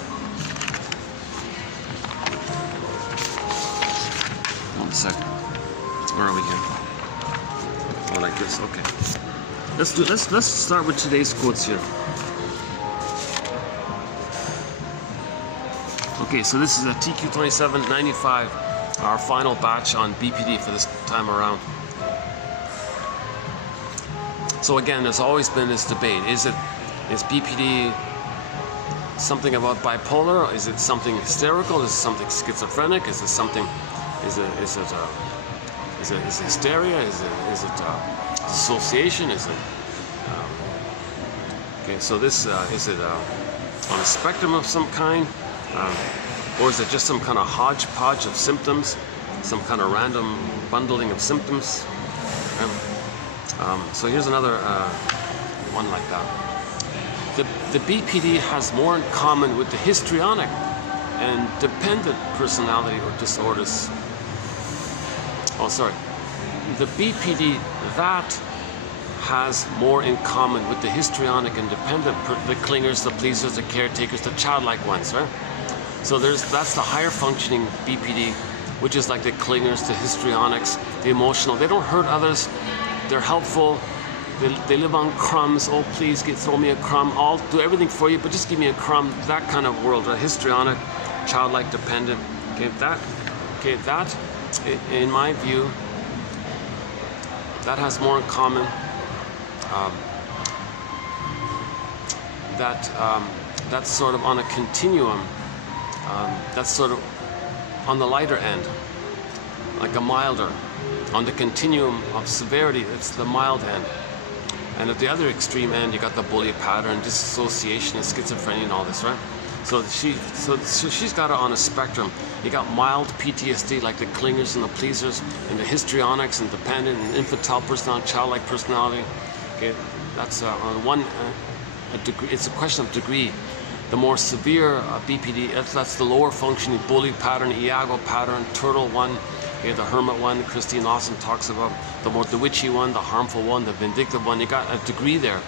One second. Where are we here? Oh, like this. Okay. Let's start with today's quotes here. Okay, so this is a TQ2795, our final batch on BPD for this time around. So again, there's always been this debate: is BPD something about bipolar? Is it something hysterical? Is it something schizophrenic? Is it something? Is it hysteria? Is it dissociation? Is it? Okay, so this is it on a spectrum of some kind, or is it just some kind of hodgepodge of symptoms, some kind of random bundling of symptoms? So here's another one like that. The BPD has more in common with the histrionic and dependent personality or disorders. Oh, sorry. The BPD, that has more in common with the histrionic and dependent, the clingers, the pleasers, the caretakers, the childlike ones, right? So that's the higher functioning BPD, which is like the clingers, the histrionics, the emotional. They don't hurt others. They're helpful. They live on crumbs. Oh, please throw me a crumb. I'll do everything for you, but just give me a crumb. That kind of world, right? Histrionic, childlike, dependent. Okay, that, in my view, that has more in common. That's sort of on a continuum. That's sort of on the lighter end, like a milder. On the continuum of severity, it's the mild end. And at the other extreme end, you got the bully pattern, dissociation, and schizophrenia, and all this, right? So she's got it on a spectrum. You got mild PTSD, like the clingers and the pleasers, and the histrionics and dependent and infantile personality, childlike personality. Okay, that's on one degree. It's a question of degree. The more severe BPD, that's the lower functioning bully pattern, Iago pattern, turtle one. Okay, the hermit one, Christine Lawson talks about, the witchy one, the harmful one, the vindictive one. You got a degree there.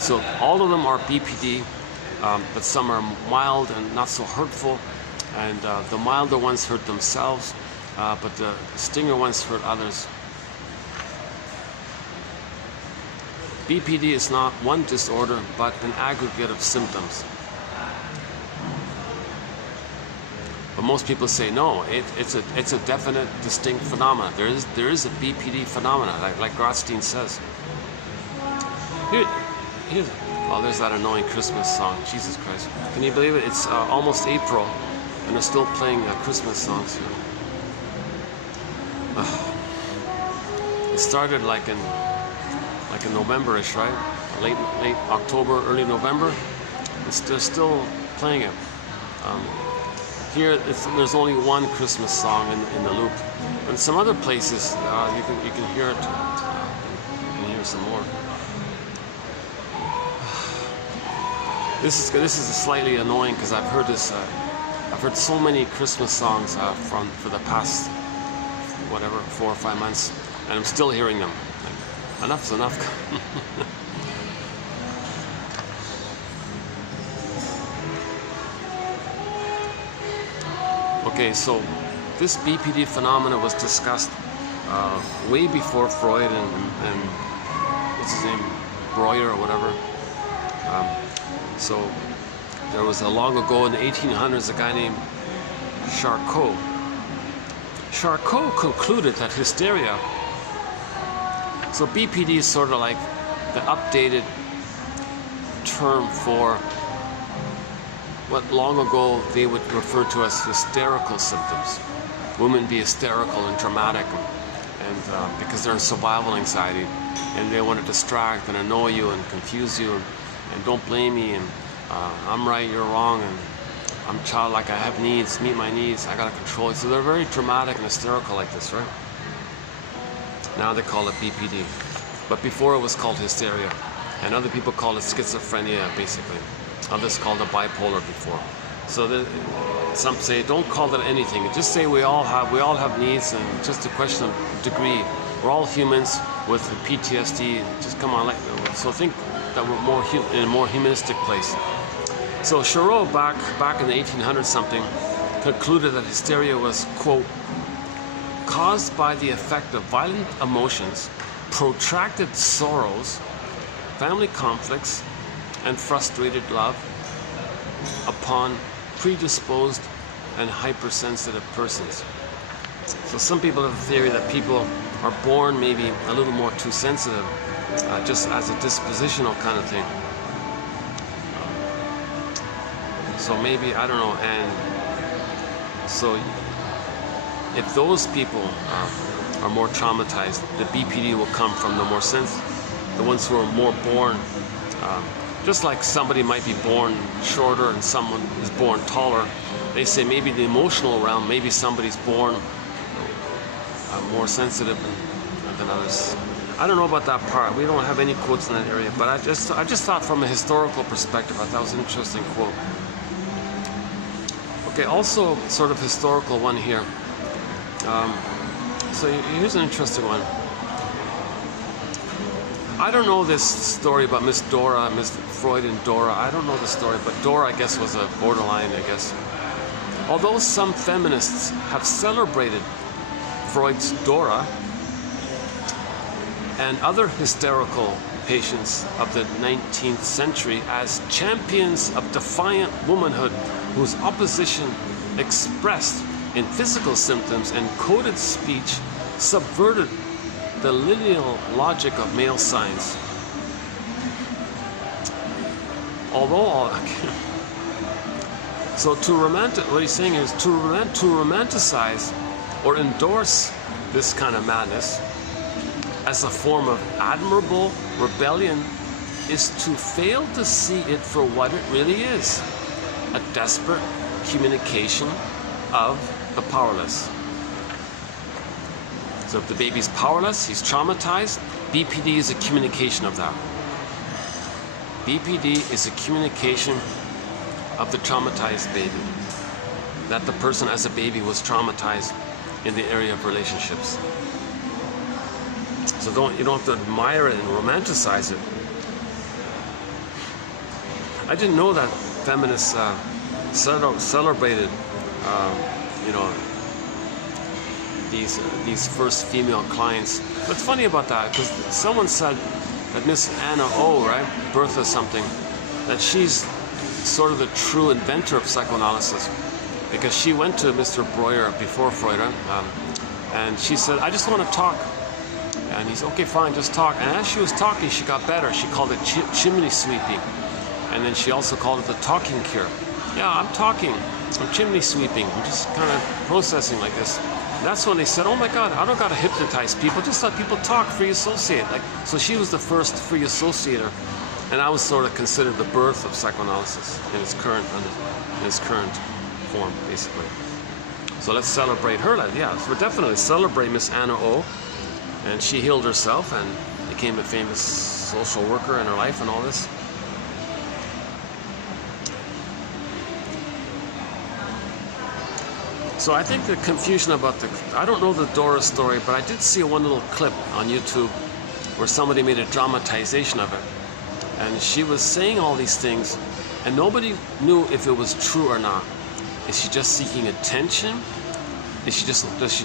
So all of them are BPD, but some are mild and not so hurtful. And the milder ones hurt themselves, but the stinger ones hurt others. BPD is not one disorder, but an aggregate of symptoms. But most people say no. It's a definite, distinct phenomenon. There is a BPD phenomenon, like Grotstein says. There's that annoying Christmas song. Jesus Christ! Can you believe it? It's almost April, and they're still playing Christmas songs here. It started like in November-ish, right? Late October, early November. They're still playing it. Here, there's only one Christmas song in the loop. In some other places, you can hear it. You can hear some more. This is slightly annoying because I've heard this. I've heard so many Christmas songs for the past 4 or 5 months. and I'm still hearing them. Enough's enough. Okay, so this BPD phenomena was discussed way before Freud and what's his name, Breuer or whatever. So there was a long ago in the 1800s a guy named Charcot. Charcot concluded that hysteria, so BPD is sort of like the updated term for what long ago they would refer to as hysterical symptoms. Women be hysterical and dramatic, and because they're in survival anxiety, and they want to distract and annoy you and confuse you, and don't blame me, and I'm right, you're wrong, and I'm childlike, I have needs, meet my needs, I gotta control it. So they're very dramatic and hysterical like this, right? Now they call it BPD, but before it was called hysteria, and other people call it schizophrenia, basically. Others called it bipolar before. So some say don't call it anything. Just say we all have needs, and it's just a question of degree. We're all humans with PTSD. Just come on, so think that we're more in a more humanistic place. So Charcot back in the 1800s something concluded that hysteria was, quote, caused by the effect of violent emotions, protracted sorrows, family conflicts, and frustrated love upon predisposed and hypersensitive persons. So some people have a theory that people are born maybe a little more too sensitive, just as a dispositional kind of thing. So maybe, I don't know, and so if those people are more traumatized, the BPD will come from the more the ones who are more born, just like somebody might be born shorter and someone is born taller. They say maybe the emotional realm, maybe somebody's born more sensitive than others. I don't know about that part. We don't have any quotes in that area, but I just thought from a historical perspective, I thought it was an interesting quote. Okay, also sort of historical one here. So here's an interesting one. I don't know this story about Miss Dora, Miss Freud and Dora. I don't know the story, but Dora, I guess, was a borderline, I guess. Although some feminists have celebrated Freud's Dora and other hysterical patients of the 19th century as champions of defiant womanhood whose opposition expressed in physical symptoms and coded speech subverted the lineal logic of male science. Although, so what he's saying is to romanticize or endorse this kind of madness as a form of admirable rebellion is to fail to see it for what it really is, a desperate communication of the powerless. So if the baby's powerless, he's traumatized, BPD is a communication of that. BPD is a communication of the traumatized baby. That the person as a baby was traumatized in the area of relationships. So you don't have to admire it and romanticize it. I didn't know that feminists celebrated, these first female clients. What's funny about that? Because someone said that Miss Anna O, right, Bertha something, that she's sort of the true inventor of psychoanalysis, because she went to Mr. Breuer before Freud, and she said, "I just want to talk." And he's, "Okay, fine, just talk." And as she was talking, she got better. She called it chimney sweeping, and then she also called it the talking cure. Yeah, I'm talking. I'm chimney sweeping. I'm just kind of processing like this. And that's when they said, "Oh my God, I don't got to hypnotize people. Just let people talk, free associate." So she was the first free associator, and I was sort of considered the birth of psychoanalysis in its current form, basically. So let's celebrate her. Yeah, so definitely celebrate Miss Anna O. And she healed herself and became a famous social worker in her life and all this. So I think the confusion about I don't know the Dora story, but I did see one little clip on YouTube where somebody made a dramatization of it. And she was saying all these things, and nobody knew if it was true or not. Is she just seeking attention? Does she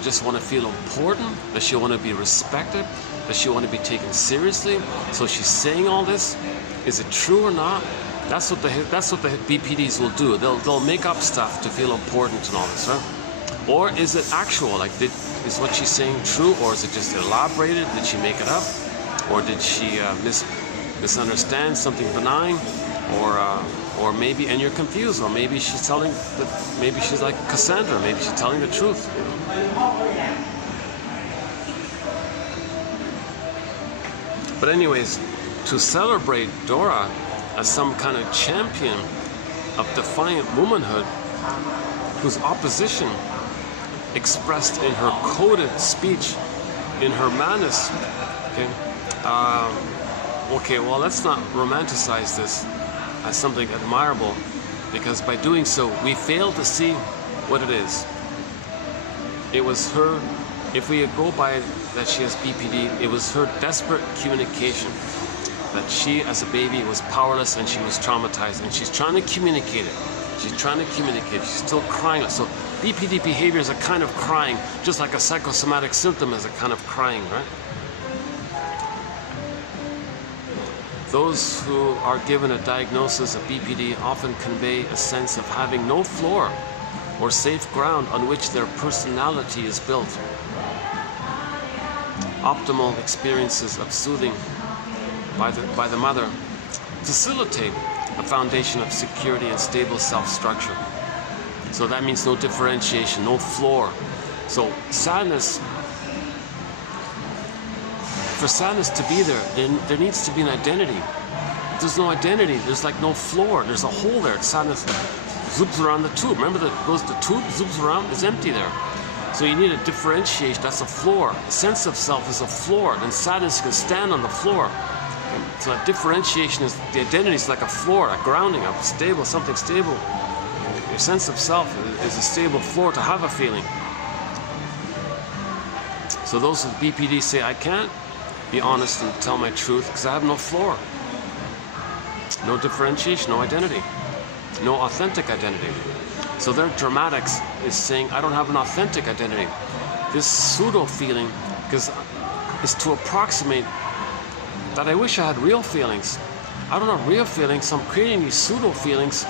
just want to feel important? Does she want to be respected? Does she want to be taken seriously? So she's saying all this. Is it true or not? That's what the BPDs will do. They'll make up stuff to feel important and all this, right? Or is it actual? Like, is what she's saying true, or is it just elaborated? Did she make it up, or did she misunderstand something benign, or maybe, and you're confused, or maybe she's telling maybe she's like Cassandra, maybe she's telling the truth. But anyways, to celebrate Dora as some kind of champion of defiant womanhood, whose opposition expressed in her coded speech, in her madness. Okay, well, let's not romanticize this as something admirable, because by doing so, we fail to see what it is. It was her, if we go by that she has BPD, it was her desperate communication that she, as a baby, was powerless and she was traumatized, and she's trying to communicate it. She's trying to communicate. She's still crying. So BPD behavior is a kind of crying, just like a psychosomatic symptom is a kind of crying, right? Those who are given a diagnosis of BPD often convey a sense of having no floor or safe ground on which their personality is built. Optimal experiences of soothing by the mother facilitate a foundation of security and stable self-structure. So that means no differentiation, no floor. So sadness, for sadness to be there needs to be an identity. If there's no identity, there's like no floor, there's a hole there. Sadness zoops around the tube. Remember that goes the tube, zoops around, it's empty there. So you need a differentiation, that's a floor. The sense of self is a floor, then sadness can stand on the floor. So that differentiation is, the identity is like a floor, a grounding, a stable, something stable. Your sense of self is a stable floor to have a feeling. So those with BPD say, I can't be honest and tell my truth because I have no floor. No differentiation, no identity. No authentic identity. So their dramatics is saying, I don't have an authentic identity. This pseudo feeling is to approximate that I wish I had real feelings. I don't have real feelings, so I'm creating these pseudo feelings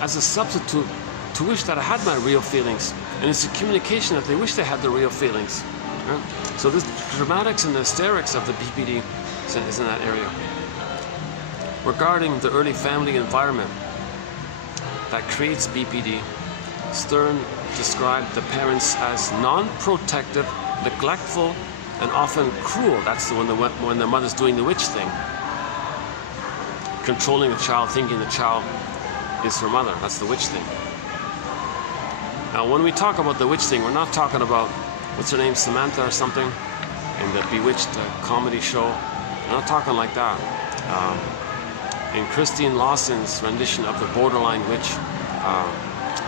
as a substitute to wish that I had my real feelings. And it's a communication that they wish they had the real feelings. Right? So this dramatics and the hysterics of the BPD is in that area. Regarding the early family environment that creates BPD, Stern described the parents as non-protective, neglectful, and often cruel. That's when the mother's doing the witch thing. Controlling the child, thinking the child is her mother. That's the witch thing. Now, when we talk about the witch thing, we're not talking about, what's her name, Samantha or something, in the Bewitched comedy show. We're not talking like that. In Christine Lawson's rendition of the Borderline Witch,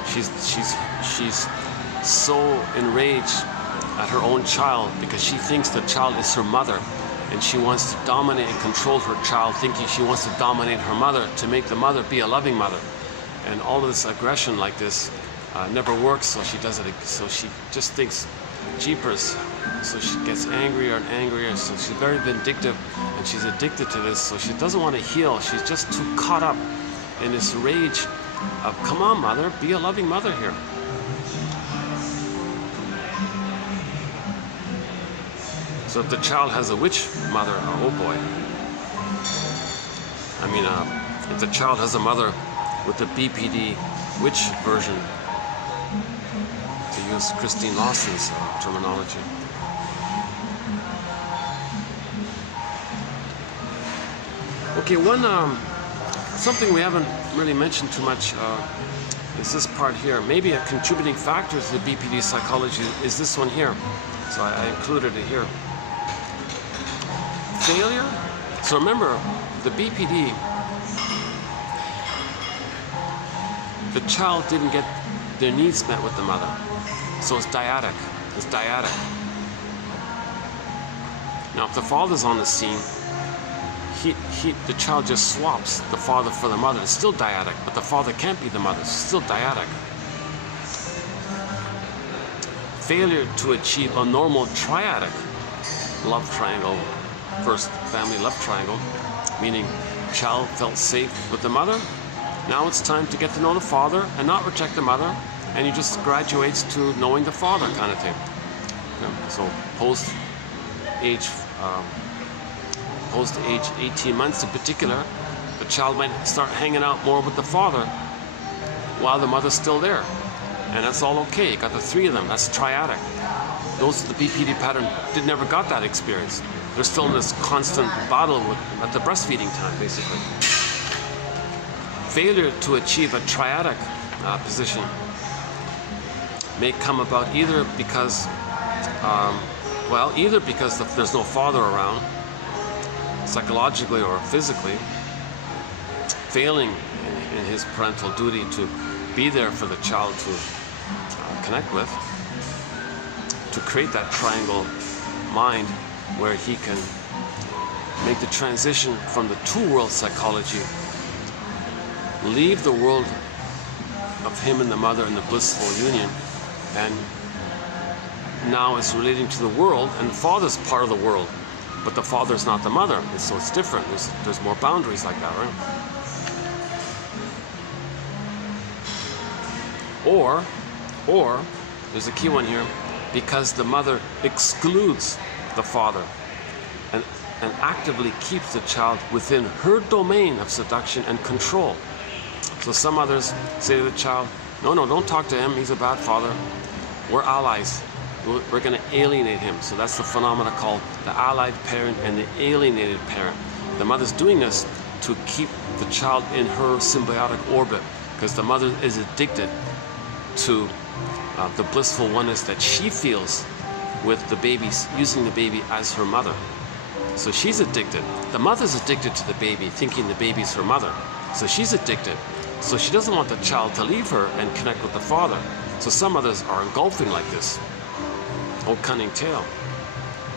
she's so enraged at her own child because she thinks the child is her mother, and she wants to dominate and control her child, thinking she wants to dominate her mother to make the mother be a loving mother. And all of this aggression like this never works, so she does it. So she just thinks, jeepers. So she gets angrier and angrier. So she's very vindictive, and she's addicted to this. So she doesn't want to heal. She's just too caught up in this rage of, come on, mother, be a loving mother here. So if the child has a witch mother, oh boy. I mean, if the child has a mother with the BPD witch version, to use Christine Lawson's terminology. Okay, something we haven't really mentioned too much is this part here. Maybe a contributing factor to the BPD psychology is this one here. So I included it here. Failure. So remember, the BPD, the child didn't get their needs met with the mother. So it's dyadic. It's dyadic. Now, if the father's on the scene, the child just swaps the father for the mother. It's still dyadic, but the father can't be the mother. It's still dyadic. Failure to achieve a normal triadic love triangle, first family love triangle, meaning child felt safe with the mother. Now it's time to get to know the father and not reject the mother, and he just graduates to knowing the father kind of thing. So post age 18 months in particular, the child might start hanging out more with the father while the mother's still there. And that's all okay. You got the three of them. That's triadic. Those with the BPD pattern never got that experience. They're still in this constant battle at the breastfeeding time, basically. Failure to achieve a triadic position may come about either because there's no father around, psychologically or physically, failing in his parental duty to be there for the child to connect with, to create that triangle mind where he can make the transition from the two-world psychology, leave the world of him and the mother in the blissful union, and now is relating to the world, and the father's part of the world, but the father's not the mother, so it's different. There's more boundaries like that, right? Or there's a key one here, because the mother excludes the father and actively keeps the child within her domain of seduction and control. So some others say to the child, no, don't talk to him, he's a bad father. We're allies. We're going to alienate him. So that's the phenomena called the allied parent and the alienated parent. The mother's doing this to keep the child in her symbiotic orbit, because the mother is addicted to the blissful oneness that she feels with the baby, using the baby as her mother. So she's addicted. The mother's addicted to the baby, thinking the baby's her mother. So she's addicted. So she doesn't want the child to leave her and connect with the father. So some mothers are engulfing like this. Oh, cunning tale.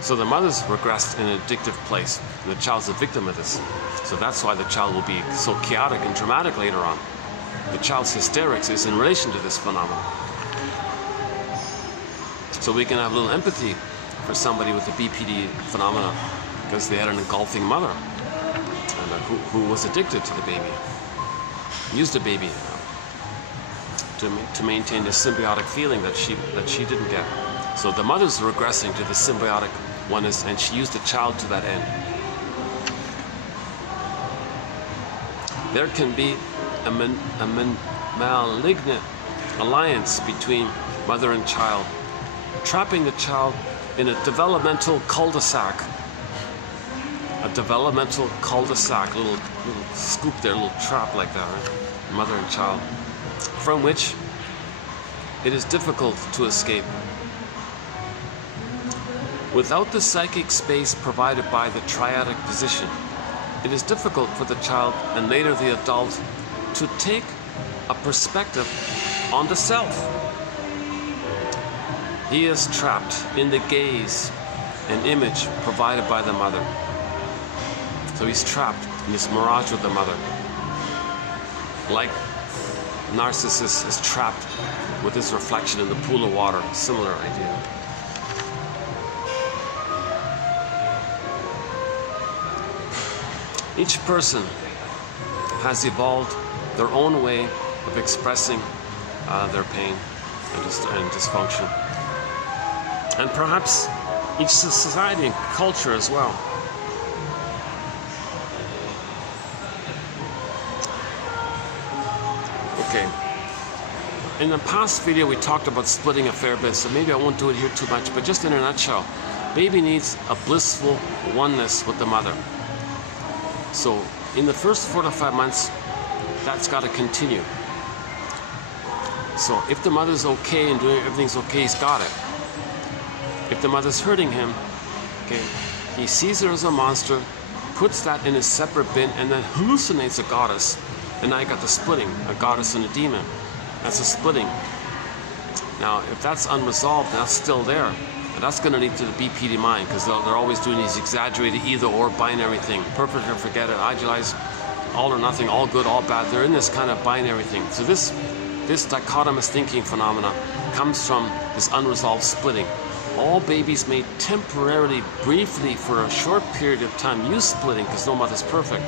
So the mother's regressed in an addictive place, and the child's a victim of this. So that's why the child will be so chaotic and dramatic later on. The child's hysterics is in relation to this phenomenon. So we can have a little empathy for somebody with the BPD phenomena, because they had an engulfing mother and who was addicted to the baby, used the baby to maintain this symbiotic feeling that she didn't get. So the mother's regressing to the symbiotic oneness, and she used the child to that end. There can be a malignant alliance between mother and child, trapping the child in a developmental cul-de-sac. A developmental cul-de-sac, little scoop there, little trap like that, right? Mother and child, from which it is difficult to escape. Without the psychic space provided by the triadic position, it is difficult for the child and later the adult to take a perspective on the self. He is trapped in the gaze and image provided by the mother. So he's trapped in this mirage with the mother. Like Narcissus is trapped with his reflection in the pool of water. Similar idea. Each person has evolved their own way of expressing their pain and dysfunction. And perhaps each society and culture as well. Okay. In the past video we talked about splitting a fair bit, so maybe I won't do it here too much, but just in a nutshell, baby needs a blissful oneness with the mother. So in the first 4 to 5 months, that's got to continue. So if the mother's okay and doing everything's okay, he's got it. If the mother's hurting him, okay, he sees her as a monster, puts that in a separate bin, and then hallucinates a goddess. And now you got the splitting, a goddess and a demon. That's a splitting. Now, if that's unresolved, that's still there. And that's going to lead to the BPD mind, because they're always doing these exaggerated either or binary thing. Perfect or forget it, idealize, all or nothing, all good, all bad. They're in this kind of binary thing. So this dichotomous thinking phenomena comes from this unresolved splitting. All babies may temporarily, briefly, for a short period of time use splitting because no mother's perfect.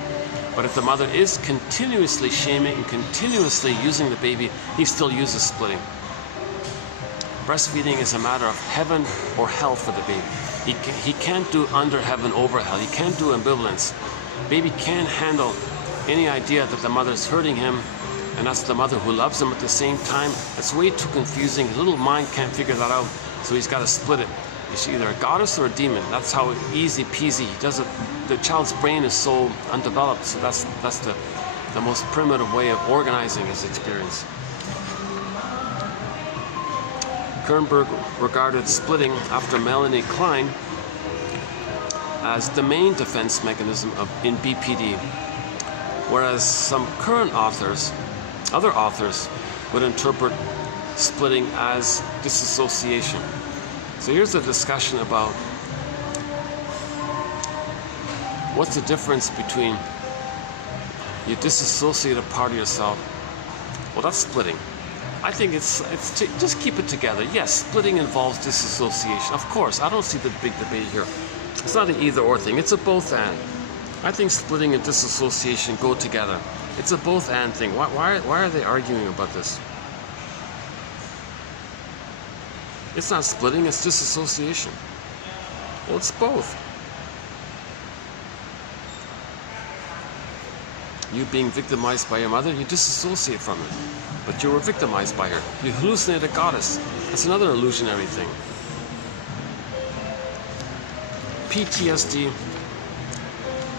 But if the mother is continuously shaming and continuously using the baby, he still uses splitting. Breastfeeding is a matter of heaven or hell for the baby. He can't do under heaven, over hell. He can't do ambivalence. Baby can't handle any idea that the mother's hurting him, and that's the mother who loves him at the same time. It's way too confusing. His little mind can't figure that out, so he's got to split it. It's either a goddess or a demon. That's how easy peasy he does it. The child's brain is so undeveloped, so that's the most primitive way of organizing his experience. Kernberg regarded splitting after Melanie Klein as the main defense mechanism in BPD, whereas some current authors, other authors, would interpret splitting as disassociation. So here's a discussion about what's the difference between you disassociate a part of yourself. Well, that's splitting. I think it's just keep it together. Yes, splitting involves disassociation. Of course, I don't see the big debate here. It's not an either or thing. It's a both and. I think splitting and disassociation go together. It's a both and thing. Why are they arguing about this? It's not splitting, it's disassociation. Well, it's both. You being victimized by your mother, you disassociate from it. But you were victimized by her. You hallucinate a goddess. That's another illusionary thing. PTSD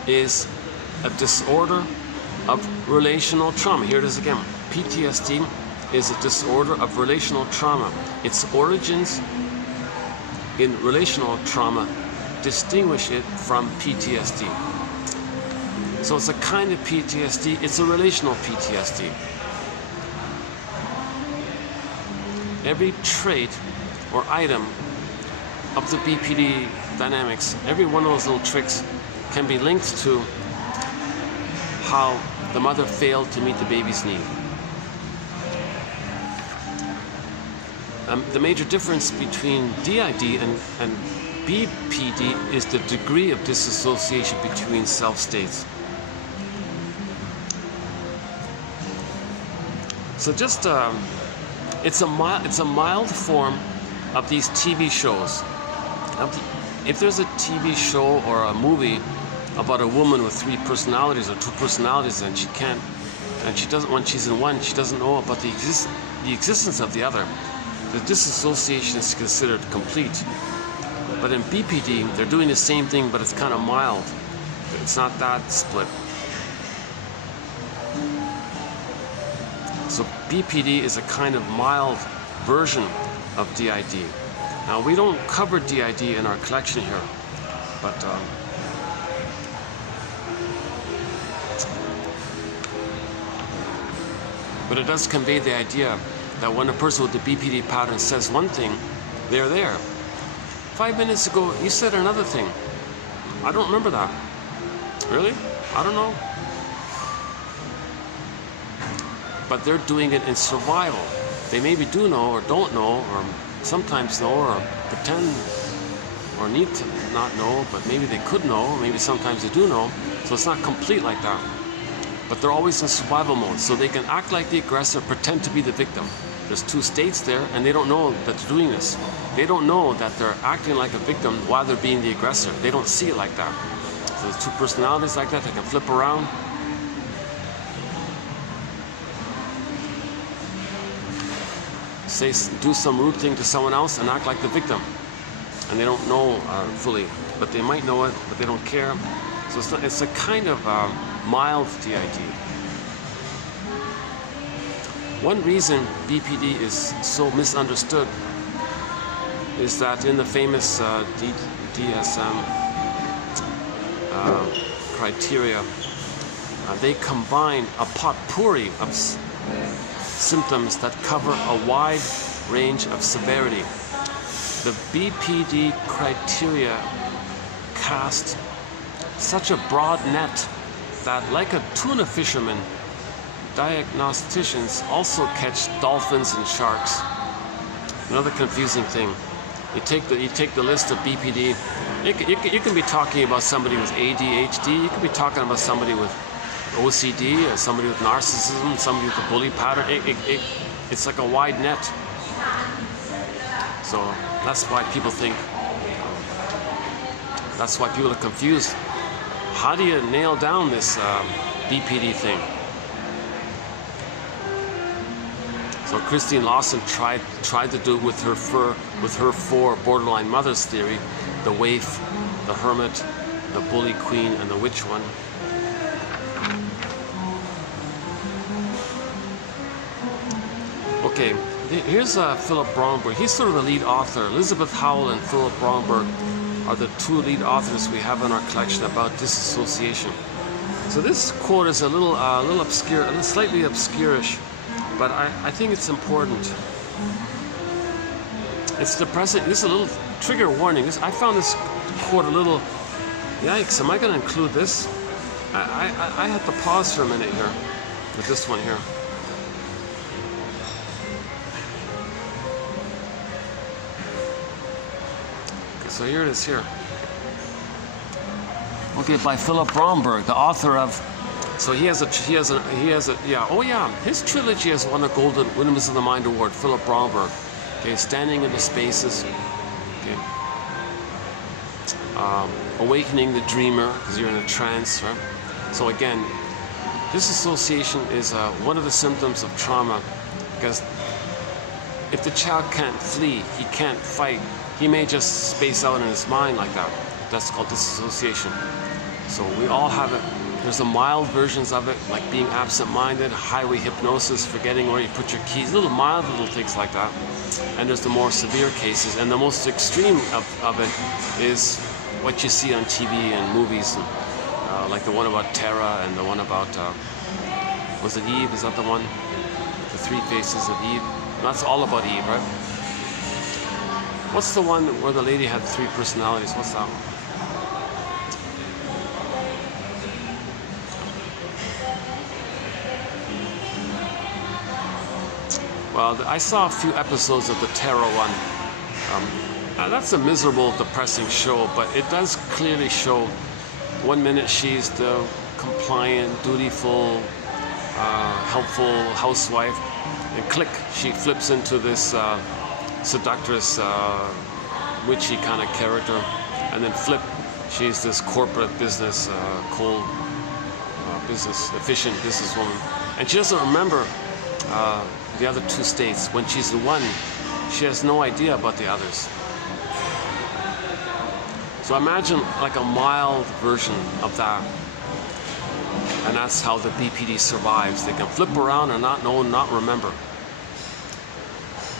is a disorder of relational trauma. Here it is again. PTSD is a disorder of relational trauma. Its origins in relational trauma distinguish it from PTSD. So it's a kind of PTSD, it's a relational PTSD. Every trait or item of the BPD dynamics, every one of those little tricks can be linked to how the mother failed to meet the baby's need. The major difference between DID and BPD is the degree of disassociation between self-states. So just it's a mild form of these TV shows. If there's a TV show or a movie about a woman with 3 personalities or 2 personalities, and she doesn't, when she's in one, she doesn't know about the existence of the other, the disassociation is considered complete. But in BPD, they're doing the same thing, but it's kind of mild. It's not that split. So BPD is a kind of mild version of DID. Now, we don't cover DID in our collection here, but it does convey the idea that when a person with the BPD pattern says one thing, they're there. 5 minutes ago, you said another thing. I don't remember that. Really? I don't know. But they're doing it in survival. They maybe do know or don't know, or sometimes know or pretend or need to not know, but maybe they could know, maybe sometimes they do know. So it's not complete like that. But they're always in survival mode, so they can act like the aggressor, pretend to be the victim. There's 2 states there, and they don't know that they're doing this. They don't know that they're acting like a victim while they're being the aggressor. They don't see it like that. So there's 2 personalities like that. They can flip around. Do some rude thing to someone else and act like the victim. And they don't know fully, but they might know it, but they don't care. So it's a kind of mild DID. One reason BPD is so misunderstood is that in the famous DSM criteria, they combine a potpourri of symptoms that cover a wide range of severity. The BPD criteria cast such a broad net that, like a tuna fisherman, diagnosticians also catch dolphins and sharks. Another confusing thing. You take the list of BPD. You can be talking about somebody with ADHD. You can be talking about somebody with OCD, or somebody with narcissism, somebody with a bully pattern. It's like a wide net. So that's why people think. That's why people are confused. How do you nail down this BPD thing? So Christine Lawson tried to do it with her four borderline mothers theory: the waif, the hermit, the bully queen, and the witch one. Okay, here's Philip Bromberg. He's sort of the lead author. Elizabeth Howell and Philip Bromberg are the two lead authors we have in our collection about dissociation. So this quote is a little obscure, a little slightly obscurish, but I think it's important. It's depressing. This is a little trigger warning. I found this quote a little, yikes, am I going to include this? I had to pause for a minute here with this one here. So here it is here. Okay, by Philip Bromberg, the author of. So his trilogy has won a Golden Windmills of the Mind Award. Philip Bromberg. Okay, Standing in the Spaces. Okay. Awakening the Dreamer, because you're in a trance, right? So again, dissociation is one of the symptoms of trauma, because if the child can't flee, he can't fight, he may just space out in his mind like that. That's called dissociation. So we all have it. There's the mild versions of it, like being absent-minded, highway hypnosis, forgetting where you put your keys, little mild little things like that. And there's the more severe cases, and the most extreme of it is what you see on TV and movies, and, like the one about Terra and the one about, was it Eve? Is that the one? The Three Faces of Eve? That's all about Eve, right? What's the one where the lady had three personalities? What's that one? Well, I saw a few episodes of the Terra one. That's a miserable, depressing show, but it does clearly show 1 minute she's the compliant, dutiful, helpful housewife, and click, she flips into this seductress, witchy kind of character, and then flip, she's this corporate business, cold, efficient businesswoman, and she doesn't remember the other two states. When she's in one, she has no idea about the others. So imagine like a mild version of that, and that's how the BPD survives. They can flip around and not know and not remember.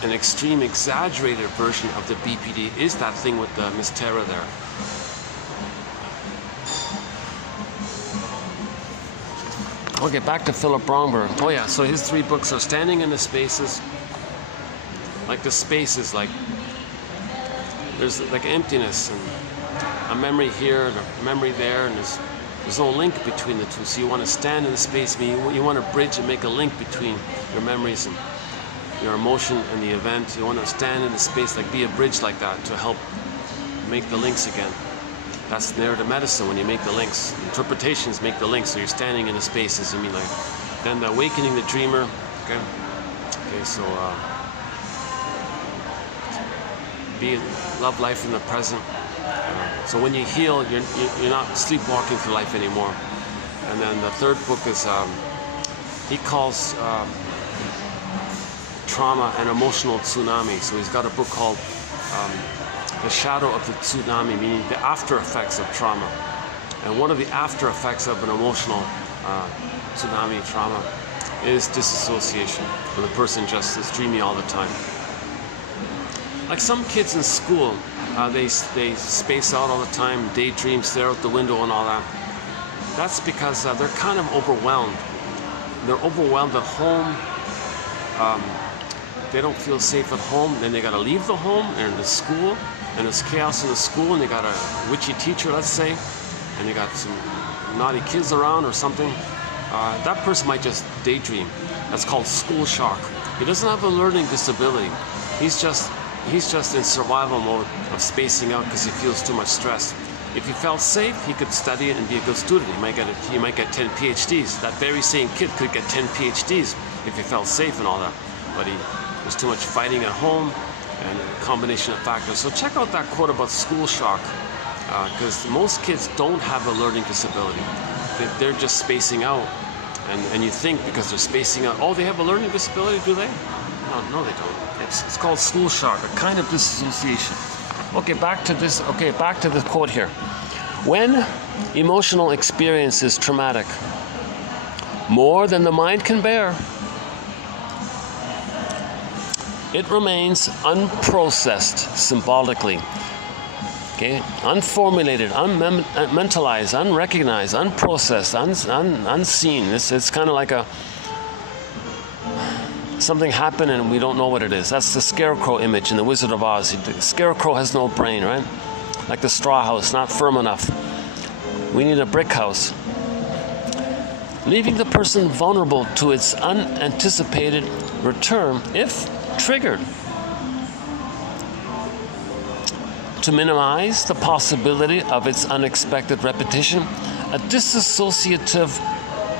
An extreme, exaggerated version of the BPD is that thing with the Miss Terra there. Okay, back to Philip Bromberg. Oh yeah, so his three books are Standing in the Spaces. Like the spaces, like there's like emptiness and a memory here and a memory there, and there's no link between the two. So you want to stand in the space, you want to bridge and make a link between your memories and your emotion and the event. You want to stand in the space, like be a bridge like that to help make the links again. That's narrative medicine, when you make the links. Interpretations make the links, so you're standing in the spaces. I mean, like, then the Awakening the Dreamer. Okay, so love life in the present. So when you heal, you're not sleepwalking through life anymore. And then the third book is he calls trauma an emotional tsunami. So he's got a book called The Shadow of the Tsunami, meaning the after effects of trauma. And one of the after effects of an emotional tsunami trauma is disassociation, when the person just is dreamy all the time. Like some kids in school, they space out all the time, daydream, stare out the window and all that. That's because they're kind of overwhelmed. They're overwhelmed at home, they don't feel safe at home, then they gotta leave the home and the school, and there's chaos in the school, and they got a witchy teacher, let's say, and they got some naughty kids around or something. That person might just daydream. That's called school shock. He doesn't have a learning disability. He's just in survival mode of spacing out because he feels too much stress. If he felt safe, he could study it and be a good student. He might get 10 PhDs. That very same kid could get 10 PhDs if he felt safe and all that. But there's too much fighting at home and a combination of factors. So check out that quote about school shock, because most kids don't have a learning disability. They're just spacing out. And you think because they're spacing out, oh, they have a learning disability, do they? No, they don't. It's called school shock, a kind of dissociation. Okay, back to the quote here. When emotional experience is traumatic, more than the mind can bear, it remains unprocessed symbolically. Okay, unformulated, unmentalized, unrecognized, unprocessed, unseen. It's kind of like something happened and we don't know what it is. That's the scarecrow image in The Wizard of Oz. The scarecrow has no brain, right? Like the straw house, not firm enough. We need a brick house. Leaving the person vulnerable to its unanticipated return if triggered. To minimize the possibility of its unexpected repetition, a dissociative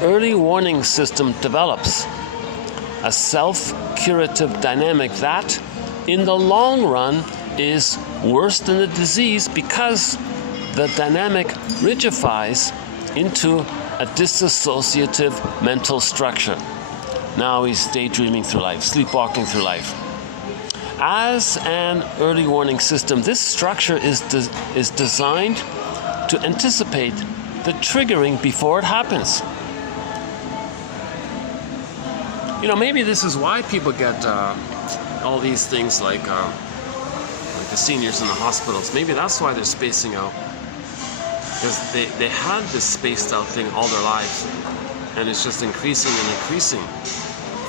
early warning system develops. A self-curative dynamic that, in the long run, is worse than the disease because the dynamic rigidifies into a dissociative mental structure. Now he's daydreaming through life, sleepwalking through life. As an early warning system, this structure is designed to anticipate the triggering before it happens. You know, maybe this is why people get all these things like the seniors in the hospitals. Maybe that's why they're spacing out. Because they had this spaced out thing all their lives, and it's just increasing and increasing.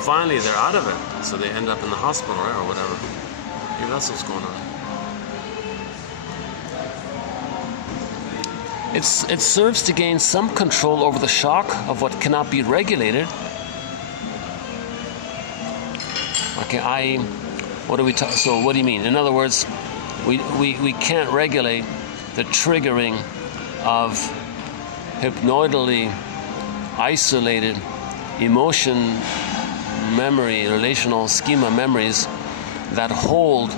Finally, they're out of it, so they end up in the hospital, right, or whatever. Maybe that's what's going on. It serves to gain some control over the shock of what cannot be regulated. Okay, so what do you mean? In other words, we can't regulate the triggering of hypnoidally isolated emotion, memory, relational schema memories that hold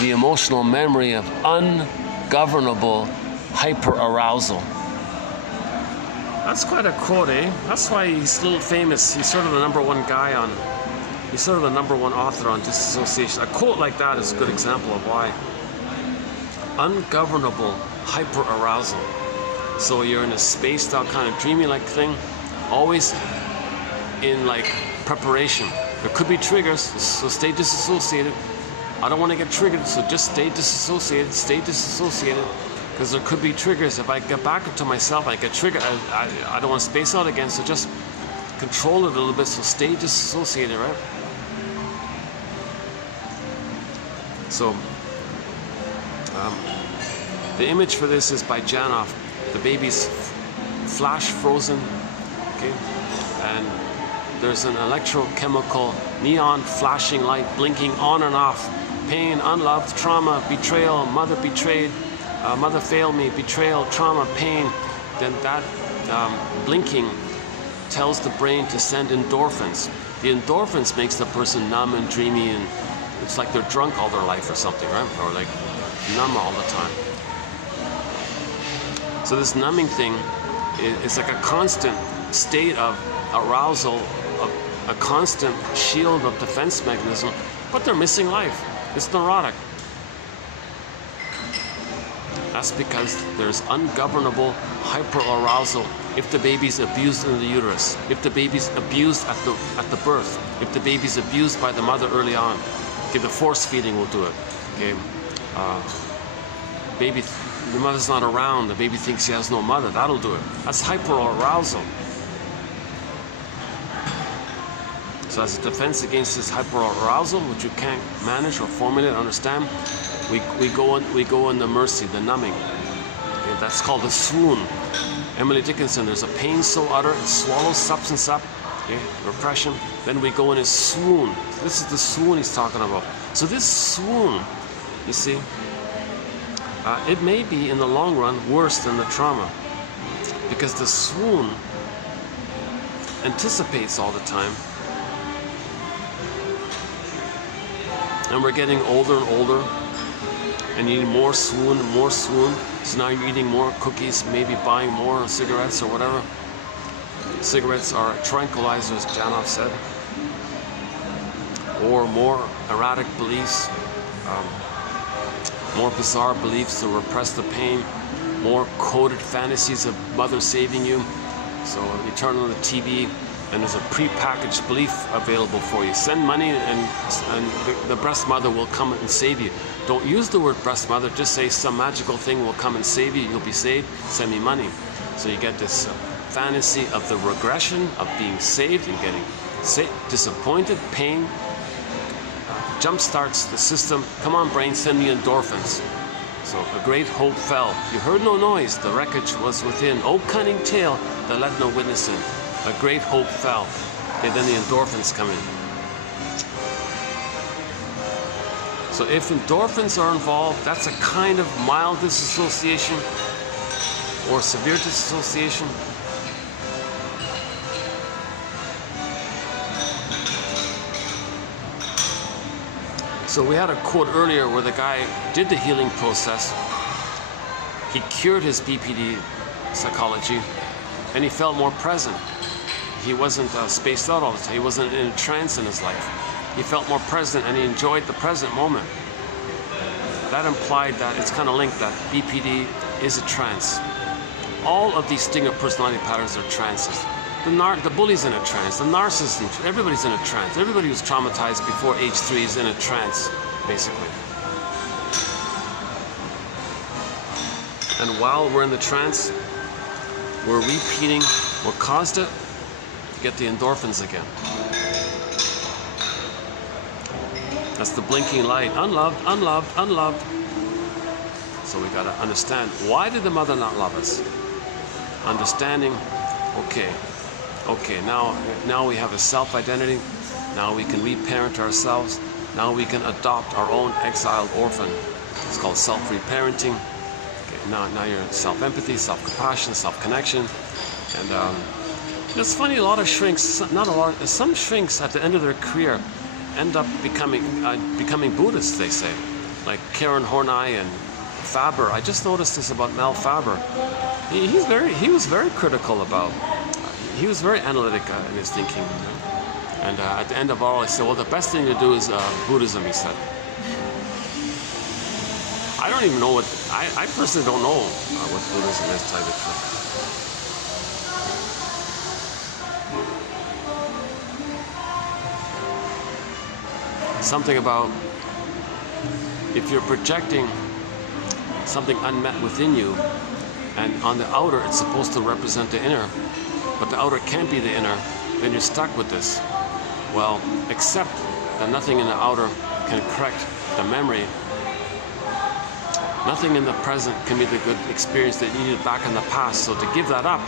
the emotional memory of ungovernable hyperarousal. That's quite a quote, eh? That's why he's a little famous. He's sort of the number one author on dissociation. A quote like that is a good example of why. Ungovernable hyperarousal. So you're in a spaced out kind of dreamy like thing, always in like preparation. There could be triggers, so stay disassociated. I don't want to get triggered, so just stay disassociated, because there could be triggers. If I get back into myself, I get triggered. I don't want to space out again, so just control it a little bit, so stay disassociated, right? So, the image for this is by Janov. The baby's flash frozen, okay? And there's an electrochemical neon flashing light blinking on and off. Pain, unloved, trauma, betrayal, mother betrayed, mother failed me, betrayal, trauma, pain. Then that blinking tells the brain to send endorphins. The endorphins makes the person numb and dreamy, and it's like they're drunk all their life or something, right? Or like numb all the time. So this numbing thing is like a constant state of arousal, a constant shield of defense mechanism, but they're missing life. It's neurotic. That's because there's ungovernable hyperarousal if the baby's abused in the uterus, if the baby's abused at the birth, if the baby's abused by the mother early on. Okay, the force feeding will do it. Okay, the mother's not around, the baby thinks he has no mother, that'll do it. That's hyperarousal. So as a defense against this hyperarousal, which you can't manage or formulate, understand, we go in the mercy, the numbing. Okay, that's called the swoon. Emily Dickinson, there's a pain so utter it swallows substance up, okay, repression. Then we go in a swoon. This is the swoon he's talking about. So this swoon, you see, it may be in the long run worse than the trauma, because the swoon anticipates all the time. And we're getting older and older, and you need more swoon and more swoon. So now you're eating more cookies, maybe buying more cigarettes or whatever. Cigarettes are tranquilizers, Janov said. Or more erratic beliefs, more bizarre beliefs to repress the pain, more coded fantasies of mother saving you. So you turn on the TV and there's a pre-packaged belief available for you. Send money and the breast mother will come and save you. Don't use the word breast mother, just say some magical thing will come and save you, you'll be saved, send me money. So you get this fantasy of the regression of being saved and getting disappointed, pain, jump starts the system. Come on brain, send me endorphins. So a great hope fell. You heard no noise, the wreckage was within. Oh cunning tale that let no witness in. A great hope fell. Okay, then the endorphins come in. So if endorphins are involved, that's a kind of mild dissociation or severe dissociation. So we had a quote earlier where the guy did the healing process. He cured his BPD psychology and he felt more present. He wasn't spaced out all the time. He wasn't in a trance in his life. He felt more present and he enjoyed the present moment. That implied that it's kind of linked that BPD is a trance. All of these stinger personality patterns are trances. The bully's in a trance, the narcissist, everybody's in a trance. Everybody who's traumatized before age 3 is in a trance, basically. And while we're in the trance, we're repeating what caused it to get the endorphins again. That's the blinking light. Unloved, unloved, unloved. So we gotta understand, why did the mother not love us? Understanding, okay, now we have a self-identity. Now we can reparent ourselves. Now we can adopt our own exiled orphan. It's called self-reparenting. Okay, now you're self-empathy, self-compassion, self-connection. And it's funny, a lot of shrinks, not a lot, some shrinks at the end of their career end up becoming Buddhists, they say. Like Karen Horney and Faber. I just noticed this about Mel Faber. He was very critical about, he was very analytic in his thinking. You know? And at the end of all, he said, well, the best thing to do is Buddhism, he said. I don't even know what, I personally don't know what Buddhism is, to tell you the truth. Something about, if you're projecting something unmet within you, and on the outer it's supposed to represent the inner, but the outer can't be the inner, then you're stuck with this. Well, accept that nothing in the outer can correct the memory. Nothing in the present can be the good experience that you needed back in the past. So to give that up,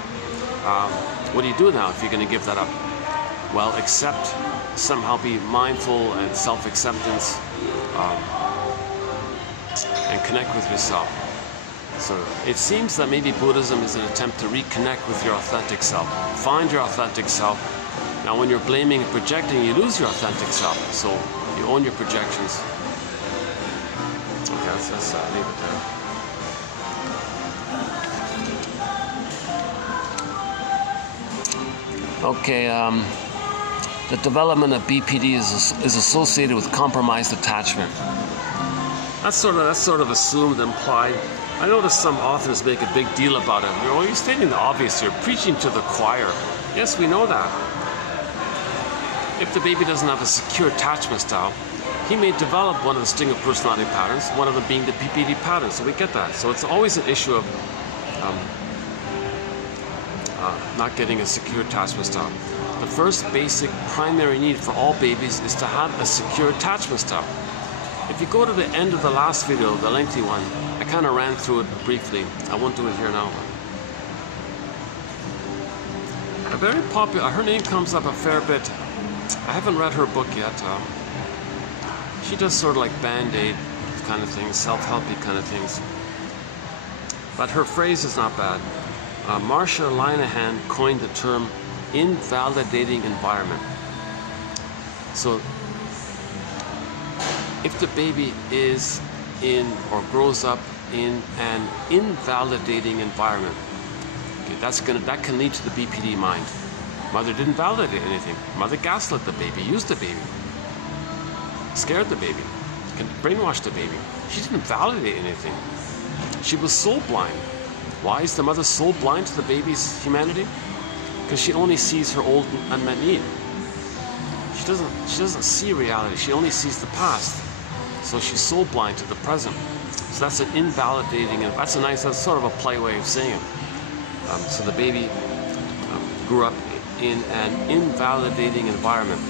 what do you do now if you're going to give that up? Well, accept, somehow be mindful and self-acceptance, and connect with yourself. So it seems that maybe Buddhism is an attempt to reconnect with your authentic self. Find your authentic self. Now when you're blaming and projecting, you lose your authentic self. So you own your projections. Okay, let's leave it there. Okay, the development of BPD is associated with compromised attachment. That's sort of assumed, implied. I notice some authors make a big deal about it. You're stating the obvious here, preaching to the choir. Yes, we know that. If the baby doesn't have a secure attachment style, he may develop one of the stinger personality patterns, one of them being the BPD pattern, so we get that. So it's always an issue of not getting a secure attachment style. The first basic primary need for all babies is to have a secure attachment style. If you go to the end of the last video, the lengthy one, I kind of ran through it briefly. I won't do it here now. A very popular, her name comes up a fair bit. I haven't read her book yet. She does sort of like Band-Aid kind of things, self-helpy kind of things. But her phrase is not bad. Marcia Linehan coined the term invalidating environment. So if the baby is in or grows up in an invalidating environment, okay, that can lead to the BPD mind. Mother didn't validate anything. Mother gaslit the baby, used the baby, scared the baby, brainwashed the baby. She didn't validate anything. She was soul blind. Why is the mother soul blind to the baby's humanity? Because she only sees her old unmet need. She doesn't see reality. She only sees the past. So she's soul blind to the present. So that's an invalidating, and that's sort of a play way of saying it. So the baby grew up in an invalidating environment.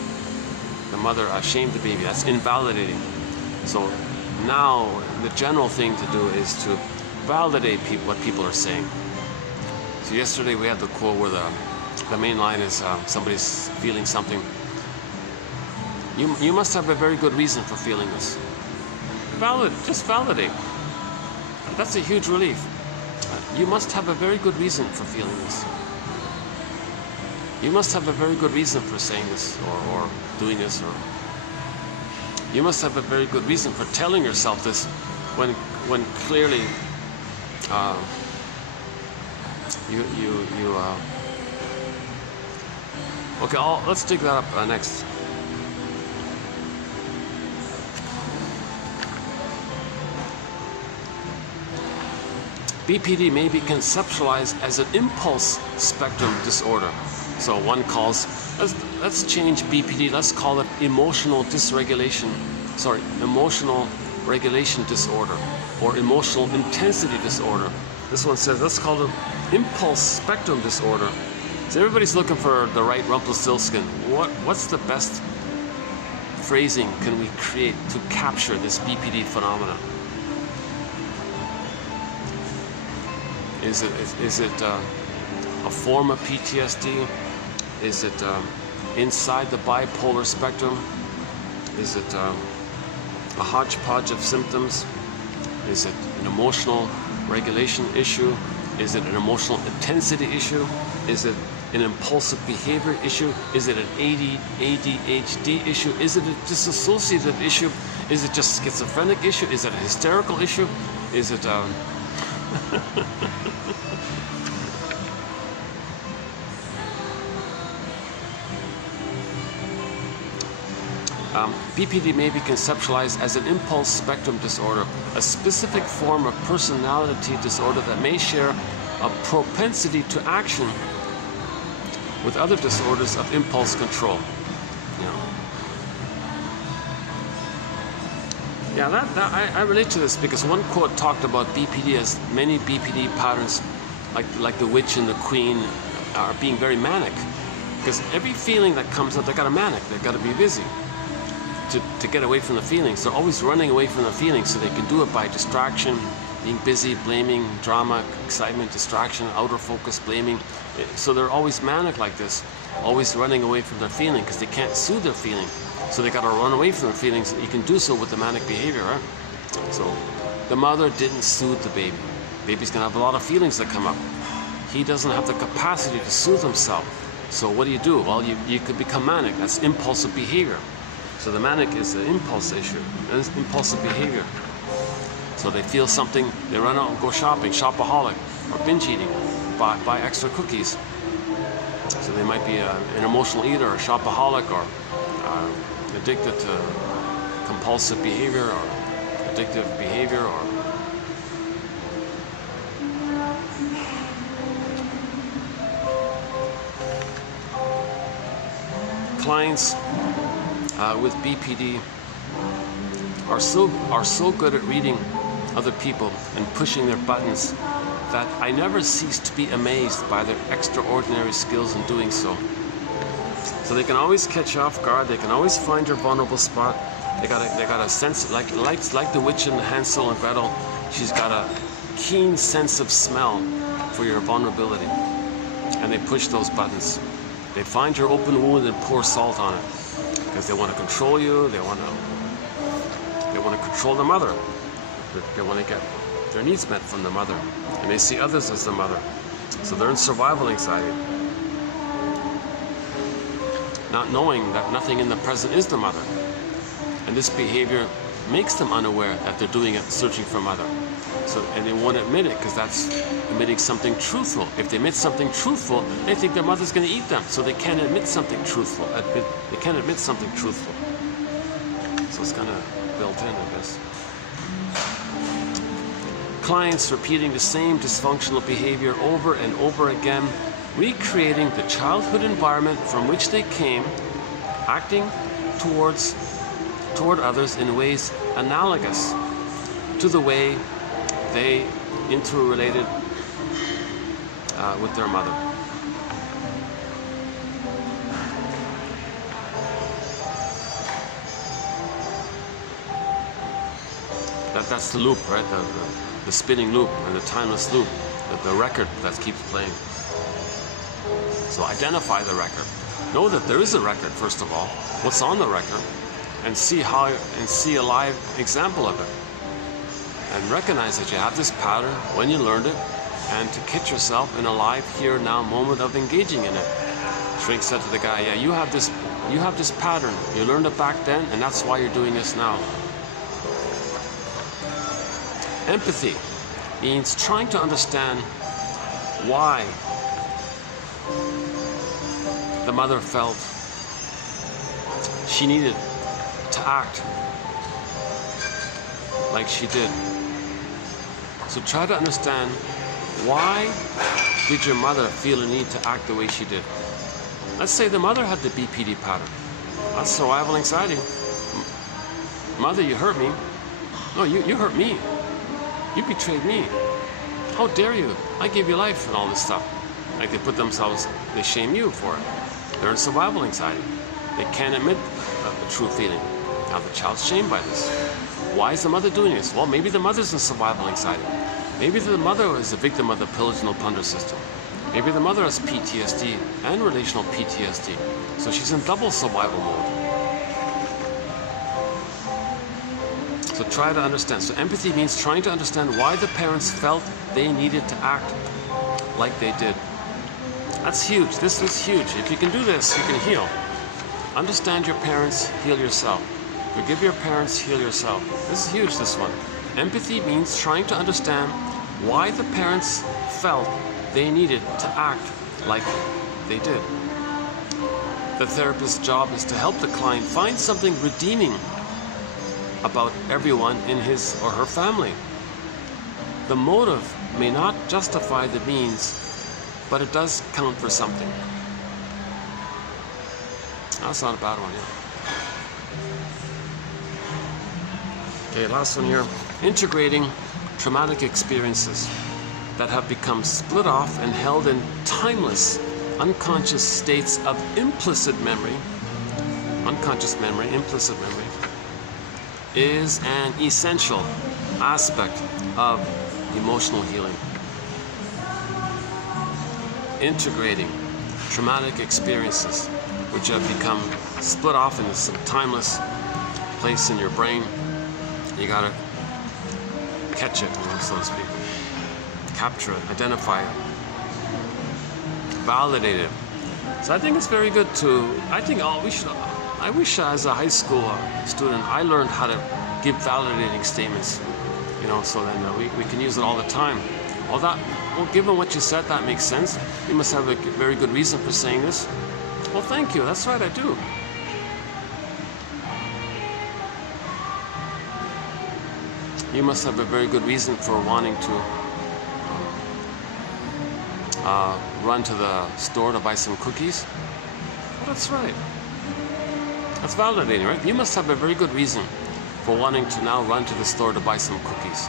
The mother shamed the baby. That's invalidating. So now the general thing to do is to validate what people are saying. So yesterday we had the quote where the main line is somebody's feeling something. You must have a very good reason for feeling this. Just validate. That's a huge relief. You must have a very good reason for feeling this. You must have a very good reason for saying this or doing this, or you must have a very good reason for telling yourself this when clearly okay, let's dig that up next. BPD may be conceptualized as an impulse spectrum disorder. So one calls, let's change BPD, let's call it emotional regulation disorder, or emotional intensity disorder. This one says, let's call it impulse spectrum disorder. So everybody's looking for the right Rumpelstiltskin. What's the best phrasing can we create to capture this BPD phenomenon? Is it a form of PTSD? Is it inside the bipolar spectrum? Is it a hodgepodge of symptoms? Is it an emotional regulation issue? Is it an emotional intensity issue? Is it an impulsive behavior issue? Is it an ADHD issue? Is it a dissociative issue? Is it just schizophrenic issue? Is it a hysterical issue? Is it BPD may be conceptualized as an impulse spectrum disorder, a specific form of personality disorder that may share a propensity to action with other disorders of impulse control. I relate to this because one quote talked about BPD as many BPD patterns, like the witch and the queen, are being very manic. Because every feeling that comes up, they got a manic. They've got to be busy to get away from the feelings. They're always running away from the feelings, so they can do it by distraction, being busy, blaming, drama, excitement, distraction, outer focus, blaming. So they're always manic like this, always running away from their feeling because they can't soothe their feeling. So they got to run away from their feelings. You can do so with the manic behavior, right? So the mother didn't soothe the baby. Baby's gonna have a lot of feelings that come up. He doesn't have the capacity to soothe himself. So what do? Well, you could become manic. That's impulsive behavior. So the manic is an impulse issue, and it's impulsive behavior. So they feel something, they run out and go shopping, shopaholic, or binge eating, buy extra cookies. So they might be an emotional eater, a shopaholic, or addicted to compulsive behavior, or addictive behavior, or clients with BPD are so good at reading other people and pushing their buttons that I never cease to be amazed by their extraordinary skills in doing so. So they can always catch you off guard. They can always find your vulnerable spot. They got a sense, like the witch in Hansel and Gretel. She's got a keen sense of smell for your vulnerability, and they push those buttons. They find your open wound and pour salt on it because they want to control you. They want to control the mother. They want to get their needs met from the mother, and they see others as the mother. So they're in survival anxiety, not knowing that nothing in the present is the mother. And this behavior makes them unaware that they're doing it, searching for mother. So, and they won't admit it because that's admitting something truthful. If they admit something truthful, they think their mother's going to eat them. So they can't admit something truthful. They can't admit something truthful. So it's kind of built in, I guess. Clients repeating the same dysfunctional behavior over and over again, recreating the childhood environment from which they came, acting toward others in ways analogous to the way they interrelated with their mother. That's the loop, right? The spinning loop and the timeless loop, the record that keeps playing. So identify the record. Know that there is a record, first of all. What's on the record? And see a live example of it. And recognize that you have this pattern when you learned it, and to catch yourself in a live here now moment of engaging in it. Shrink said to the guy, yeah, you have this pattern. You learned it back then, and that's why you're doing this now. Empathy means trying to understand why the mother felt she needed to act like she did. So try to understand, why did your mother feel a need to act the way she did? Let's say the mother had the BPD pattern. That's survival anxiety. Mother, you hurt me. No, you hurt me. You betrayed me. How dare you? I gave you life and all this stuff. Like they shame you for it. They're in survival anxiety. They can't admit the true feeling. Now the child's shamed by this. Why is the mother doing this? Well, maybe the mother's in survival anxiety. Maybe the mother is a victim of the pillage and plunder system. Maybe the mother has PTSD and relational PTSD. So she's in double survival mode. So try to understand. So empathy means trying to understand why the parents felt they needed to act like they did. That's huge. This is huge. If you can do this, you can heal. Understand your parents, heal yourself. Forgive your parents, heal yourself. This is huge, this one. Empathy means trying to understand why the parents felt they needed to act like they did. The therapist's job is to help the client find something redeeming about everyone in his or her family. The motive may not justify the means, but it does count for something. That's not a bad one, yeah. Okay, last one here. Integrating traumatic experiences that have become split off and held in timeless, unconscious states of implicit memory, implicit memory, is an essential aspect of emotional healing. Integrating traumatic experiences which have become split off into some timeless place in your brain. You gotta catch it, so to speak. Capture it, identify it, validate it. So I think it's very good I wish as a high school student I learned how to give validating statements, so then we can use it all the time. Well, given what you said, that makes sense. You must have a very good reason for saying this. Well, thank you. That's right, I do. You must have a very good reason for wanting to run to the store to buy some cookies. Well, that's right. That's validating, right? You must have a very good reason for wanting to now run to the store to buy some cookies.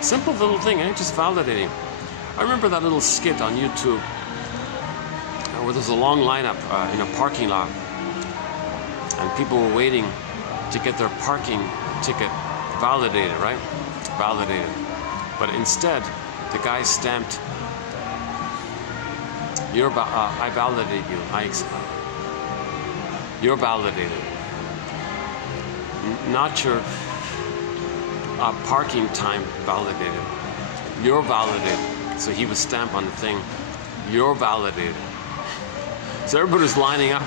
Simple little thing, eh? Just validating. I remember that little skit on YouTube where there's a long lineup in a parking lot, and people were waiting to get their parking ticket validated, right? Validated. But instead, the guy stamped, I validate you. You're validated. Not your parking time validated. You're validated. So he was stamped on the thing, you're validated. So everybody's lining up,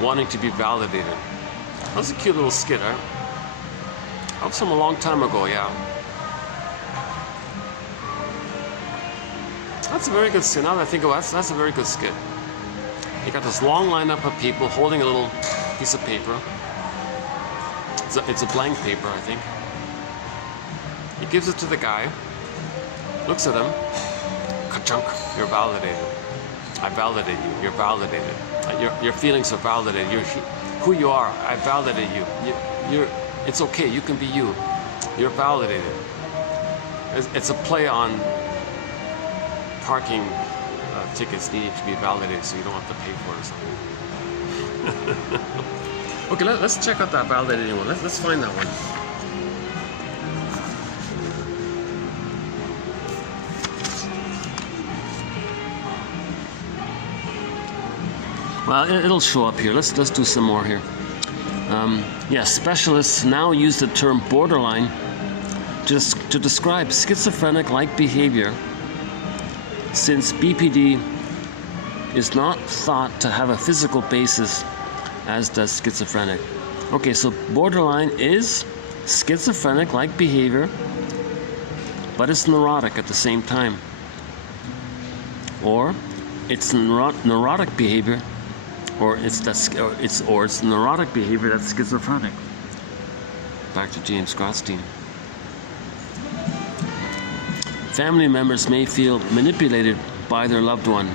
wanting to be validated. That was a cute little skit, right? That was from a long time ago, yeah. That's a very good skit. Now that I think about it, that's a very good skit. You got this long lineup of people holding a little piece of paper. It's a blank paper, I think. He gives it to the guy, looks at him, ka-chunk, you're validated. I validate you, you're validated. Your feelings are validated. You're who you are, I validate you. It's okay, you can be you. You're validated. It's a play on parking tickets needing to be validated so you don't have to pay for it or something. Okay, let's check out that validating one. Let's find that one. Well, it'll show up here. Let's do some more here. Yeah, specialists now use the term borderline to describe schizophrenic-like behavior, since BPD is not thought to have a physical basis as does schizophrenic. Okay, so borderline is schizophrenic-like behavior, but it's neurotic at the same time. Or it's neurotic behavior, or it's neurotic behavior that's schizophrenic. Back to James Grotstein. Family members may feel manipulated by their loved one.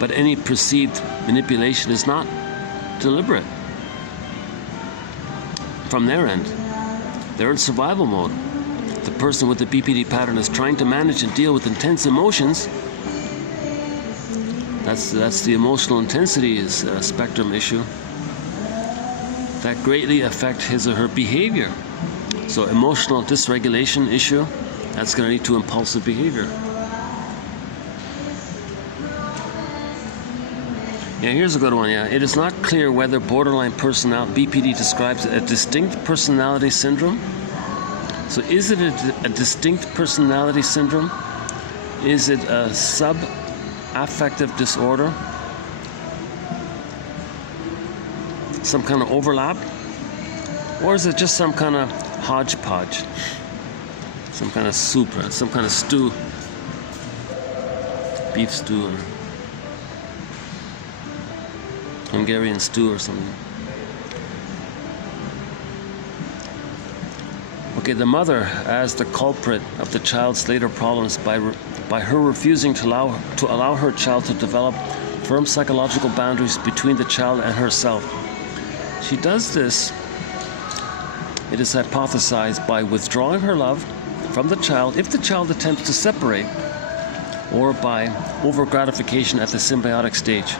But any perceived manipulation is not deliberate. From their end, they're in survival mode. The person with the BPD pattern is trying to manage and deal with intense emotions. That's the emotional intensity spectrum issue that greatly affect his or her behavior. So emotional dysregulation issue, that's going to lead to impulsive behavior. Yeah, here's a good one. Yeah, it is not clear whether borderline personality BPD describes a distinct personality syndrome. So is it a distinct personality syndrome? Is it a sub-affective disorder? Some kind of overlap? Or is it just some kind of hodgepodge? Some kind of soup, some kind of stew? Beef stew or Hungarian stew or something. Okay, the mother as the culprit of the child's later problems by her refusing to allow her child to develop firm psychological boundaries between the child and herself. She does this, it is hypothesized, by withdrawing her love from the child if the child attempts to separate, or by overgratification at the symbiotic stage.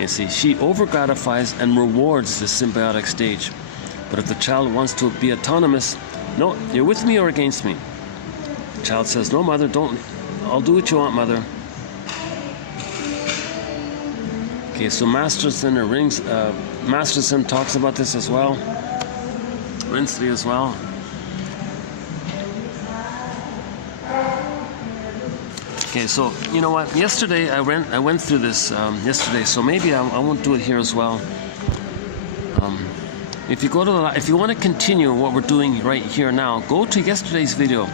You see, she overgratifies and rewards the symbiotic stage. But if the child wants to be autonomous, no, you're with me or against me. The child says, no, mother, don't, I'll do what you want, mother. Okay, so Masterson talks about this as well. Rinsley as well. Okay, so you know what? Yesterday I went through this yesterday, so maybe I won't do it here as well. If you go to if you want to continue what we're doing right here now, go to yesterday's video,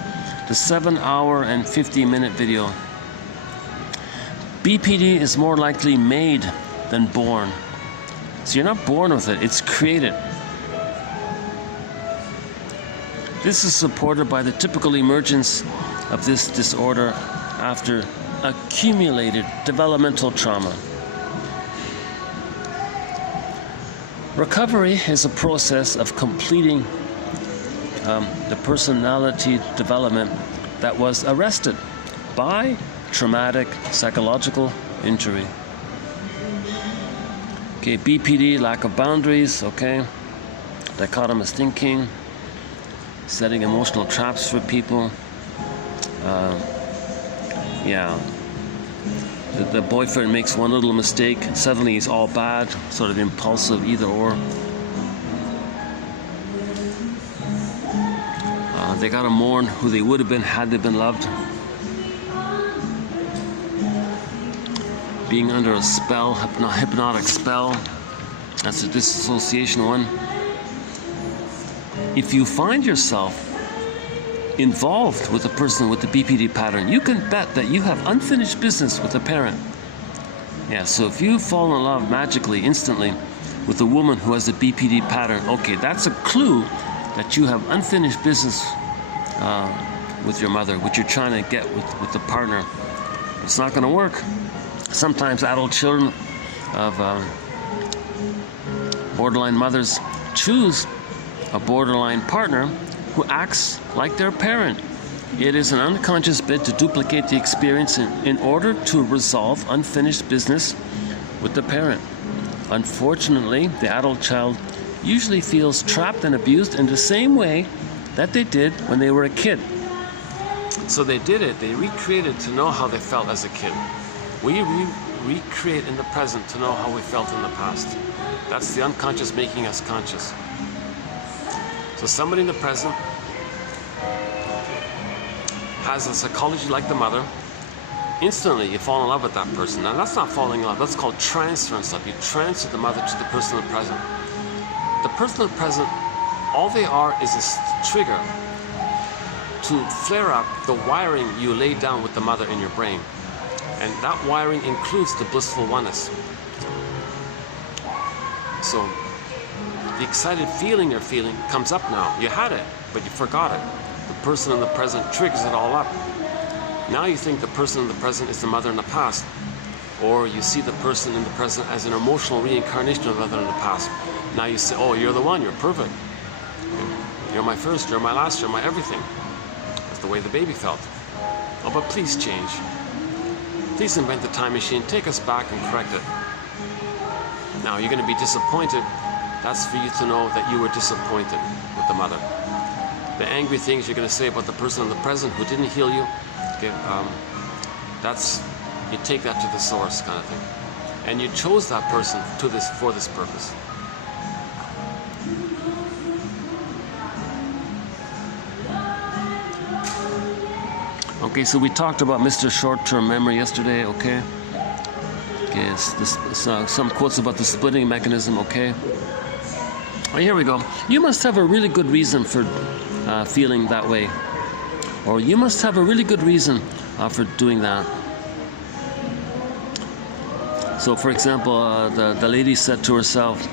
the 7-hour and 50-minute video. BPD is more likely made than born. So you're not born with it, it's created. This is supported by the typical emergence of this disorder after accumulated developmental trauma. Recovery is a process of completing the personality development that was arrested by traumatic psychological injury. Okay, BPD, lack of boundaries, okay. Dichotomous thinking, setting emotional traps for people. The boyfriend makes one little mistake, suddenly he's all bad, sort of impulsive, either or. They gotta mourn who they would have been had they been loved. Being under a spell, hypnotic spell, that's a dissociation one. If you find yourself involved with a person with the BPD pattern, you can bet that you have unfinished business with a parent. Yeah, so if you fall in love magically, instantly, with a woman who has a BPD pattern, okay, that's a clue that you have unfinished business with your mother, what you're trying to get with the partner. It's not going to work. Sometimes adult children of borderline mothers choose a borderline partner who acts like their parent. It is an unconscious bid to duplicate the experience in order to resolve unfinished business with the parent. Unfortunately, the adult child usually feels trapped and abused in the same way that they did when they were a kid. So they recreated to know how they felt as a kid. We recreate in the present to know how we felt in the past. That's the unconscious making us conscious. So somebody in the present has a psychology like the mother. Instantly you fall in love with that person. Now that's not falling in love, that's called transference love. You transfer the mother to the person in the present. The person in the present, all they are is a trigger to flare up the wiring you laid down with the mother in your brain. And that wiring includes the blissful oneness. So the excited feeling you're feeling comes up now. You had it, but you forgot it. The person in the present triggers it all up. Now you think the person in the present is the mother in the past. Or you see the person in the present as an emotional reincarnation of the mother in the past. Now you say, oh, you're the one, you're perfect. You're my first, you're my last, you're my everything. That's the way the baby felt. Oh, but please change. Please invent the time machine, take us back and correct it. Now you're going to be disappointed. That's for you to know that you were disappointed with the mother. The angry things you're going to say about the person in the present who didn't heal you, okay, you take that to the source kind of thing. And you chose that person for this purpose. Okay, so we talked about Mr. Short-Term Memory yesterday, okay? Okay, some quotes about the splitting mechanism, okay? Oh, here we go. You must have a really good reason for feeling that way. Or you must have a really good reason for doing that. So, for example, the lady said to herself,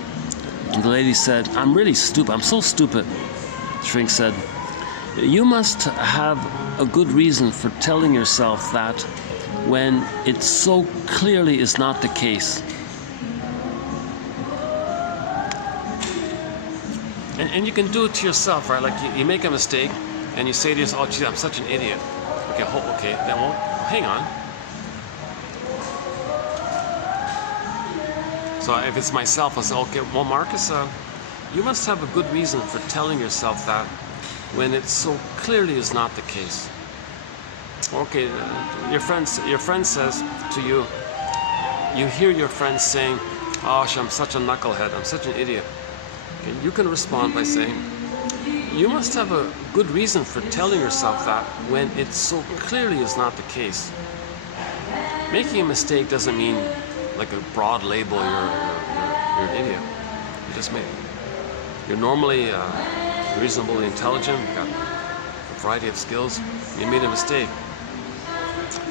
I'm really stupid, I'm so stupid. Shrink said, you must have a good reason for telling yourself that when it so clearly is not the case. And you can do it to yourself, right? Like you make a mistake and you say to yourself, oh geez, I'm such an idiot. Okay, then well, hang on. So if it's myself, I'll say, okay, well Marcus, you must have a good reason for telling yourself that when it so clearly is not the case. Okay, your friend says to you, you hear your friend saying, oh, I'm such a knucklehead, I'm such an idiot. Okay, you can respond by saying, you must have a good reason for telling yourself that when it so clearly is not the case. Making a mistake doesn't mean like a broad label, you're an idiot. You just made it. You're normally reasonably intelligent, you've got a variety of skills, you made a mistake.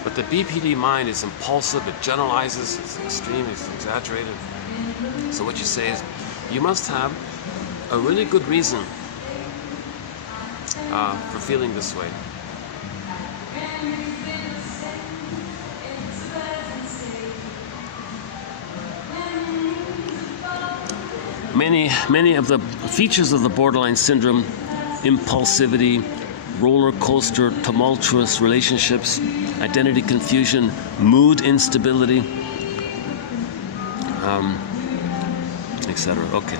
But the BPD mind is impulsive, it generalizes, it's extreme, it's exaggerated. So what you say is, you must have a really good reason for feeling this way. Many of the features of the borderline syndrome, impulsivity, roller coaster, tumultuous relationships, identity confusion, mood instability, etc. Okay.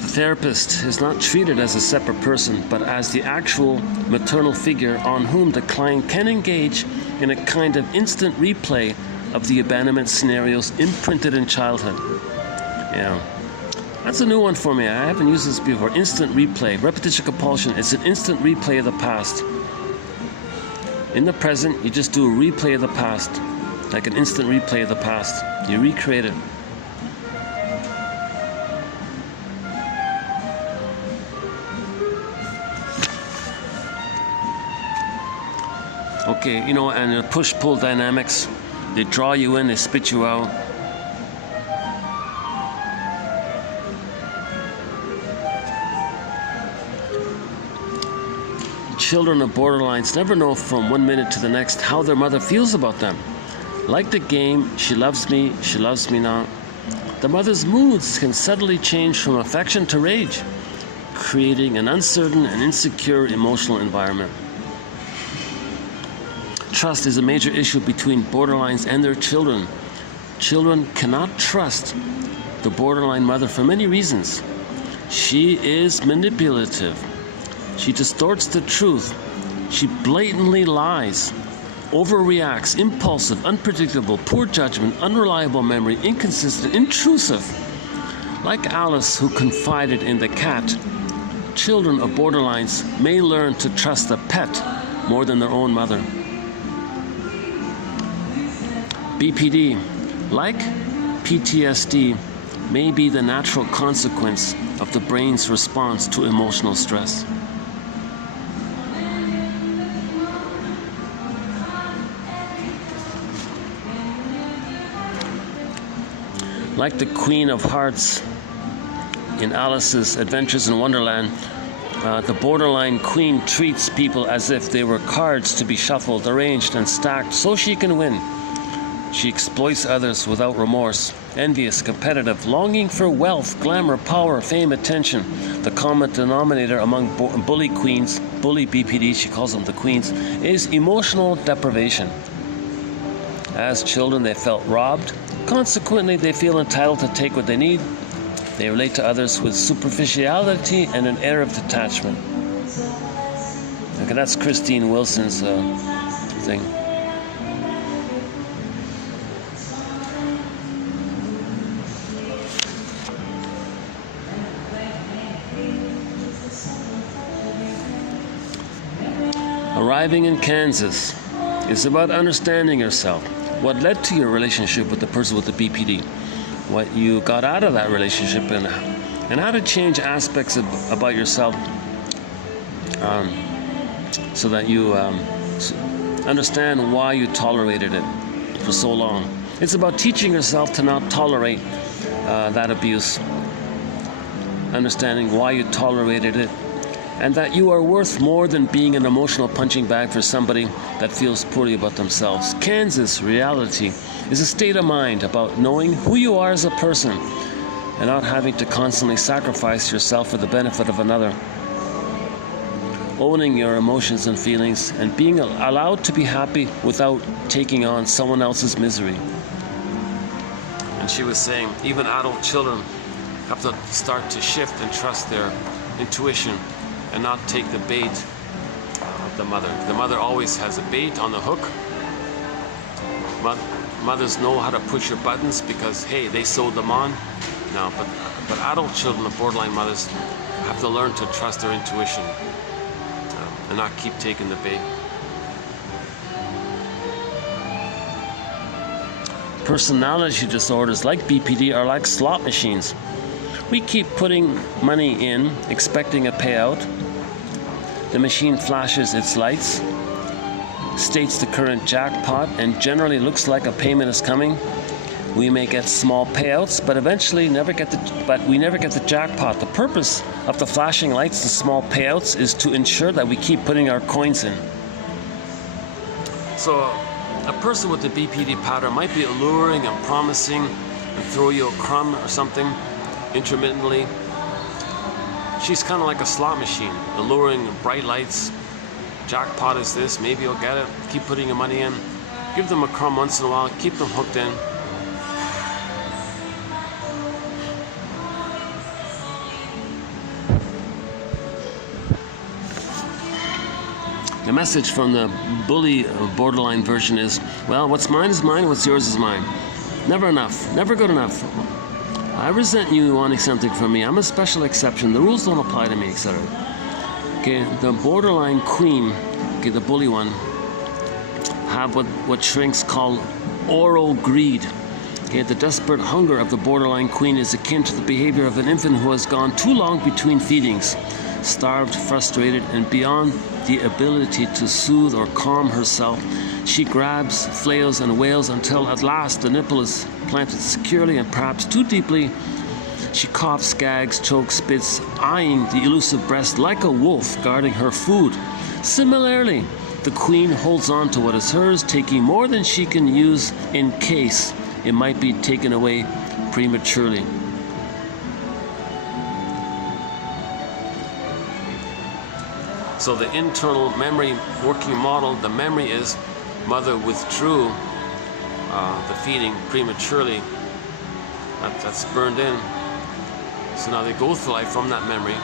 The therapist is not treated as a separate person, but as the actual maternal figure on whom the client can engage in a kind of instant replay of the abandonment scenarios imprinted in childhood. Yeah. That's a new one for me. I haven't used this before. Instant replay. Repetition compulsion. It's an instant replay of the past. In the present, you just do a replay of the past. Like an instant replay of the past. You recreate it. Okay, you know, and the push-pull dynamics, they draw you in, they spit you out. Children of borderlines never know from one minute to the next how their mother feels about them. Like the game, she loves me not. The mother's moods can subtly change from affection to rage, creating an uncertain and insecure emotional environment. Trust is a major issue between borderlines and their children. Children cannot trust the borderline mother for many reasons. She is manipulative. She distorts the truth. She blatantly lies, overreacts, impulsive, unpredictable, poor judgment, unreliable memory, inconsistent, intrusive. Like Alice, who confided in the cat, children of borderlines may learn to trust a pet more than their own mother. BPD, like PTSD, may be the natural consequence of the brain's response to emotional stress. Like the Queen of Hearts in Alice's Adventures in Wonderland, the borderline queen treats people as if they were cards to be shuffled, arranged, and stacked so she can win. She exploits others without remorse, envious, competitive, longing for wealth, glamour, power, fame, attention. The common denominator among bully queens, bully BPD, she calls them the queens, is emotional deprivation. As children, they felt robbed. Consequently, they feel entitled to take what they need. They relate to others with superficiality and an air of detachment. Okay, that's Christine Wilson's thing. Arriving in Kansas is about understanding yourself. What led to your relationship with the person with the BPD? What you got out of that relationship, and how to change aspects about yourself so that you understand why you tolerated it for so long. It's about teaching yourself to not tolerate that abuse, understanding why you tolerated it, and that you are worth more than being an emotional punching bag for somebody that feels poorly about themselves. Kansas reality is a state of mind about knowing who you are as a person and not having to constantly sacrifice yourself for the benefit of another. Owning your emotions and feelings and being allowed to be happy without taking on someone else's misery. And she was saying even adult children have to start to shift and trust their intuition and not take the bait of the mother. The mother always has a bait on the hook. Mothers know how to push your buttons because, hey, they sewed them on. No, but adult children of borderline mothers have to learn to trust their intuition and not keep taking the bait. Personality disorders like BPD are like slot machines. We keep putting money in, expecting a payout. The machine flashes its lights, states the current jackpot, and generally looks like a payment is coming. We may get small payouts, but eventually we never get the jackpot. The purpose of the flashing lights and small payouts is to ensure that we keep putting our coins in. So a person with the BPD pattern might be alluring and promising and throw you a crumb or something intermittently. She's kind of like a slot machine, alluring bright lights. Jackpot is this, maybe you'll get it. Keep putting your money in. Give them a crumb once in a while, keep them hooked in. The message from the bully borderline version is, well, what's mine is mine, what's yours is mine. Never enough, never good enough. I resent you wanting something from me. I'm a special exception. The rules don't apply to me, etc. Okay, the borderline queen, okay, the bully one, have what shrinks call oral greed. Okay, the desperate hunger of the borderline queen is akin to the behavior of an infant who has gone too long between feedings, starved, frustrated, and beyond the ability to soothe or calm herself. She grabs, flails, and wails until at last the nipple is planted securely and perhaps too deeply. She coughs, gags, chokes, spits, eyeing the elusive breast like a wolf guarding her food. Similarly, the queen holds on to what is hers, taking more than she can use in case it might be taken away prematurely. So the internal memory working model, the memory is mother withdrew the feeding prematurely. That's burned in. So now they go through life from that memory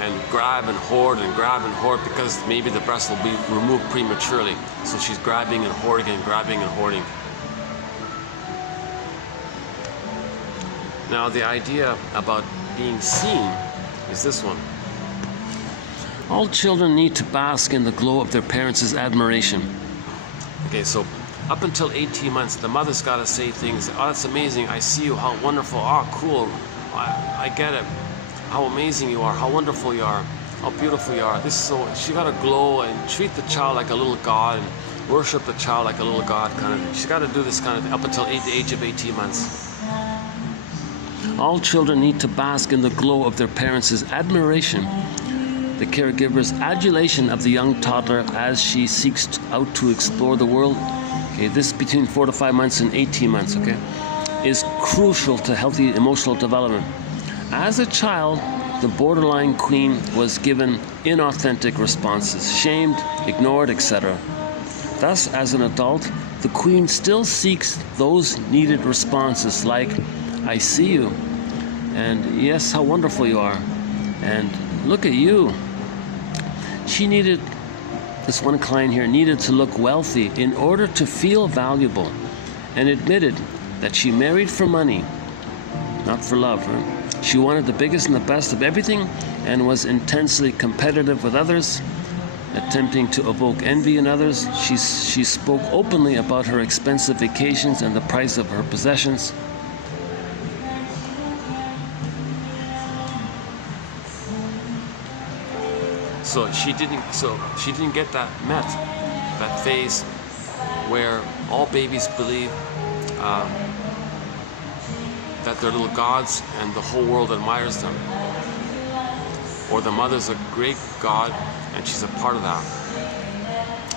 and grab and hoard because maybe the breast will be removed prematurely. So she's grabbing and hoarding and grabbing and hoarding. Now the idea about being seen is this one. All children need to bask in the glow of their parents' admiration. Okay, so up until 18 months, the mother's got to say things. Oh, that's amazing. I see you. How wonderful. Oh, cool. I get it. How amazing you are. How wonderful you are. How beautiful you are. This is so. She got to glow and treat the child like a little god and worship the child like a little god kind of thing. She's got to do this kind of thing up until the age of 18 months. All children need to bask in the glow of their parents' admiration. The caregiver's adulation of the young toddler as she seeks out to explore the world, okay, this between 4 to 5 months and 18 months, okay, is crucial to healthy emotional development. As a child, the borderline queen was given inauthentic responses, shamed, ignored, etc. Thus, as an adult, the queen still seeks those needed responses like, I see you, and yes, how wonderful you are, and look at you. She needed, this one client here, needed to look wealthy in order to feel valuable, and admitted that she married for money, not for love. Right? She wanted the biggest and the best of everything and was intensely competitive with others, attempting to evoke envy in others. She spoke openly about her expensive vacations and the price of her possessions. So she didn't get that met, that phase where all babies believe that they're little gods and the whole world admires them. Or the mother's a great god and she's a part of that.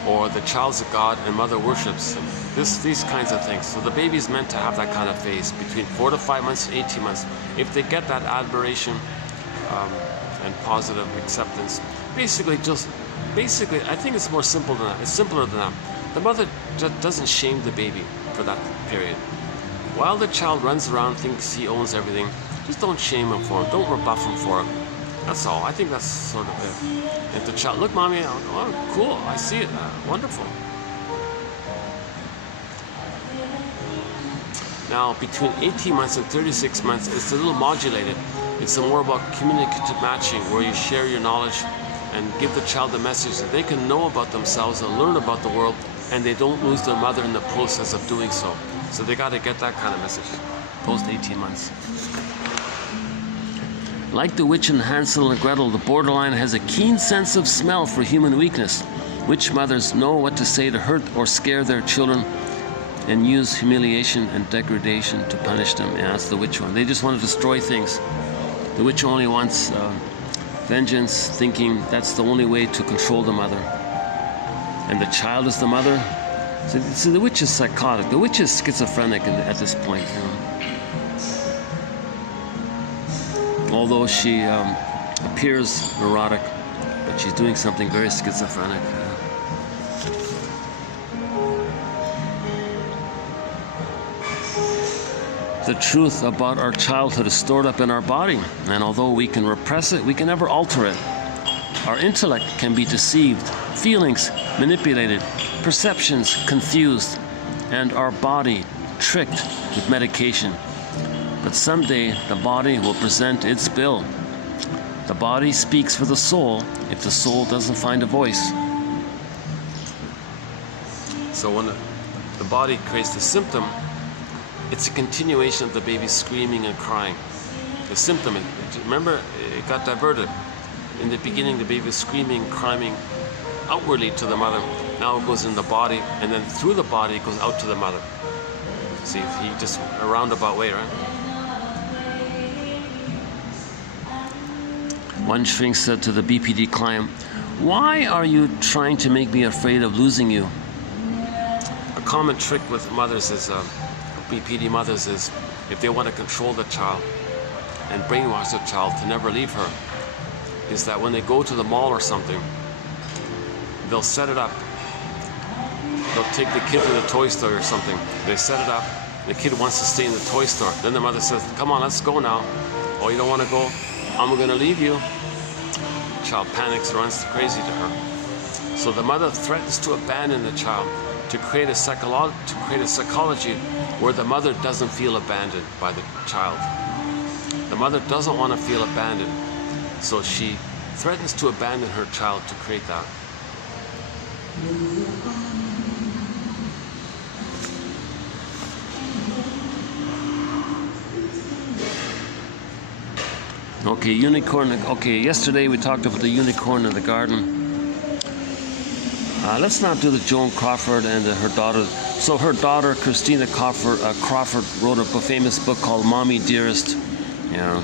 Or the child's a god and mother worships him. These kinds of things. So the baby's meant to have that kind of phase between 4 to 5 months and 18 months. If they get that admiration and positive acceptance, basically, I think it's more simple than that. It's simpler than that. The mother just doesn't shame the baby for that period. While the child runs around, thinks he owns everything, just don't shame him for it. Don't rebuff him for it. That's all. I think that's sort of it. If the child, look, mommy, oh, cool, I see it, wonderful. Now, between 18 months and 36 months, it's a little modulated. It's more about communicative matching, where you share your knowledge and give the child the message that they can know about themselves and learn about the world, and they don't lose their mother in the process of doing so. So they got to get that kind of message post 18 months. Like the witch in Hansel and Gretel, the borderline has a keen sense of smell for human weakness. Witch mothers know what to say to hurt or scare their children and use humiliation and degradation to punish them. Yeah, that's the witch one. They just want to destroy things. The witch only wants vengeance, thinking that's the only way to control the mother. And the child is the mother, So the witch is psychotic. The witch is schizophrenic at this point. You know. Although she appears neurotic, but she's doing something very schizophrenic. The truth about our childhood is stored up in our body, and although we can repress it, we can never alter it. Our intellect can be deceived, feelings manipulated, perceptions confused, and our body tricked with medication. But someday the body will present its bill. The body speaks for the soul if the soul doesn't find a voice. So when the body creates the symptom, it's a continuation of the baby screaming and crying. The symptom, remember, it got diverted. In the beginning, the baby was screaming, crying outwardly to the mother. Now it goes in the body, and then through the body, it goes out to the mother. See, he just a roundabout way, right? One shrink said to the BPD client, "Why are you trying to make me afraid of losing you?" A common trick with mothers is, BPD mothers is, if they want to control the child and brainwash the child to never leave her, is that when they go to the mall or something, they'll set it up. They'll take the kid to the toy store or something. They set it up. The kid wants to stay in the toy store. Then the mother says, "Come on, let's go now." "Oh, you don't want to go? I'm going to leave you." The child panics, runs crazy to her. So the mother threatens to abandon the child to create a psychology where the mother doesn't feel abandoned by the child. The mother doesn't want to feel abandoned, so she threatens to abandon her child to create that. Okay, unicorn. Okay, yesterday we talked about the unicorn in the garden. Let's not do the Joan Crawford and her daughter. So her daughter, Christina Crawford, wrote a famous book called Mommy Dearest. You know,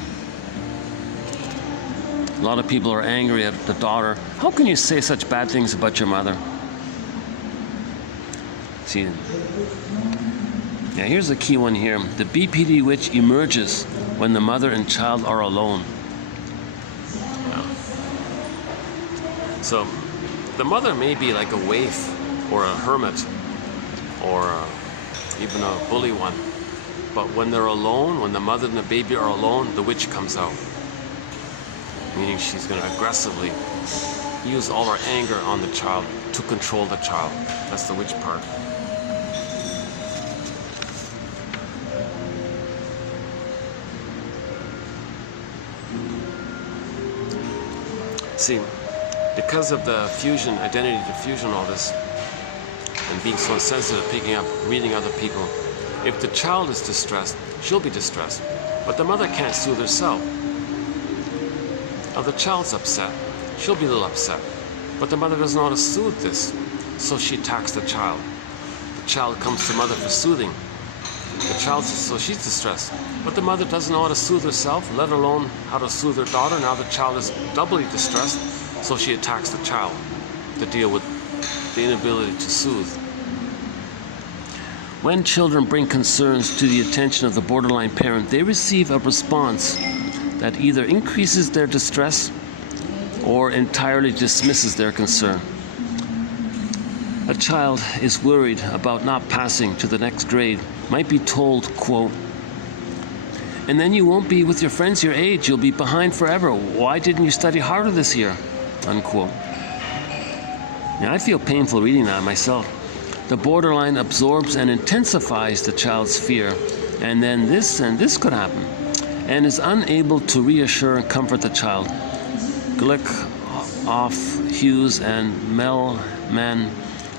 a lot of people are angry at the daughter. How can you say such bad things about your mother? See, yeah, here's a key one here. The BPD witch emerges when the mother and child are alone. Yeah. So the mother may be like a waif or a hermit or even a bully one, but when they're alone, when the mother and the baby are alone, the witch comes out, meaning she's going to aggressively use all her anger on the child to control the child. That's the witch part. See, because of the fusion, identity diffusion, all this, and being so sensitive, picking up, reading other people, if the child is distressed, she'll be distressed, but the mother can't soothe herself. If the child's upset, she'll be a little upset, but the mother doesn't know how to soothe this, so she attacks the child. The child comes to mother for soothing. The child, so she's distressed, but the mother doesn't know how to soothe herself, let alone how to soothe her daughter. Now the child is doubly distressed, so she attacks the child to deal with the inability to soothe. When children bring concerns to the attention of the borderline parent, they receive a response that either increases their distress or entirely dismisses their concern. A child is worried about not passing to the next grade, might be told, quote, "And then you won't be with your friends your age, you'll be behind forever. Why didn't you study harder this year?" Unquote. Now, I feel painful reading that myself. The borderline absorbs and intensifies the child's fear, and then this and this could happen, and is unable to reassure and comfort the child. Glick, Off, Hughes, and Melman,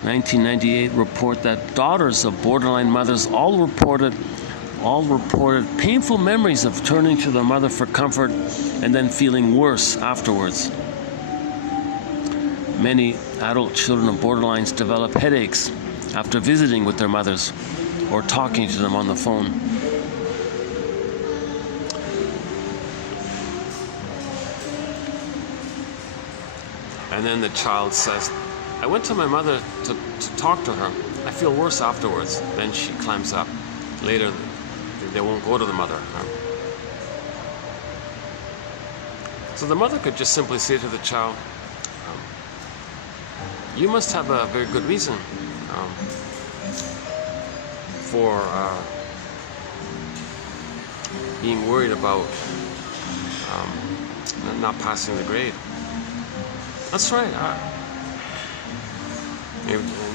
1998, report that daughters of borderline mothers all reported painful memories of turning to their mother for comfort and then feeling worse afterwards. Many adult children of borderlines develop headaches after visiting with their mothers or talking to them on the phone. And then the child says, "I went to my mother to talk to her, I feel worse afterwards. Then she climbs up. Later, they won't go to the mother. So the mother could just simply say to the child, you must have a very good reason for being worried about not passing the grade. That's right.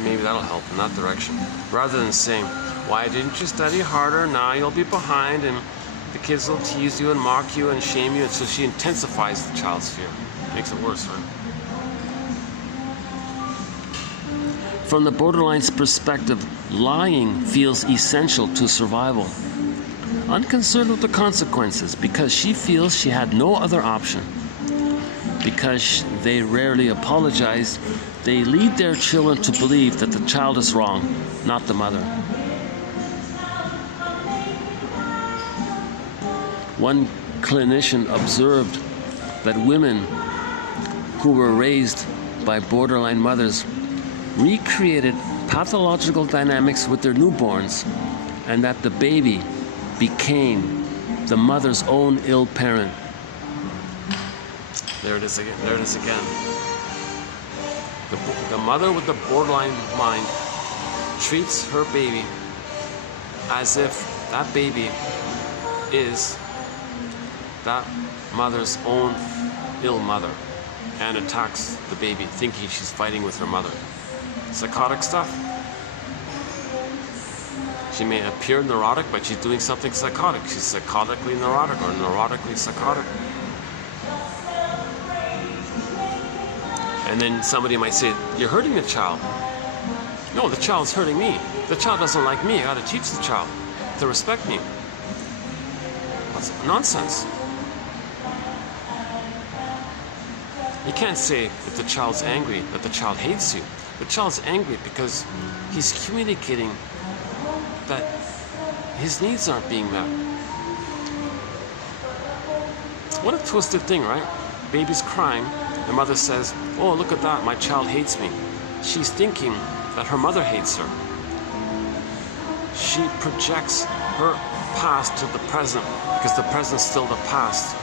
Maybe that'll help in that direction. Rather than saying, why didn't you study harder? Now you'll be behind, and the kids will tease you and mock you and shame you, and so she intensifies the child's fear. Makes it worse, right? From the borderline's perspective, lying feels essential to survival. Unconcerned with the consequences, because she feels she had no other option. Because they rarely apologize, they lead their children to believe that the child is wrong, not the mother. One clinician observed that women who were raised by borderline mothers recreated pathological dynamics with their newborns, and that the baby became the mother's own ill parent. There it is again. There it is again. The mother with the borderline mind treats her baby as if that baby is that mother's own ill mother, and attacks the baby, thinking she's fighting with her mother. Psychotic stuff. She may appear neurotic, but she's doing something psychotic. She's psychotically neurotic or neurotically psychotic. And then somebody might say, you're hurting the child. No, the child's hurting me. The child doesn't like me. I gotta teach the child to respect me. That's nonsense. You can't say if the child's angry that the child hates you. The child's angry because he's communicating that his needs aren't being met. What a twisted thing, right? Baby's crying. The mother says, oh, look at that, my child hates me. She's thinking that her mother hates her. She projects her past to the present because the present's still the past.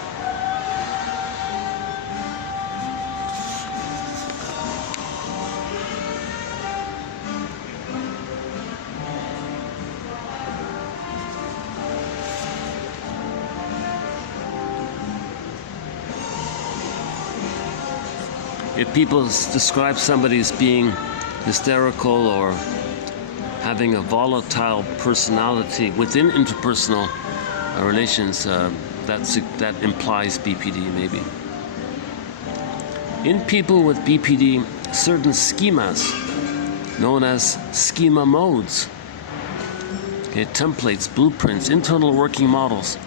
If people describe somebody as being hysterical or having a volatile personality within interpersonal relations, that implies BPD maybe. In people with BPD, certain schemas, known as schema modes, templates, blueprints, internal working models,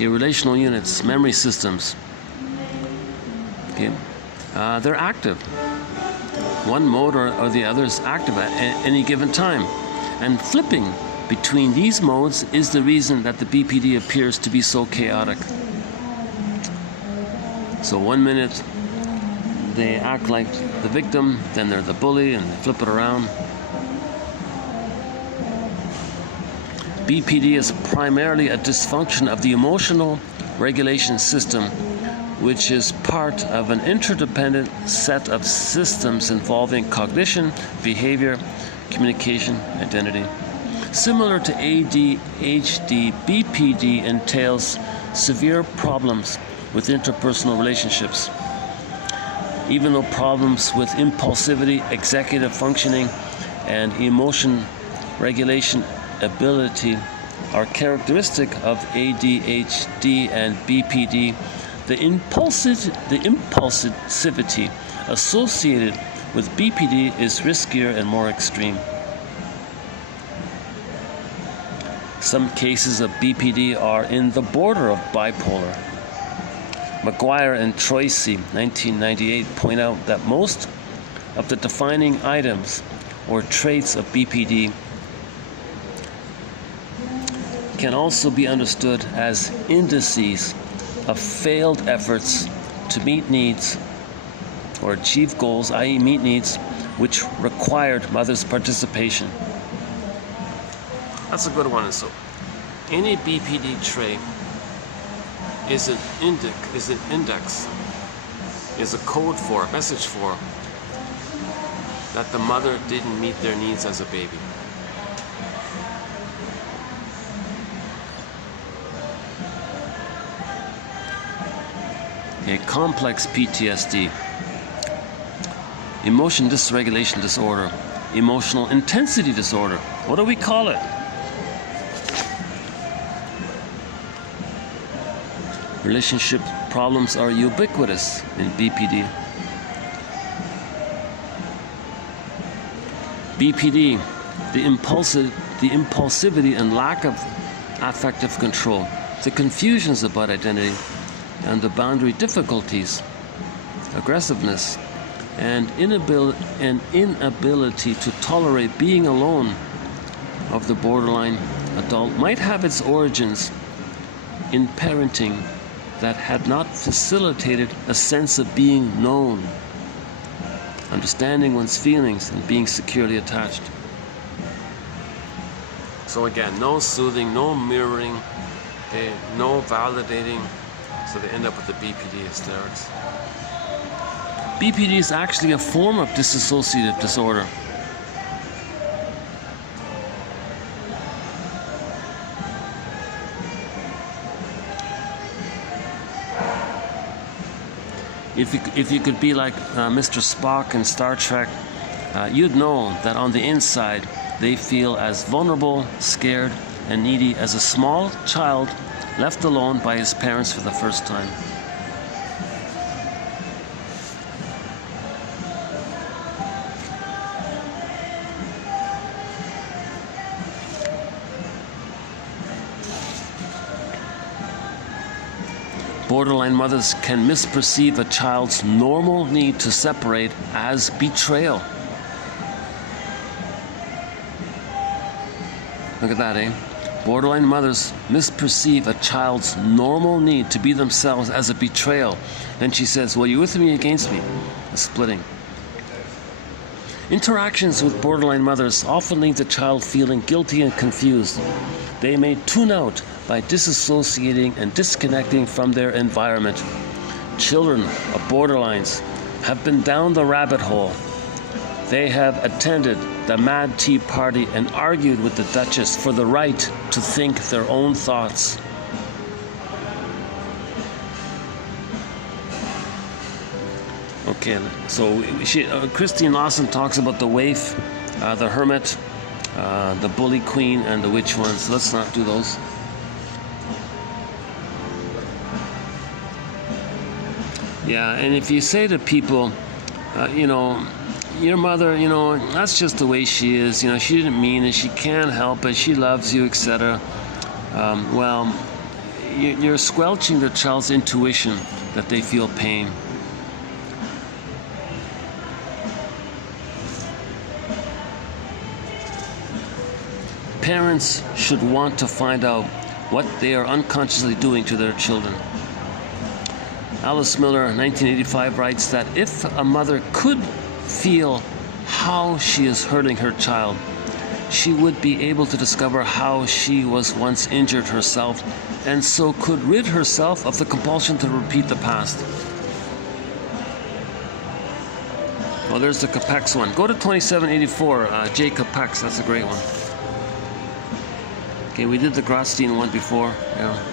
relational units, memory systems, they're active. One mode or the other is active at any given time. And flipping between these modes is the reason that the BPD appears to be so chaotic. So 1 minute they act like the victim, then they're the bully, and they flip it around. BPD is primarily a dysfunction of the emotional regulation system, which is part of an interdependent set of systems involving cognition, behavior, communication, identity. Similar to ADHD, BPD entails severe problems with interpersonal relationships. Even though problems with impulsivity, executive functioning, and emotion regulation ability are characteristic of ADHD and BPD, the impulsivity associated with BPD is riskier and more extreme. Some cases of BPD are in the border of bipolar. McGuire and Troisi, 1998, point out that most of the defining items or traits of BPD can also be understood as indices of failed efforts to meet needs or achieve goals, i.e. meet needs, which required mother's participation. That's a good one. So, any BPD trait is an index, is a code for, a message for, that the mother didn't meet their needs as a baby. A complex PTSD, emotion dysregulation disorder, emotional intensity disorder. What do we call it? Relationship problems are ubiquitous in BPD. BPD, the impulsivity and lack of affective control, the confusions about identity, and the boundary difficulties, aggressiveness, and inability to tolerate being alone of the borderline adult might have its origins in parenting that had not facilitated a sense of being known, understanding one's feelings, and being securely attached. So again, no soothing, no mirroring, no validating, so they end up with the BPD hysterics. BPD is actually a form of dissociative disorder. If you could be like Mr. Spock in Star Trek, you'd know that on the inside they feel as vulnerable, scared, and needy as a small child left alone by his parents for the first time. Borderline mothers can misperceive a child's normal need to separate as betrayal. Look at that, eh? Borderline mothers misperceive a child's normal need to be themselves as a betrayal. Then she says, well, you're with me, against me. A splitting. Interactions with borderline mothers often leave the child feeling guilty and confused. They may tune out by disassociating and disconnecting from their environment. Children of borderlines have been down the rabbit hole. They have attended the Mad Tea Party and argued with the Duchess for the right to think their own thoughts. Okay, so Christine Lawson talks about the waif, the hermit, the bully queen, and the witch ones. Let's not do those. Yeah, and if you say to people, your mother, that's just the way she is, she didn't mean it, she can't help it, she loves you, etc. Well, you're squelching the child's intuition that they feel pain. Parents should want to find out what they are unconsciously doing to their children. Alice Miller, 1985, writes that if a mother could feel how she is hurting her child, she would be able to discover how she was once injured herself, and so could rid herself of the compulsion to repeat the past. Well, there's the Capex one. Go to 2784, J. Capex, that's a great one. Okay, we did the Grotstein one before. Yeah.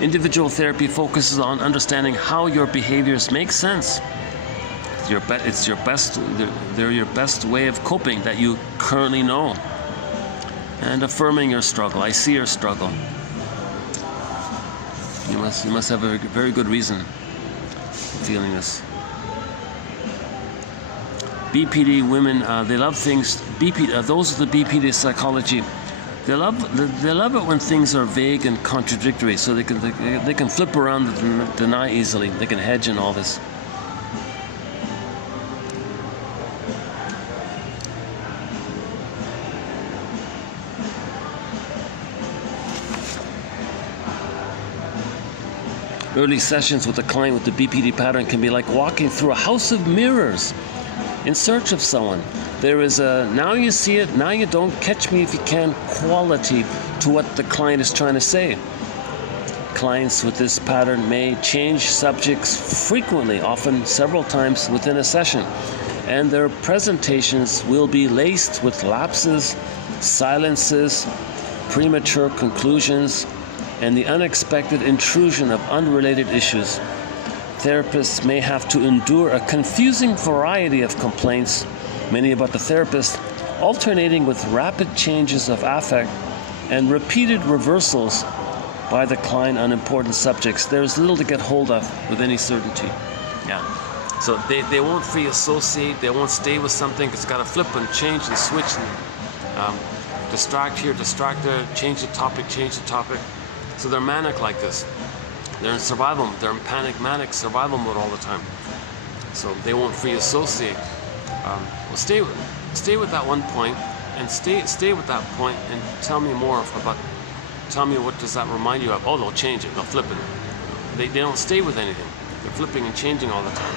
Individual therapy focuses on understanding how your behaviors make sense. They're your best way of coping that you currently know. And affirming your struggle. I see your struggle. You must have a very good reason for feeling this. BPD women, they love things. Those are the BPD psychology. They love it when things are vague and contradictory, so they can flip around and deny easily. They can hedge and all this. Early sessions with a client with the BPD pattern can be like walking through a house of mirrors in search of someone. There is a now you see it, now you don't, catch me if you can quality to what the client is trying to say. Clients with this pattern may change subjects frequently, often several times within a session, and their presentations will be laced with lapses, silences, premature conclusions, and the unexpected intrusion of unrelated issues. Therapists may have to endure a confusing variety of complaints, many about the therapist, alternating with rapid changes of affect and repeated reversals by the client on important subjects. There's little to get hold of with any certainty. Yeah. So they won't free associate, they won't stay with something. It's got to flip and change and switch and distract here, distract there, change the topic. So they're manic like this. They're in survival, they're in manic survival mode all the time. So they won't free associate. Well, stay with that one point, and stay with that point, and tell me more about. Tell me what does that remind you of. Oh, they'll change it. They'll flip it. They don't stay with anything. They're flipping and changing all the time.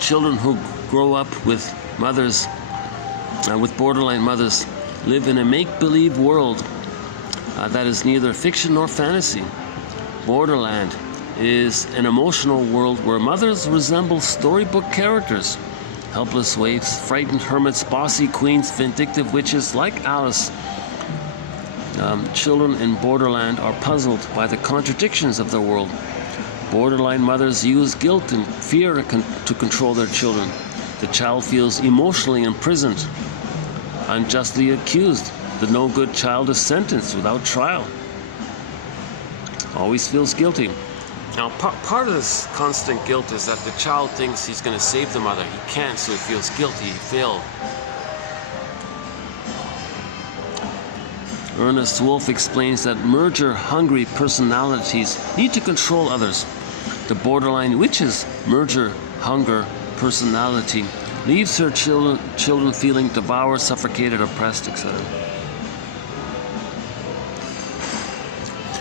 Children who grow up with mothers, with borderline mothers, live in a make-believe world that is neither fiction nor fantasy. Borderland is an emotional world where mothers resemble storybook characters. Helpless waifs, frightened hermits, bossy queens, vindictive witches like Alice. Children in Borderland are puzzled by the contradictions of the world. Borderline mothers use guilt and fear to control their children. The child feels emotionally imprisoned, unjustly accused. The no-good child is sentenced without trial. Always feels guilty. Now, part of this constant guilt is that the child thinks he's going to save the mother. He can't, so he feels guilty. He failed. Ernest Wolf explains that merger-hungry personalities need to control others. The borderline witch's merger-hunger personality leaves her children feeling devoured, suffocated, oppressed, etc.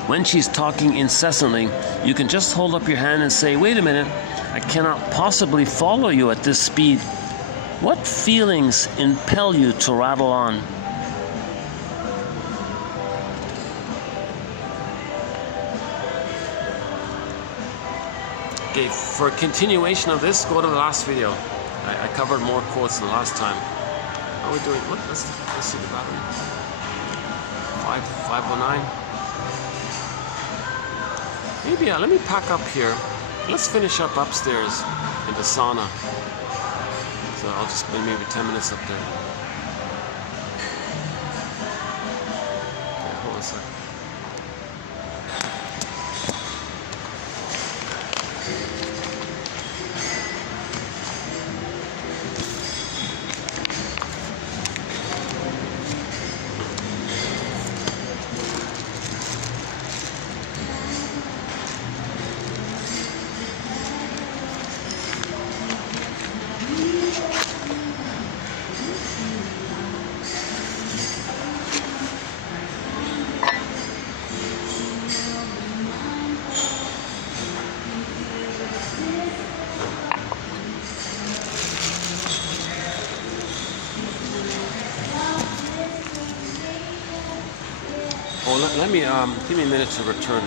When she's talking incessantly, you can just hold up your hand and say, "Wait a minute, I cannot possibly follow you at this speed. What feelings impel you to rattle on?" Okay, for a continuation of this, go to the last video. I covered more quotes than last time. How are we doing? What? Let's see the battery. 509. Maybe let me pack up here. Let's finish up upstairs in the sauna. So I'll just spend maybe 10 minutes up there. Yeah, hold on a second. Let me give me a minute to return.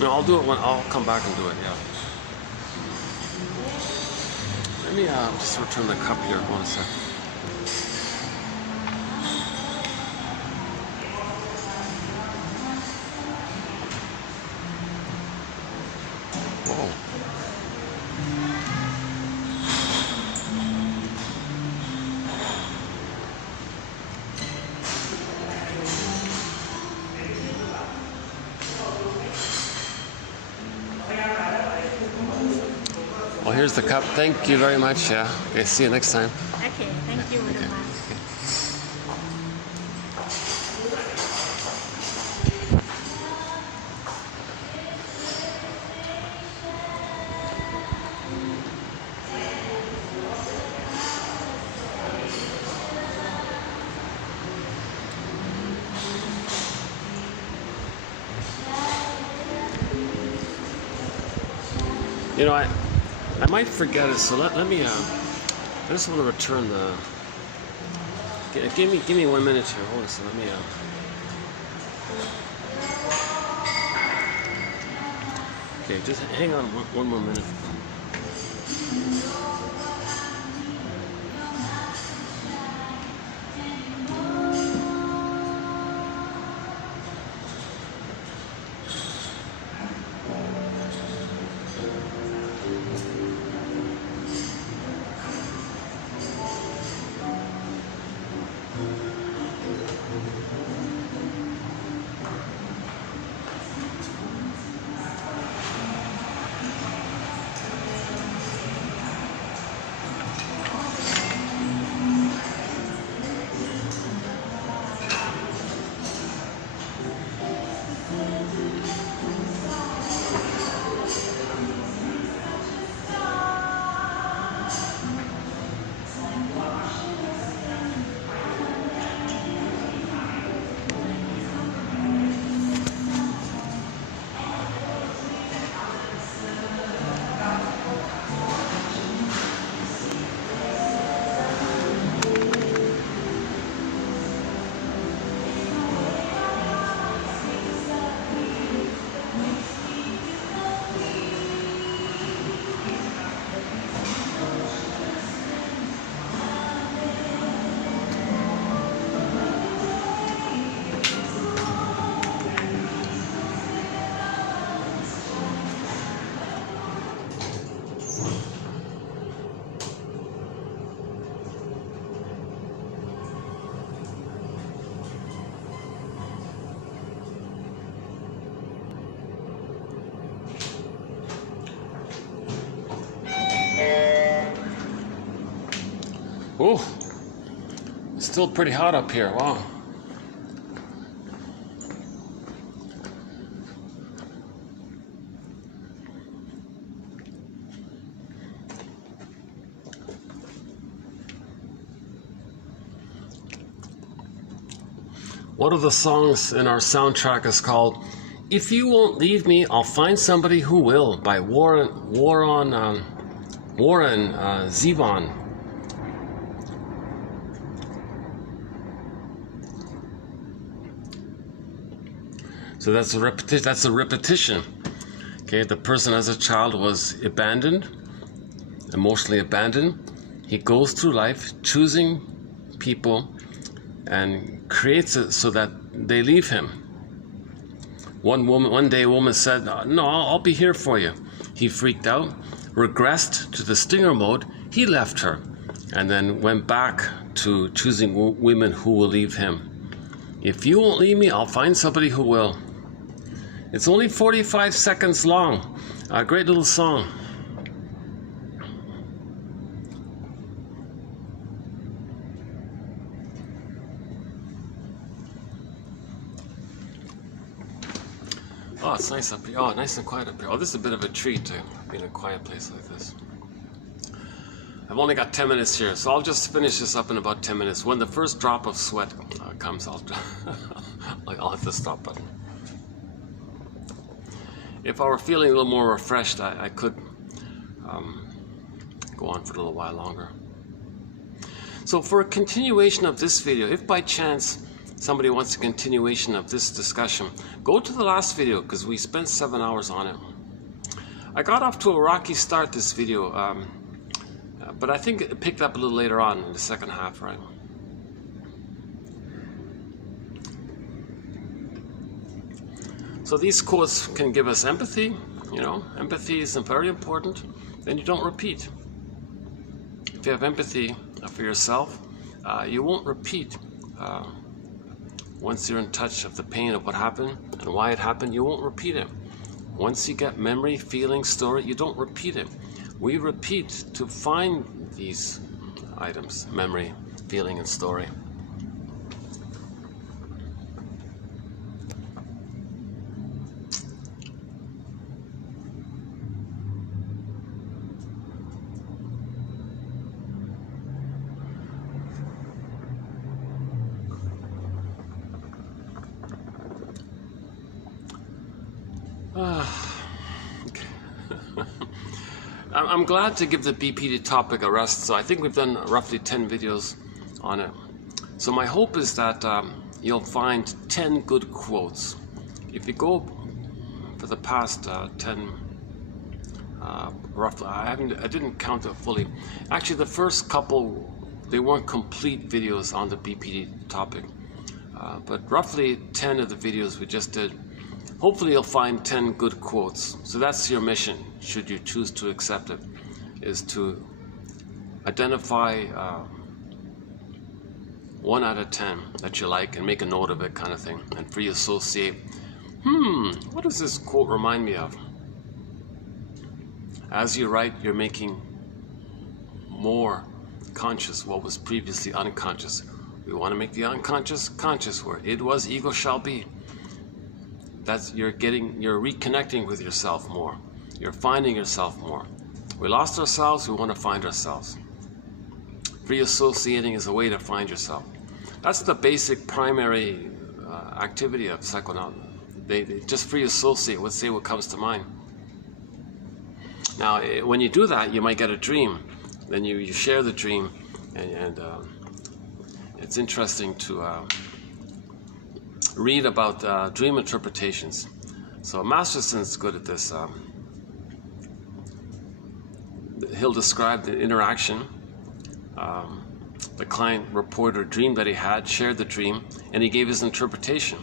No, I'll do it when I'll come back and do it. Yeah. Let me just return the cup here. One second. Whoa. Well, here's the cup. Thank you very much. Yeah. Okay, see you next time. Okay, thank you very much. You know, I might forget it, so let me, I just want to return the, give me 1 minute here, hold on, so let me, okay, just hang on one more minute. Oh, it's still pretty hot up here. Wow. One of the songs in our soundtrack is called "If You Won't Leave Me, I'll Find Somebody Who Will" by Warren Zevon. So that's a repetition. Okay, the person as a child was abandoned, emotionally abandoned. He goes through life choosing people and creates it so that they leave him. One day a woman said, "No, I'll be here for you." He freaked out, regressed to the stinger mode. He left her, and then went back to choosing women who will leave him. If you won't leave me, I'll find somebody who will. It's only 45 seconds long. A great little song. Oh, it's nice up here. Oh, nice and quiet up here. Oh, this is a bit of a treat to be in a quiet place like this. I've only got 10 minutes here, so I'll just finish this up in about 10 minutes. When the first drop of sweat comes, I'll hit the stop button. If I were feeling a little more refreshed, I could go on for a little while longer. So for a continuation of this video, if by chance somebody wants a continuation of this discussion, go to the last video because we spent 7 hours on it. I got off to a rocky start this video, but I think it picked up a little later on in the second half, right? So these quotes can give us empathy. You know, empathy is very important. Then you don't repeat. If you have empathy for yourself, you won't repeat. Once you're in touch of the pain of what happened and why it happened, you won't repeat it. Once you get memory, feeling, story, you don't repeat it. We repeat to find these items: memory, feeling, and story. I'm glad to give the BPD topic a rest. So I think we've done roughly 10 videos on it. So my hope is that you'll find 10 good quotes. If you go for the past 10, roughly, I didn't count it fully. Actually, the first couple, they weren't complete videos on the BPD topic. But roughly 10 of the videos we just did. Hopefully you'll find 10 good quotes. So that's your mission, should you choose to accept it, is to identify 1 out of 10 that you like and make a note of it, kind of thing, and free associate. What does this quote remind me of? As you write, you're making more conscious what was previously unconscious. We want to make the unconscious conscious, where it was, ego shall be. That's you're reconnecting with yourself more. You're finding yourself more. We lost ourselves, we want to find ourselves. Free associating is a way to find yourself. That's the basic primary activity of psychoanalysis. They just free associate, let's say what comes to mind. Now, when you do that, you might get a dream. Then you share the dream, and it's interesting to read about dream interpretations. So Masterson's good at this. He'll describe the interaction. The client reported a dream that he had, shared the dream, and he gave his interpretation.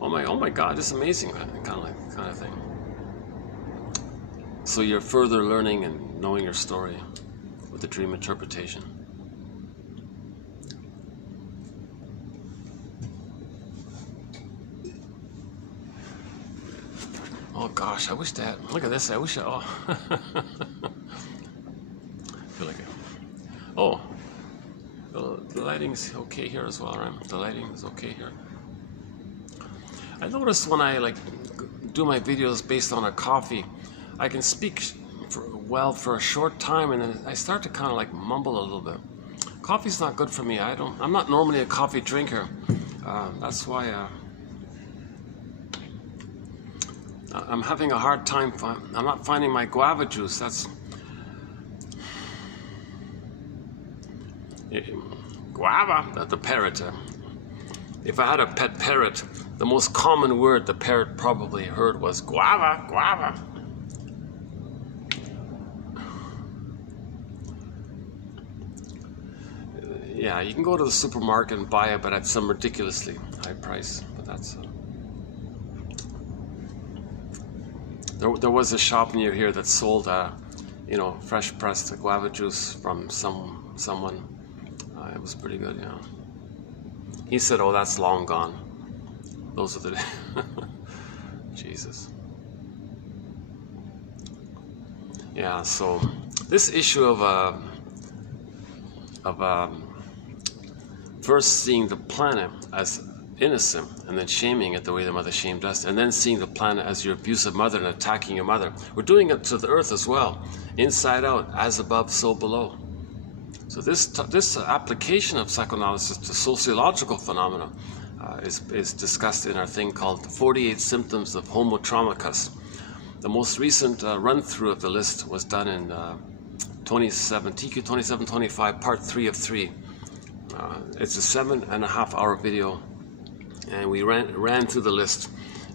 Oh my God, this is amazing, kind of thing. So you're further learning and knowing your story with the dream interpretation. Oh gosh, I wish that. Look at this. I wish. Oh, feel like it. Oh, the lighting's okay here as well, right? The lighting is okay here. I notice when I do my videos based on a coffee, I can speak for a short time, and then I start to kind of mumble a little bit. Coffee's not good for me. I'm not normally a coffee drinker. That's why. I'm having a hard time. I'm not finding my guava juice. That's guava. The parrot. If I had a pet parrot, the most common word the parrot probably heard was guava, guava. Yeah, you can go to the supermarket and buy it, but at some ridiculously high price. But that's. There was a shop near here that sold, fresh pressed guava juice from someone. It was pretty good, yeah. He said, "Oh, that's long gone. Those are the Jesus." Yeah. So this issue of first seeing the planet as innocent and then shaming it the way the mother shamed us, and then seeing the planet as your abusive mother and attacking your mother. We're doing it to the earth as well, inside out, as above, so below. So this application of psychoanalysis to sociological phenomena is discussed in our thing called 48 Symptoms of Homo Traumacus. The most recent run-through of the list was done in TQ 2725, part 3 of 3. It's a 7.5-hour video. And we ran through the list,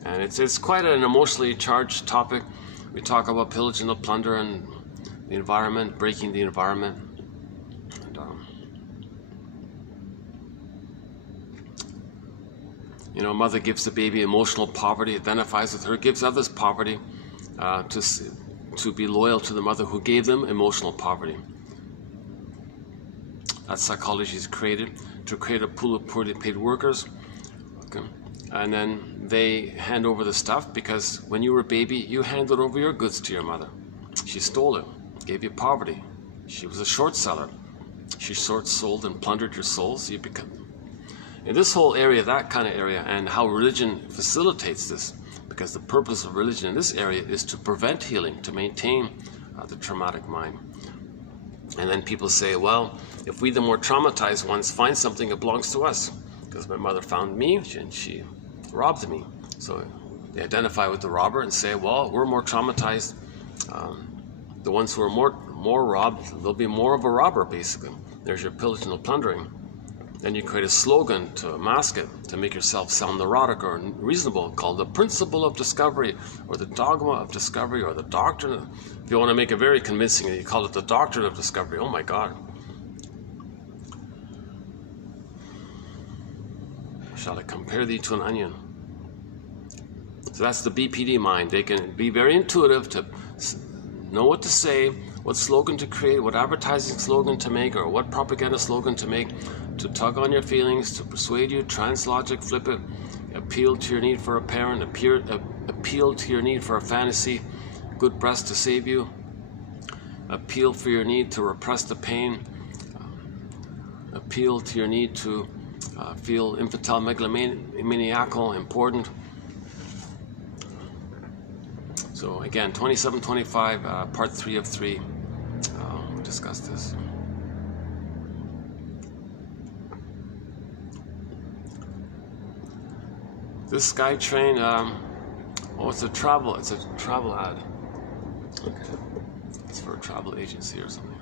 and it's quite an emotionally charged topic. We talk about pillage and the plunder and the environment, breaking the environment. And, mother gives the baby emotional poverty, identifies with her, gives others poverty to be loyal to the mother who gave them emotional poverty. That psychology is created to create a pool of poorly paid workers. And then they hand over the stuff, because when you were a baby, you handed over your goods to your mother. She stole it, gave you poverty. She was a short seller. She short-sold and plundered your souls. You become. In this whole area, that kind of area, and how religion facilitates this, because the purpose of religion in this area is to prevent healing, to maintain the traumatic mind. And then people say, well, if we, the more traumatized ones, find something that belongs to us, because my mother found me and she robbed me. So they identify with the robber and say, well, we're more traumatized. The ones who are more robbed, they'll be more of a robber, basically. There's your pillaging and plundering. Then you create a slogan to mask it, to make yourself sound neurotic or reasonable, called the principle of discovery, or the dogma of discovery, or the doctrine. If you want to make it very convincing, you call it the doctrine of discovery. Oh my God. Shall I compare thee to an onion? So that's the BPD mind. They can be very intuitive to know what to say, what slogan to create, what advertising slogan to make, or what propaganda slogan to make, to tug on your feelings, to persuade you, translogic, flip it, appeal to your need for a parent, appeal to your need for a fantasy, good breast to save you, appeal for your need to repress the pain, appeal to your need to feel infantile, megalomaniacal, important. So again, 2725, part 3 of 3, we'll discuss this. This SkyTrain, it's a travel ad. Okay. It's for a travel agency or something.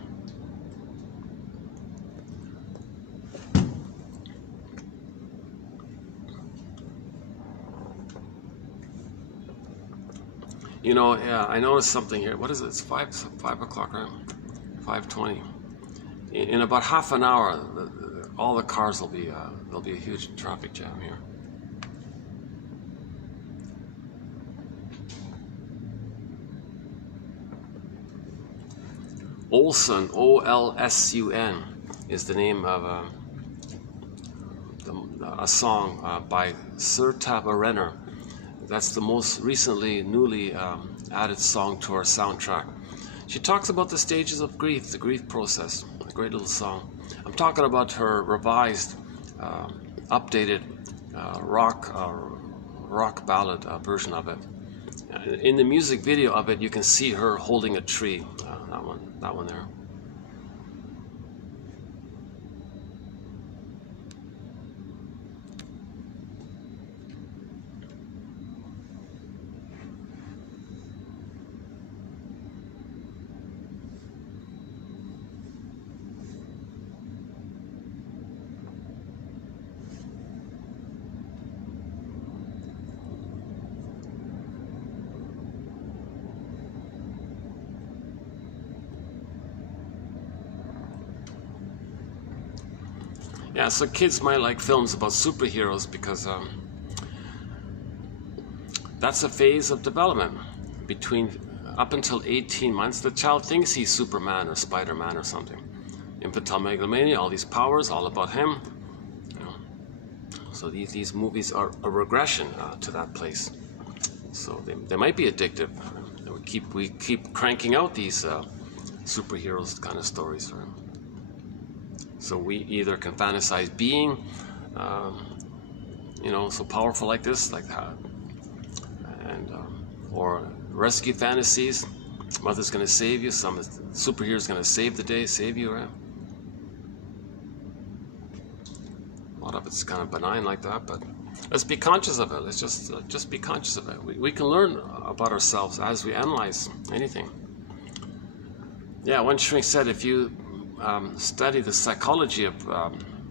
You know, yeah, I noticed something here. What is it? It's 5 o'clock, right? 5:20. In about half an hour, all the cars will be, there'll be a huge traffic jam here. Olson, O-L-S-U-N, is the name of a song by Sertaba Renner. That's the most recently, newly added song to our soundtrack. She talks about the stages of grief, the grief process. A great little song. I'm talking about her revised, updated rock ballad version of it. In the music video of it, you can see her holding a tree. That one there. Yeah, so kids might like films about superheroes because that's a phase of development between up until 18 months. The child thinks he's Superman or Spider-Man or something. Infantile megalomania, all these powers, all about him. You know. So these movies are a regression to that place. So they might be addictive. We keep cranking out these superheroes kind of stories. Right? So we either can fantasize being, so powerful like this, like that, and or rescue fantasies. Mother's going to save you. Some superhero's going to save the day, save you. Right? A lot of it's kind of benign like that, but let's be conscious of it. Let's just be conscious of it. We can learn about ourselves as we analyze anything. Yeah, one shrink said if you study the psychology of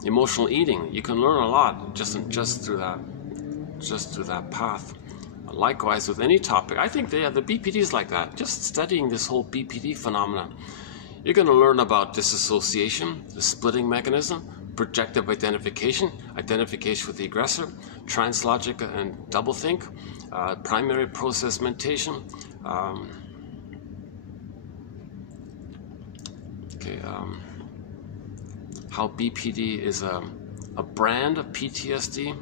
emotional eating, you can learn a lot just through that path. Likewise with any topic, I think the BPD is like that. Just studying this whole BPD phenomenon, you're going to learn about disassociation, the splitting mechanism, projective identification with the aggressor, translogic and doublethink, primary process mentation. How BPD is a brand of PTSD.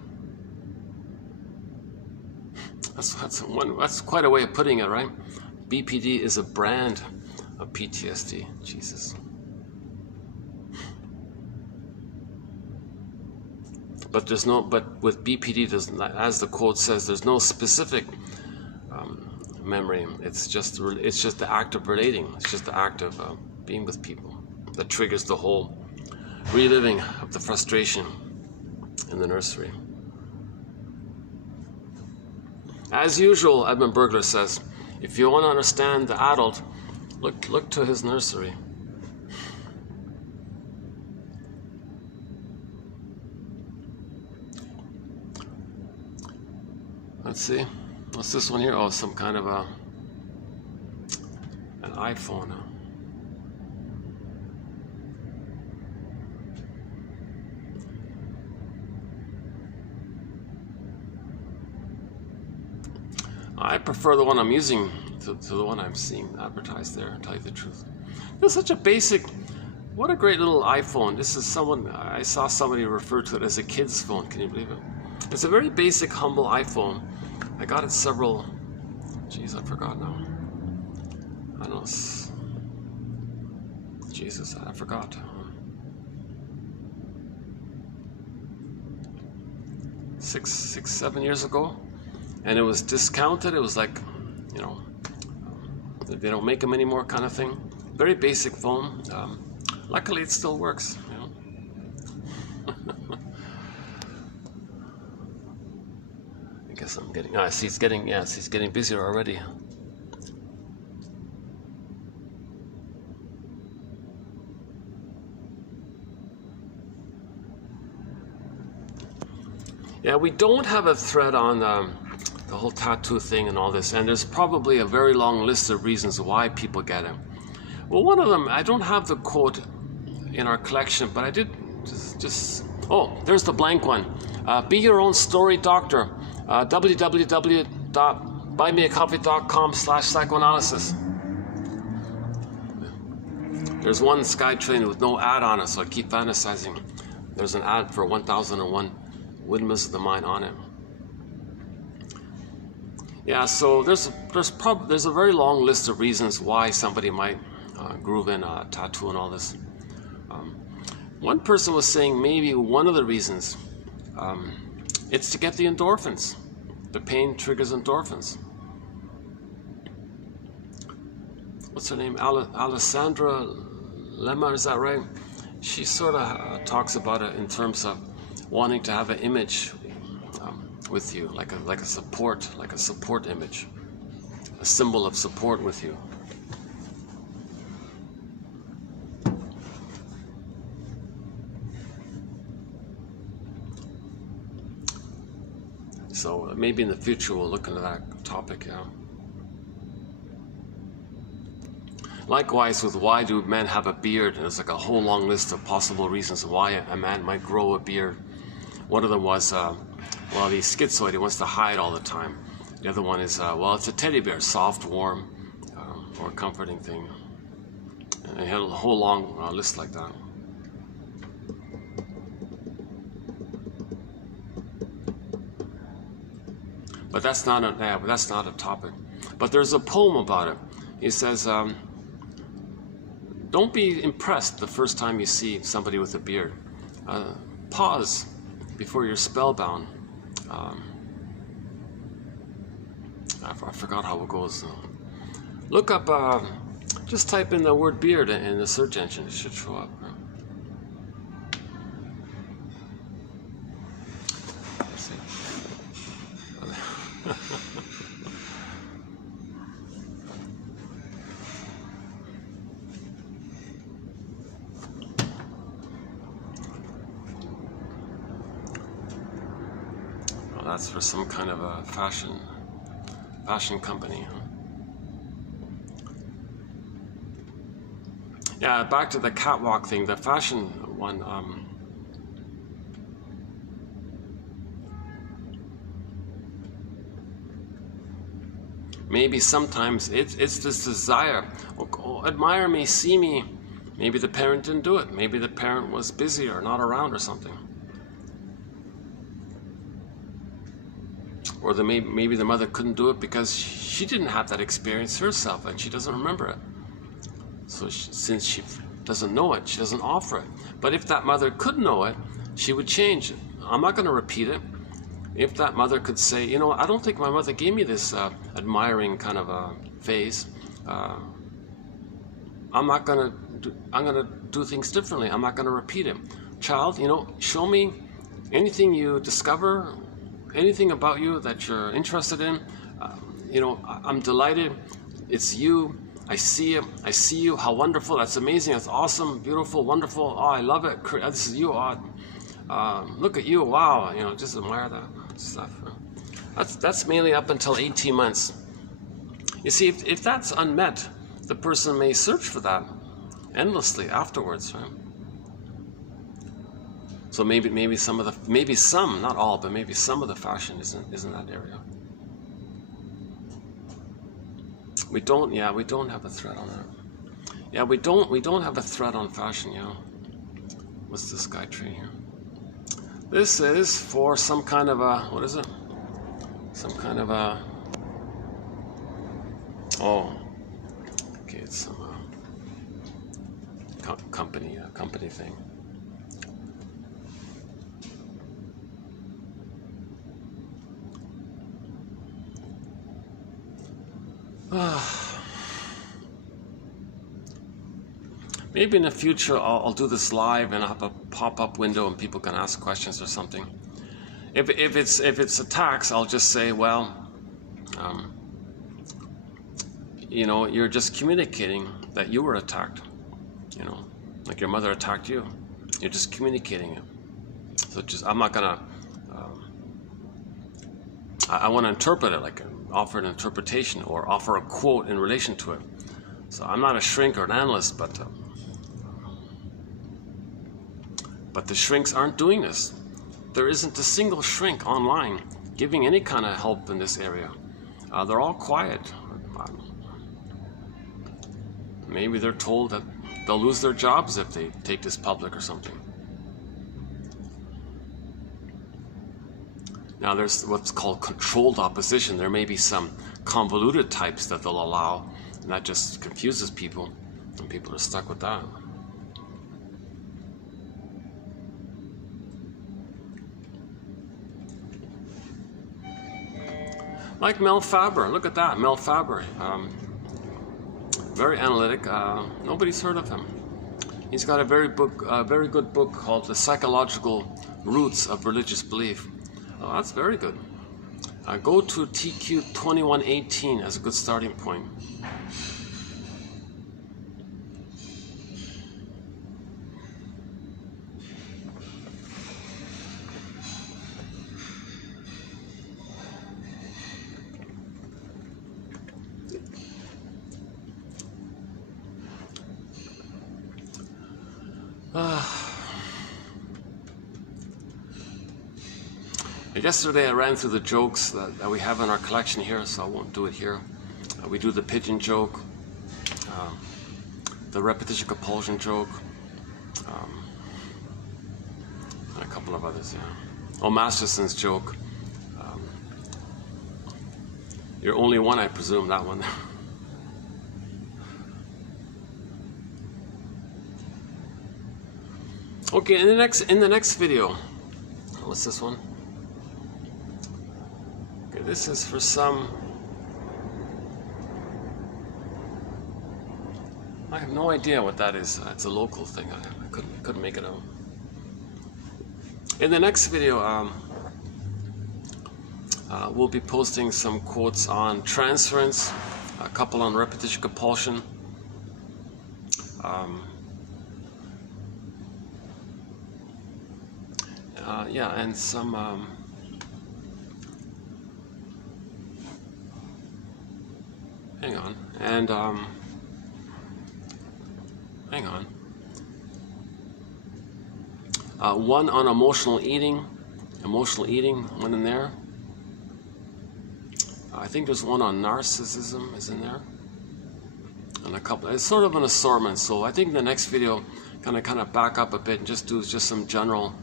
That's quite a way of putting it, right? BPD is a brand of PTSD. Jesus. But with BPD, as the quote says, there's no specific memory. It's just the act of relating. It's just the act of being with people that triggers the whole reliving of the frustration in the nursery. As usual, Edmund Burglar says, if you want to understand the adult, Look to his nursery. Let's see. What's this one here? Oh, some kind of an iPhone. I prefer the one I'm using to the one I'm seeing advertised there, to tell you the truth. It's such a basic, what a great little iPhone. This is someone, I saw somebody refer to it as a kid's phone. Can you believe it? It's a very basic, humble iPhone. I got it several, geez, I forgot now. I don't know, Jesus, I forgot. 7 years ago. And it was discounted. It was like, you know, they don't make them anymore kind of thing. Very basic phone. Luckily, it still works, you know. I guess I'm getting, he's getting busier already. Yeah, we don't have a thread on the whole tattoo thing and all this, and there's probably a very long list of reasons why people get it. Well, one of them, I don't have the quote in our collection, but I did oh, there's the blank one. Be your own story doctor. www.buymeacoffee.com/psychoanalysis. There's one SkyTrain with no ad on it, so I keep fantasizing. There's an ad for 1001 Windmills of the Mind on it. Yeah, so there's a very long list of reasons why somebody might groove in a tattoo and all this. One person was saying maybe one of the reasons it's to get the endorphins. The pain triggers endorphins. What's her name? Alessandra Lemma, is that right? She sort of talks about it in terms of wanting to have an image with you, like a support image, a symbol of support with you. So maybe in the future we'll look into that topic. Yeah. Likewise with why do men have a beard, and there's like a whole long list of possible reasons why a man might grow a beard. One of them was, well, he's schizoid, he wants to hide all the time. The other one is, well, it's a teddy bear, soft, warm, or a comforting thing. And he had a whole long list like that. But that's not a topic. But there's a poem about it. He says, don't be impressed the first time you see somebody with a beard. Pause before you're spellbound. I forgot how it goes. Look up, just type in the word beard in the search engine. It should show up. Let's see. Well, that's for some kind of a fashion company. Yeah, back to the catwalk thing, the fashion one. Maybe sometimes it's this desire, oh, admire me, see me. Maybe the parent didn't do it. Maybe the parent was busy or not around or something. Or maybe the mother couldn't do it because she didn't have that experience herself and she doesn't remember it. So since she doesn't know it, she doesn't offer it. But if that mother could know it, she would change it. I'm not going to repeat it. If that mother could say, you know, I don't think my mother gave me this admiring kind of a phase. I'm going to do things differently. I'm not going to repeat it. Child, you know, show me anything you discover, anything about you that you're interested in. You know, I'm delighted. It's you. I see it. I see you. How wonderful. That's amazing. That's awesome. Beautiful. Wonderful. Oh, I love it. This is you. Look at you. Wow. You know, just admire that stuff. That's mainly up until 18 months. You see, if that's unmet, the person may search for that endlessly afterwards, right? So maybe some, not all, but maybe some of the fashion is in that area. We don't have a thread on that. Yeah, we don't have a thread on fashion, you know. What's this guy tree here? This is for some kind of a, what is it? Some kind of a, oh, okay, it's some company thing. Maybe in the future I'll do this live and I'll have a pop-up window and people can ask questions or something. If it's attacks, I'll just say, well, you know, you're just communicating that you were attacked. You know, like your mother attacked you. You're just communicating it. So I'm not gonna. I want to interpret it, like offer an interpretation or offer a quote in relation to it. So I'm not a shrink or an analyst, but the shrinks aren't doing this. There isn't a single shrink online giving any kind of help in this area. They're all quiet. Maybe they're told that they'll lose their jobs if they take this public or something. Now there's what's called controlled opposition. There may be some convoluted types that they'll allow, and that just confuses people, and people are stuck with that. Like Mel Faber, look at that, Mel Faber. Very analytic, nobody's heard of him. He's got a very good book called The Psychological Roots of Religious Belief. Oh, that's very good. Go to TQ 2118 as a good starting point. Yesterday I ran through the jokes that we have in our collection here, so I won't do it here. We do the pigeon joke, the repetition compulsion joke, and a couple of others, yeah. Oh, Masterson's joke. You're only one, I presume, that one. Okay, in the next video, what's this one? Okay, this is for some. I have no idea what that is. It's a local thing. I couldn't make it out. In the next video, we'll be posting some quotes on transference, a couple on repetition compulsion. Yeah, and some hang on, and hang on. One on emotional eating, one in there. I think there's one on narcissism is in there, and a couple. It's sort of an assortment. So I think the next video kind of back up a bit and just do some general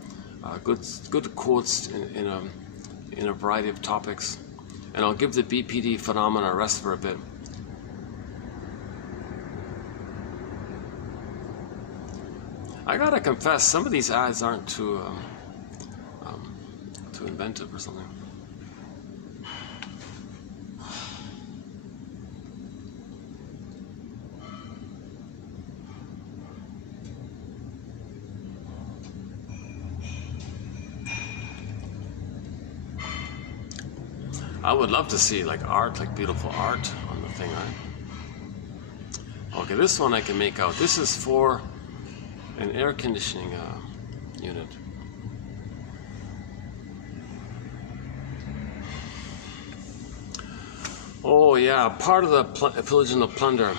good quotes in a variety of topics, and I'll give the BPD phenomena a rest for a bit. I gotta confess, some of these ads aren't too inventive or something. I would love to see like art, like beautiful art on the thing, right? Okay, this one I can make out. This is for an air conditioning unit. Oh yeah, part of the pillage and the plunder.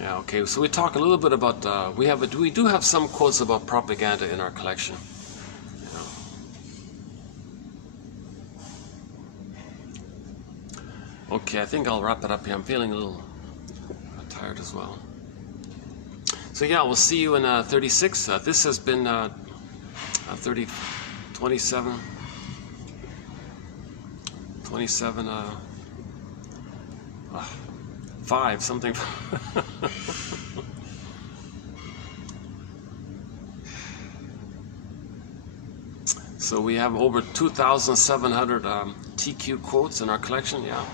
Yeah, okay. So we talk a little bit about. We do have some quotes about propaganda in our collection. Okay, I think I'll wrap it up here. I'm feeling a little tired as well. So yeah, we'll see you in 36. This has been 27, 5 something. So we have over 2,700 TQ quotes in our collection. Yeah.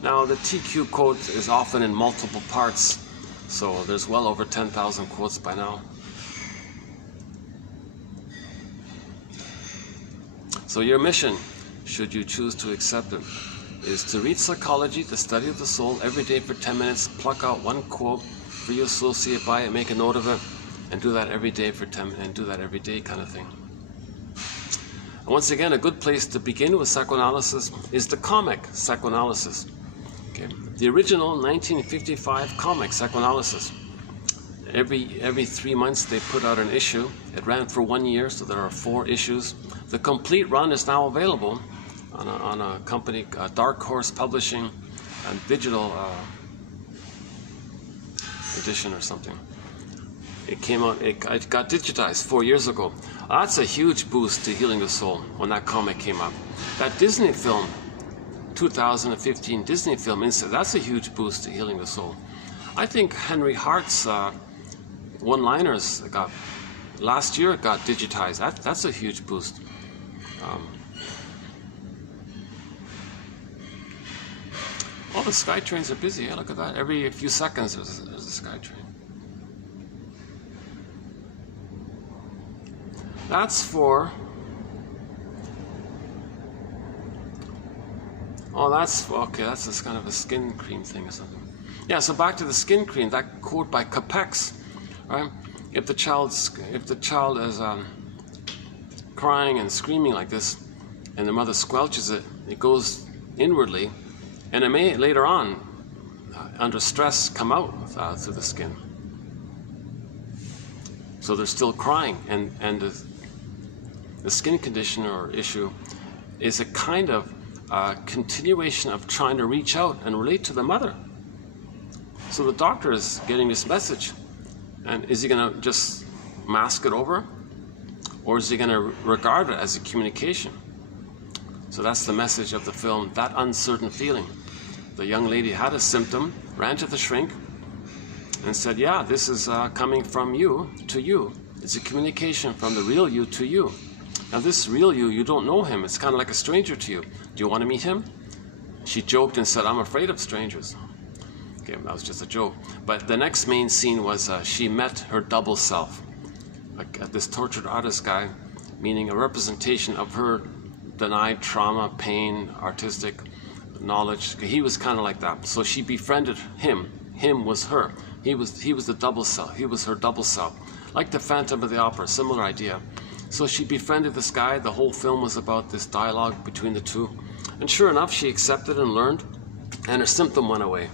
Now the TQ quote is often in multiple parts, so there's well over 10,000 quotes by now. So your mission, should you choose to accept it, is to read psychology, the study of the soul, every day for 10 minutes, pluck out one quote, reassociate by it, make a note of it, and do that every day for 10 minutes, and do that every day kind of thing. And once again, a good place to begin with psychoanalysis is the comic psychoanalysis. Okay. The original 1955 comic psychoanalysis. Every 3 months they put out an issue. It ran for 1 year, so there are 4 issues. The complete run is now available on a company, Dark Horse Publishing, a digital edition or something. It came out, it got digitized 4 years ago. That's a huge boost to healing the soul when that comic came up. That Disney film, 2015 Disney film, that's a huge boost to healing the soul. I think Henry Hart's one-liners last year got digitized. That's a huge boost. All the sky trains are busy. Yeah, look at that. Every few seconds there's a sky train. That's for... Oh, that's... Okay, that's this kind of a skin cream thing or something. Yeah, so back to the skin cream, that quote by Capex, right? If the child is crying and screaming like this, and the mother squelches it, it goes inwardly, and it may later on, under stress, come out through the skin. So they're still crying, and the skin condition or issue is a kind of continuation of trying to reach out and relate to the mother. So the doctor is getting this message, and is he going to just mask it over, or is he going to regard it as a communication? So that's the message of the film, That Uncertain Feeling. The young lady had a symptom, ran to the shrink, and said, yeah, this is coming from you to you. It's a communication from the real you to you. Now this real you, you don't know him. It's kind of like a stranger to you. Do you want to meet him? She joked and said, I'm afraid of strangers. Okay, that was just a joke. But the next main scene was she met her double self. Like this tortured artist guy, meaning a representation of her denied trauma, pain, artistic knowledge. He was kind of like that. So she befriended him. Him was her. He was the double self. He was her double self. Like the Phantom of the Opera, similar idea. So she befriended this guy. The whole film was about this dialogue between the two. And sure enough, she accepted and learned, and her symptom went away.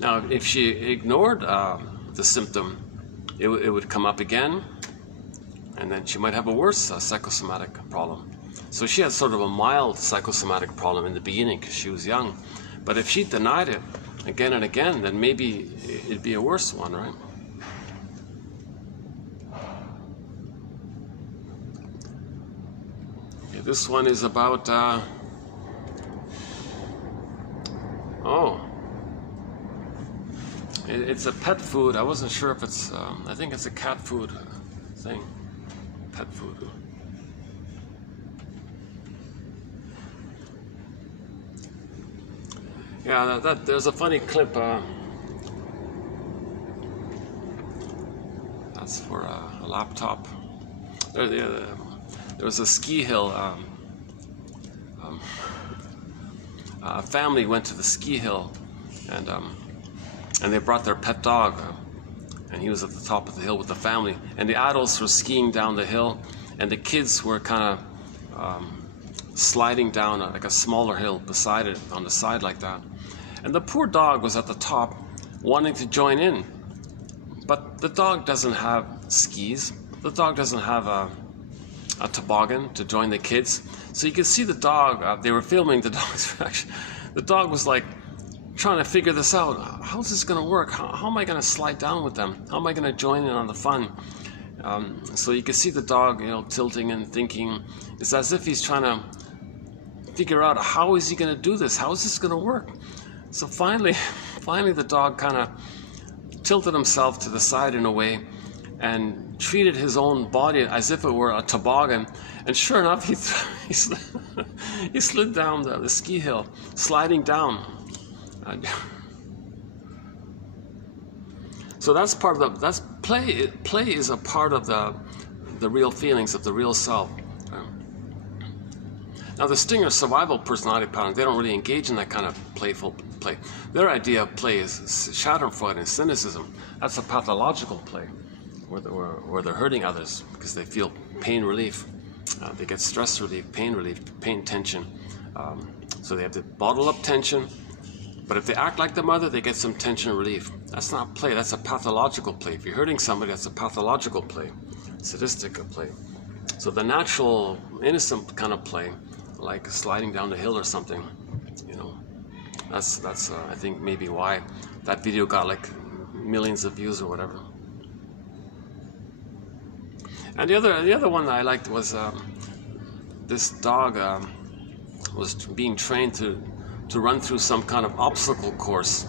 Now, if she ignored the symptom, it would come up again, and then she might have a worse psychosomatic problem. So she had sort of a mild psychosomatic problem in the beginning because she was young. But if she denied it again and again, then maybe it'd be a worse one, right? Okay, this one is about... It's a pet food. I wasn't sure if it's... I think it's a cat food thing. Pet food. Yeah, there's a funny clip. That's for a laptop. There was a ski hill a family went to the ski hill, and they brought their pet dog, and he was at the top of the hill with the family, and the adults were skiing down the hill, and the kids were kind of sliding down like a smaller hill beside it, on the side like that. And the poor dog was at the top wanting to join in, but the dog doesn't have skis. The dog doesn't have a toboggan to join the kids. So you can see the dog, they were filming the dog's reaction. The dog was like trying to figure this out. How's this going to work? How am I going to slide down with them? How am I going to join in on the fun? So you can see the dog, tilting and thinking. It's as if he's trying to figure out, how is he going to do this? How is this going to work? So finally the dog kind of tilted himself to the side in a way and treated his own body as if it were a toboggan. And sure enough, he slid down the ski hill, sliding down. So that's part of that's play. Play is a part of the real feelings of the real self. Now the Stinger survival personality pattern, they don't really engage in that kind of playful play. Their idea of play is Schadenfreude and cynicism. That's a pathological play, where they're hurting others because they feel pain relief. They get stress relief, pain tension. So they have to bottle up tension, but if they act like the mother, they get some tension relief. That's not play, that's a pathological play. If you're hurting somebody, that's a pathological play, sadistic play. So the natural, innocent kind of play, like sliding down the hill or something, that's I think maybe why that video got like millions of views or whatever. And the other one that I liked was this dog was being trained to run through some kind of obstacle course.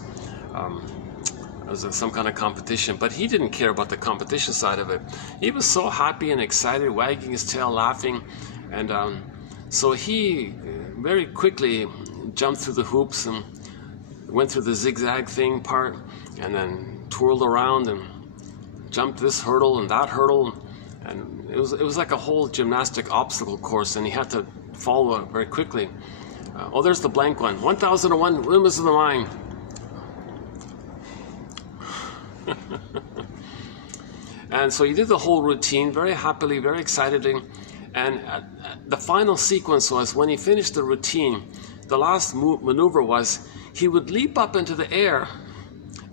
It was some kind of competition, but he didn't care about the competition side of it. He was so happy and excited, wagging his tail, laughing, and so he very quickly jumped through the hoops and went through the zigzag thing part, and then twirled around and jumped this hurdle and that hurdle, and it was like a whole gymnastic obstacle course, and he had to follow it very quickly. Oh, there's the blank one. 1001 Windmills of the Mind. And so he did the whole routine very happily, very excitedly, and the final sequence was when he finished the routine, the last maneuver was he would leap up into the air,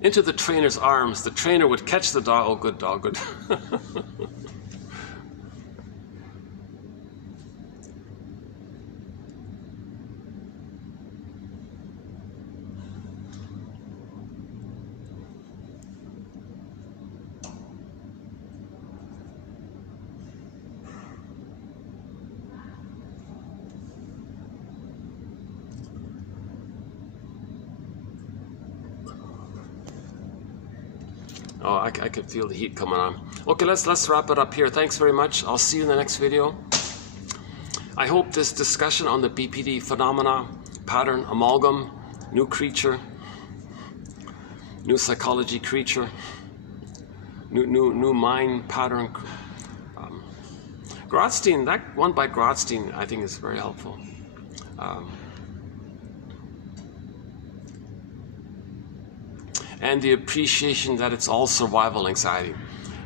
into the trainer's arms. The trainer would catch the dog. Oh, good dog, good. Oh, I could feel the heat coming on. Okay, let's wrap it up here. Thanks very much. I'll see you in the next video. I hope this discussion on the BPD phenomena, pattern, amalgam, new creature, new psychology creature, new mind pattern. Grotstein, that one by Grotstein, I think is very helpful. And the appreciation that it's all survival anxiety.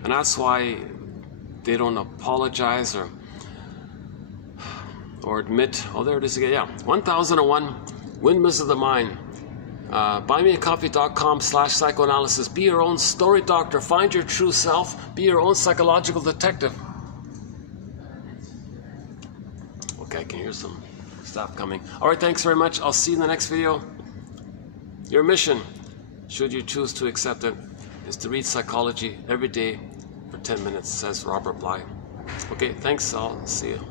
And that's why they don't apologize or admit, oh, there it is again, yeah. 1001 Windmills of the Mind. Buymeacoffee.com/psychoanalysis. Be your own story doctor. Find your true self. Be your own psychological detective. Okay, I can hear some stuff coming. All right, thanks very much. I'll see you in the next video. Your mission, should you choose to accept it, is to read psychology every day for 10 minutes, says Robert Bly. Okay, thanks. I'll see you.